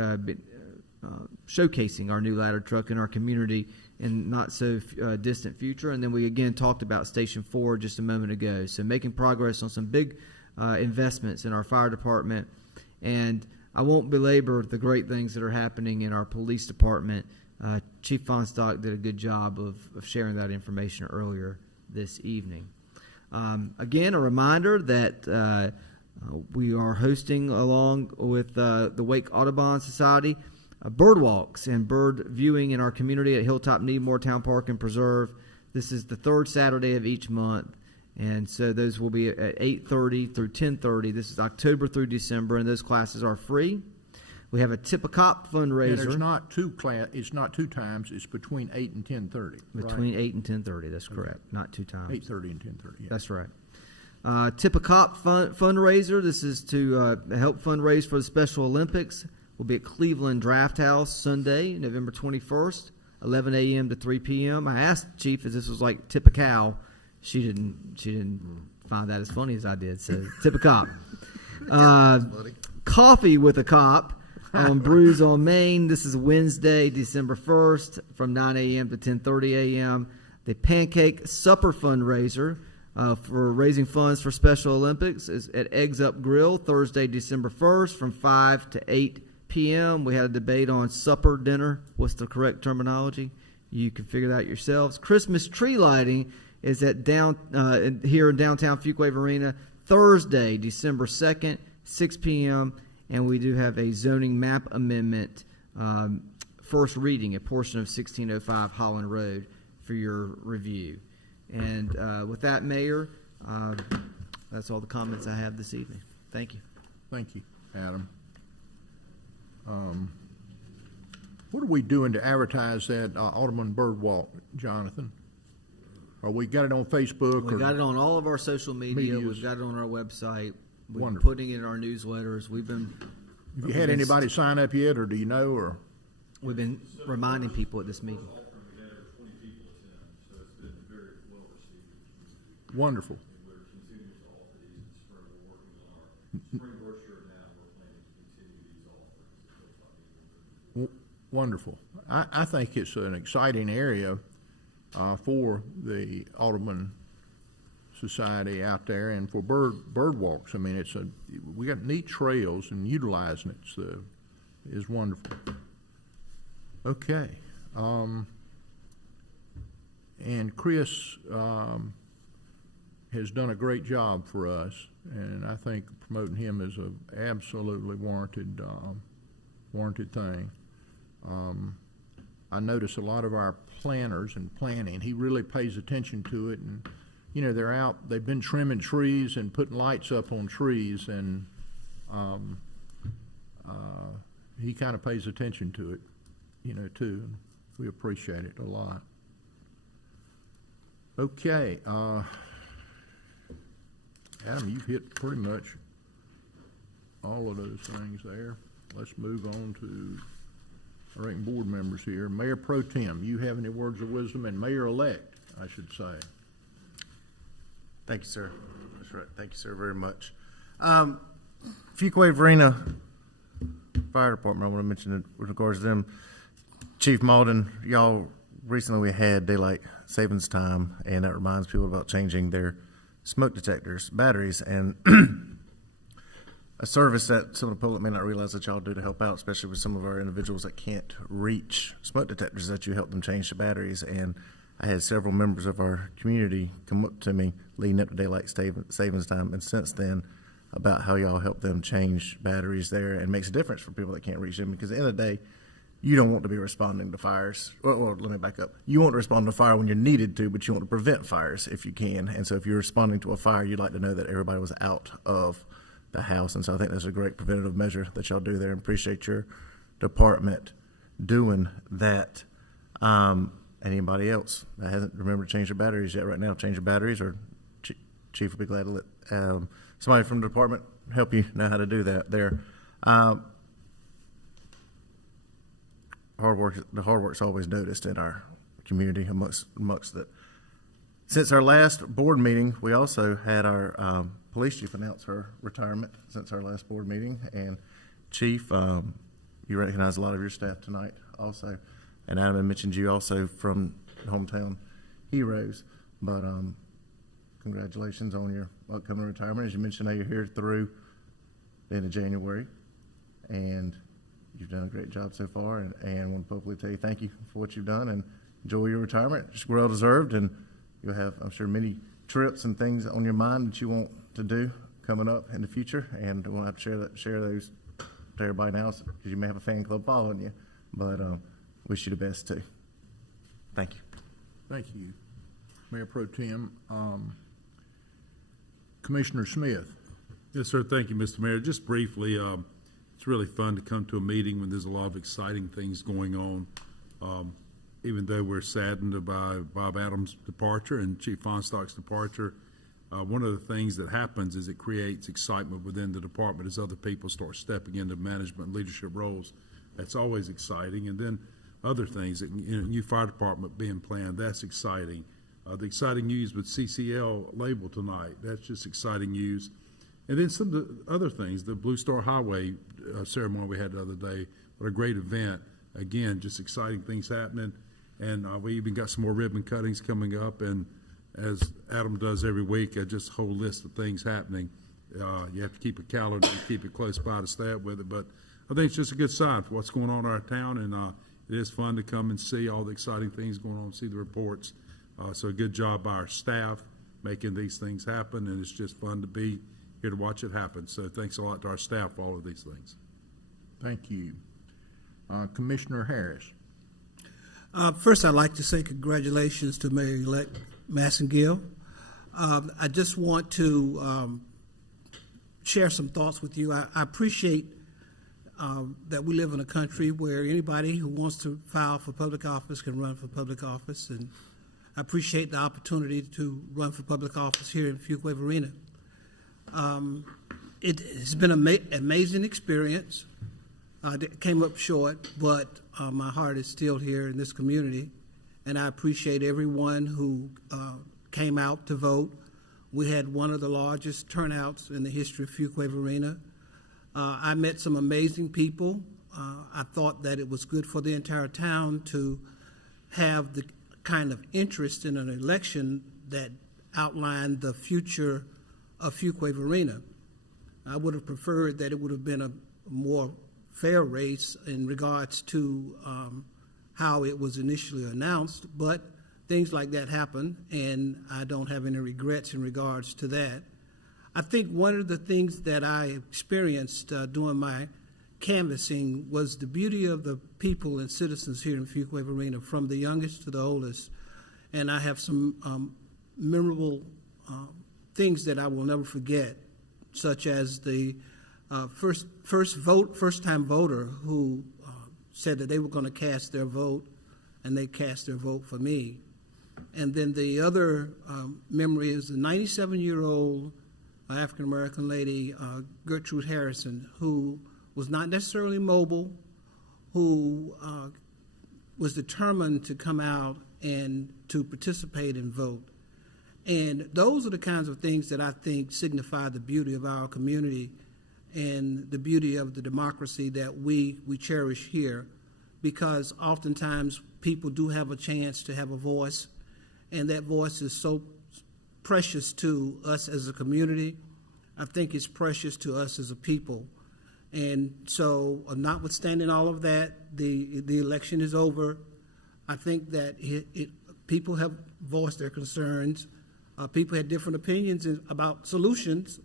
showcasing our new ladder truck in our community in not so distant future. And then we again talked about Station 4 just a moment ago. So making progress on some big investments in our fire department. And I won't belabor the great things that are happening in our police department. Chief Fonstock did a good job of sharing that information earlier this evening. Again, a reminder that we are hosting, along with the Wake Audubon Society, bird walks and bird viewing in our community at Hilltop Needmore Town Park and Preserve. This is the third Saturday of each month, and so those will be at 8:30 through 10:30. This is October through December, and those classes are free. We have a Tip a Cop fundraiser. And it's not two times. It's between 8 and 10:30. Between 8 and 10:30. That's correct. Not two times. 8:30 and 10:30. Yeah. That's right. Tip a Cop fundraiser. This is to help fundraise for the Special Olympics. We'll be at Cleveland Draft House Sunday, November 21st, 11 a.m. to 3 p.m. I asked Chief if this was like Tip a Cow. She didn't find that as funny as I did. So Tip a Cop. Coffee with a Cop on Brews on Main. This is Wednesday, December 1st, from 9 a.m. to 10:30 a.m. The Pancake Supper fundraiser for raising funds for Special Olympics is at Eggs Up Grill, Thursday, December 1st from 5 to 8 p.m. We had a debate on supper, dinner. What's the correct terminology? You can figure that out yourselves. Christmas tree lighting is at here in downtown Fuquay-Varina, Thursday, December 2nd, 6 p.m. And we do have a zoning map amendment first reading, a portion of 1605 Holland Road for your review. And with that, Mayor, that's all the comments I have this evening. Thank you. Thank you, Adam. What are we doing to advertise that Alderman Bird Walk, Jonathan? Or we got it on Facebook? We got it on all of our social media. Medias. We've got it on our website. We've been Wonderful. putting it in our newsletters. Have you had anybody sign up yet, or do you know? Or we've been reminding people at this meeting. Wonderful. Wonderful. I think it's an exciting area for the Alderman Society out there, and for bird walks. I mean, we got neat trails, and utilizing it is wonderful. Okay, and Chris has done a great job for us, and I think promoting him is a absolutely warranted thing. I notice a lot of our planners and planning, he really pays attention to it, and you know, they've been trimming trees and putting lights up on trees, and he kind of pays attention to it, you know, too. And we appreciate it a lot. Okay, Adam, you've hit pretty much all of those things there. Let's move on to our board members here. Mayor Pro Tem, you have any words of wisdom? And Mayor-elect, I should say. Thank you, sir. That's right. Thank you, sir, very much. Fuquay-Varina Fire Department, I want to mention it with regards to them. Chief Malden, y'all, recently we had daylight savings time, and that reminds people about changing their smoke detectors, batteries, and a service that some of the public may not realize that y'all do to help out, especially with some of our individuals that can't reach smoke detectors, that you help them change the batteries. And I had several members of our community come up to me leading up to daylight savings time, and since then, about how y'all help them change batteries there, and makes a difference for people that can't reach them, because at the end of the day, you don't want to be responding to fires. Well, let me back up. You want to respond to fire when you're needed to, but you want to prevent fires if you can. And so if you're responding to a fire, you'd like to know that everybody was out of the house. And so I think that's a great preventative measure that y'all do there, and appreciate your department doing that. Anybody else that hasn't remembered to change their batteries yet right now, change your batteries, or Chief will be glad to let somebody from the department help you know how to do that there. The hard work's always noticed in our community amongst that. Since our last board meeting, we also had our police chief announce her retirement since our last board meeting. And Chief, you recognize a lot of your staff tonight also. And Adam had mentioned you also from Hometown Heroes. But congratulations on your upcoming retirement. As you mentioned, now you're here through the end of January. And you've done a great job so far, and want to publicly tell you thank you for what you've done, and enjoy your retirement. It's well deserved, and you'll have, I'm sure, many trips and things on your mind that you want to do coming up in the future, and we'll have to share those to everybody else, because you may have a fan club following you, but wish you the best too. Thank you. Thank you, Mayor Pro Tem. Commissioner Smith. Yes, sir. Thank you, Mr. Mayor. Just briefly, it's really fun to come to a meeting when there's a lot of exciting things going on. Even though we're saddened by Bob Adams' departure and Chief Fonstock's departure, one of the things that happens is it creates excitement within the department as other people start stepping into management and leadership roles. That's always exciting. And then other things, new fire department being planned, that's exciting. The exciting news with CCL label tonight, that's just exciting news. And then some of the other things, the Blue Star Highway ceremony we had the other day, what a great event. Again, just exciting things happening. And we even got some more ribbon cuttings coming up. And as Adam does every week, just a whole list of things happening. You have to keep a calendar and keep it close by to stay up with it. But I think it's just a good sign for what's going on in our town, and it is fun to come and see all the exciting things going on, see the reports. So a good job by our staff making these things happen, and it's just fun to be here to watch it happen. So thanks a lot to our staff for all of these things. Thank you. Commissioner Harris. First, I'd like to say congratulations to Mayor-elect Massengill. I just want to share some thoughts with you. I appreciate that we live in a country where anybody who wants to file for public office can run for public office, and I appreciate the opportunity to run for public office here in Fuquay-Varina. It has been an amazing experience. It came up short, but my heart is still here in this community, and I appreciate everyone who came out to vote. We had one of the largest turnouts in the history of Fuquay-Varina. I met some amazing people. I thought that it was good for the entire town to have the kind of interest in an election that outlined the future of Fuquay-Varina. I would have preferred that it would have been a more fair race in regards to how it was initially announced, but things like that happen, and I don't have any regrets in regards to that. I think one of the things that I experienced during my canvassing was the beauty of the people and citizens here in Fuquay-Varina, from the youngest to the oldest, and I have some memorable things that I will never forget, such as the first-time voter who said that they were going to cast their vote, and they cast their vote for me. And then the other memory is the 97-year-old African-American lady, Gertrude Harrison, who was not necessarily mobile, who was determined to come out and to participate and vote. And those are the kinds of things that I think signify the beauty of our community and the beauty of the democracy that we cherish here, because oftentimes people do have a chance to have a voice, and that voice is so precious to us as a community. I think it's precious to us as a people. And so, notwithstanding all of that, the election is over. I think that people have voiced their concerns. People had different opinions about solutions,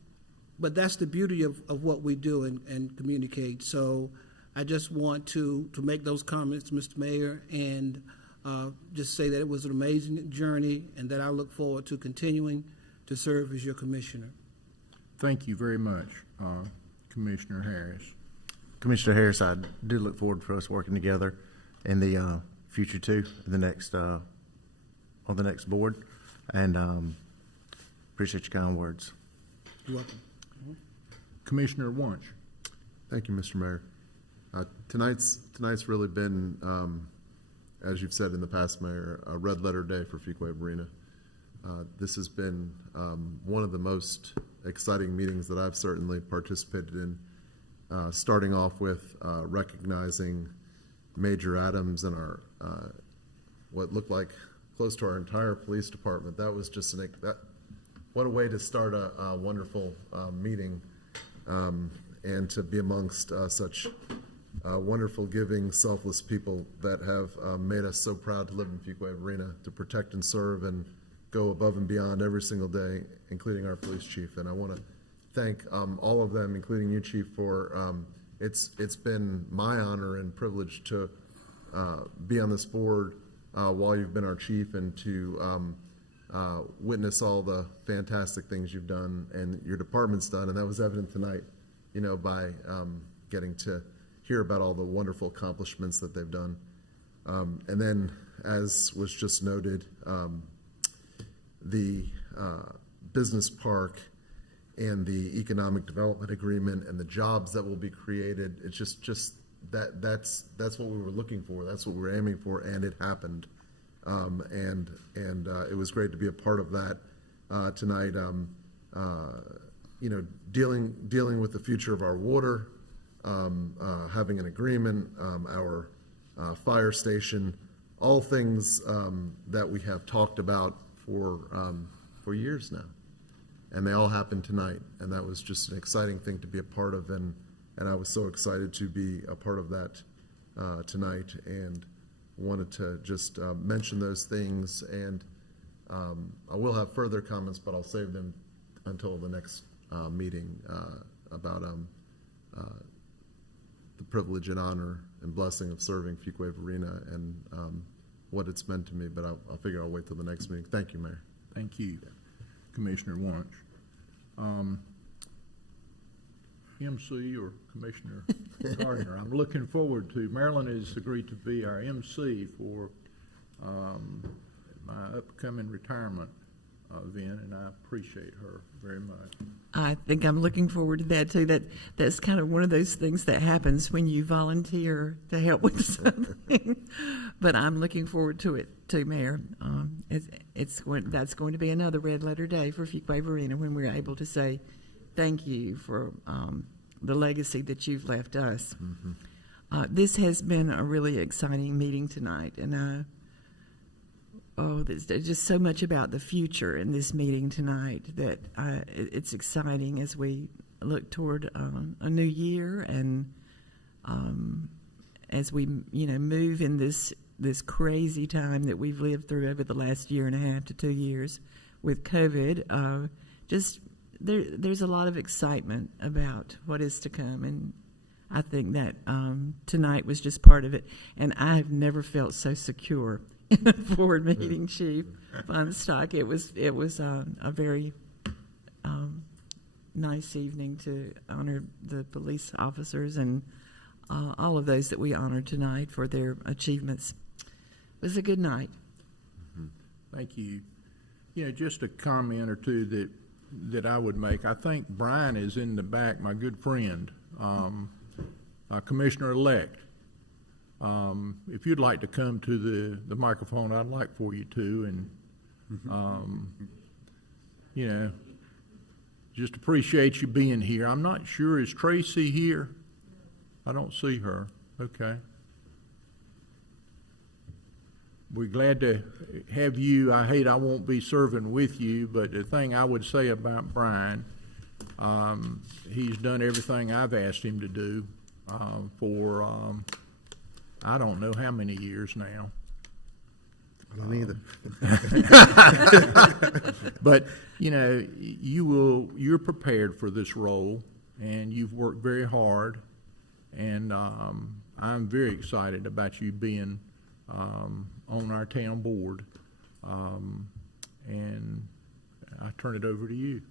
but that's the beauty of what we do and communicate. So I just want to make those comments, Mr. Mayor, and just say that it was an amazing journey and that I look forward to continuing to serve as your commissioner. Thank you very much, Commissioner Harris. Commissioner Harris, I do look forward for us working together in the future too, on the next board, and appreciate your kind words. You're welcome. Commissioner Wunsch. Thank you, Mr. Mayor. Tonight's really been, as you've said in the past, Mayor, a red letter day for Fuquay-Varina. This has been one of the most exciting meetings that I've certainly participated in, starting off with recognizing Major Adams and our what looked like close to our entire police department. That was just what a way to start a wonderful meeting, and to be amongst such wonderful, giving, selfless people that have made us so proud to live in Fuquay-Varina, to protect and serve and go above and beyond every single day, including our police chief. And I want to thank all of them, including you, Chief, for it's been my honor and privilege to be on this board while you've been our chief, and to witness all the fantastic things you've done and your department's done. And that was evident tonight, by getting to hear about all the wonderful accomplishments that they've done. And then, as was just noted, the business park and the economic development agreement and the jobs that will be created, it's just that's what we were looking for. That's what we were aiming for, and it happened. And it was great to be a part of that tonight. Dealing with the future of our water, having an agreement, our fire station, all things that we have talked about for years now, and they all happened tonight, and that was just an exciting thing to be a part of, and I was so excited to be a part of that tonight, and wanted to just mention those things, and I will have further comments, but I'll save them until the next meeting about the privilege and honor and blessing of serving Fuquay-Varina and what it's meant to me, but I'll figure I'll wait till the next meeting. Thank you, Mayor. Thank you, Commissioner Wunsch. MC or Commissioner Gardner, I'm looking forward to, Marilyn has agreed to be our MC for my upcoming retirement event, and I appreciate her very much. I think I'm looking forward to that too. That's kind of one of those things that happens when you volunteer to help with something. But I'm looking forward to it too, Mayor. That's going to be another red letter day for Fuquay-Varina when we're able to say thank you for the legacy that you've left us. Mm-hmm. This has been a really exciting meeting tonight, and there's just so much about the future in this meeting tonight that it's exciting as we look toward a new year, and as we move in this crazy time that we've lived through over the last year and a half to 2 years with COVID. There's a lot of excitement about what is to come, and I think that tonight was just part of it. And I have never felt so secure in a board meeting, Chief Funstock. It was a very nice evening to honor the police officers and all of those that we honored tonight for their achievements. It was a good night. Mm-hmm. Thank you. Just a comment or two that I would make. I think Brian is in the back, my good friend, Commissioner-elect. If you'd like to come to the microphone, I'd like for you to, and just appreciate you being here. I'm not sure, is Tracy here? I don't see her. Okay. We're glad to have you. I won't be serving with you, but the thing I would say about Brian, he's done everything I've asked him to do for I don't know how many years now. I don't either. But you're prepared for this role, and you've worked very hard, and I'm very excited about you being on our town board, and I turn it over to you.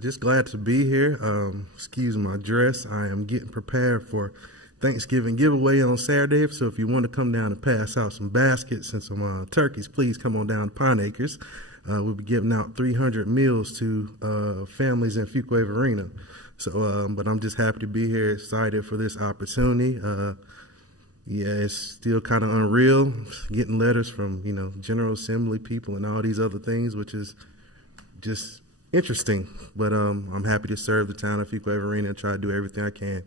Just glad to be here. Excuse my dress. I am getting prepared for Thanksgiving giveaway on Saturday. So if you want to come down and pass out some baskets and some turkeys, please come on down to Pine Acres. We'll be giving out 300 meals to families in Fuquay-Varina. So, but I'm just happy to be here, excited for this opportunity. Yeah, it's still kind of unreal getting letters from, General Assembly people and all these other things, which is just interesting. But I'm happy to serve the town of Fuquay-Varina and try to do everything I can.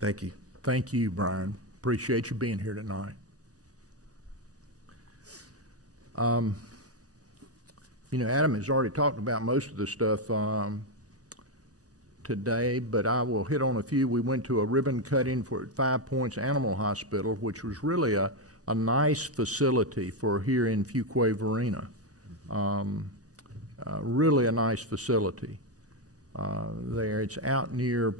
Thank you. Thank you, Brian. Appreciate you being here tonight. Adam has already talked about most of the stuff today, but I will hit on a few. We went to a ribbon cutting for 5 Points Animal Hospital, which was really a nice facility for here in Fuquay-Varina. Really a nice facility there. It's out near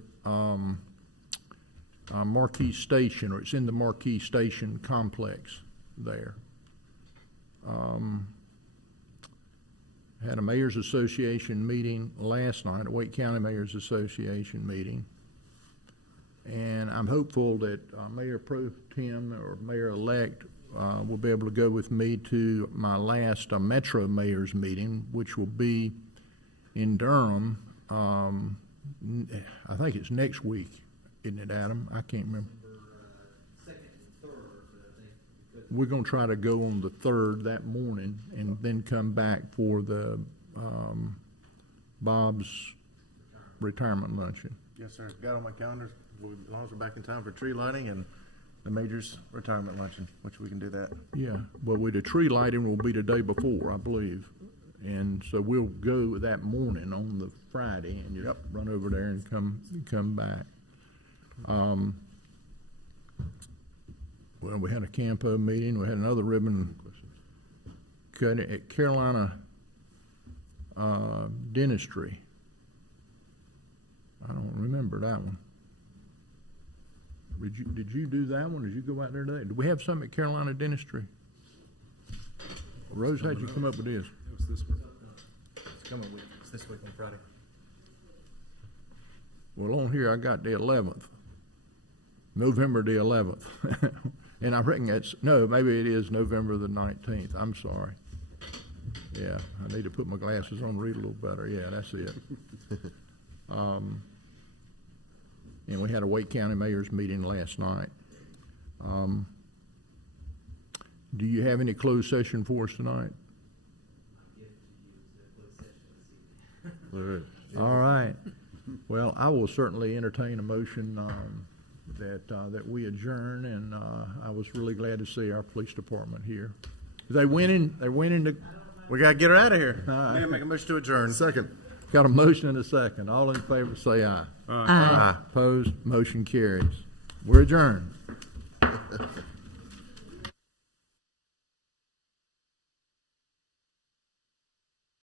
Marquis Station, or it's in the Marquis Station complex there. Had a Mayor's Association meeting last night, a Wake County Mayor's Association meeting, and I'm hopeful that Mayor Pro Tem or Mayor-elect will be able to go with me to my last Metro Mayor's meeting, which will be in Durham. I think it's next week, isn't it, Adam? I can't remember. Second and third, I think. We're going to try to go on the 3rd that morning and then come back for the Bob's retirement luncheon. Yes, sir. Got on my calendar. As long as we're back in time for tree lighting, and the major's retirement luncheon, which we can do that. Yeah, well, the tree lighting will be the day before, I believe. And so we'll go that morning on the Friday and just run over there and come back. Well, we had a Campo meeting. We had another ribbon cut at Carolina Dentistry. I don't remember that one. Did you do that one? Did you go out there today? Did we have something at Carolina Dentistry? Rose, how'd you come up with this? It was this week. It's this week on Friday. Well, on here I got the 11th, November the 11th. And I reckon maybe it is November the 19th. I'm sorry. Yeah, I need to put my glasses on to read a little better. Yeah, that's it. And we had a Wake County Mayor's meeting last night. Do you have any closed session for us tonight? All right. Well, I will certainly entertain a motion that we adjourn, and I was really glad to see our police department here. They went in. We got to get her out of here. Right. Mayor, make a motion to adjourn. Second. Got a motion and a second. All in favor say aye. Aye. Opposed? Motion carries. We're adjourned.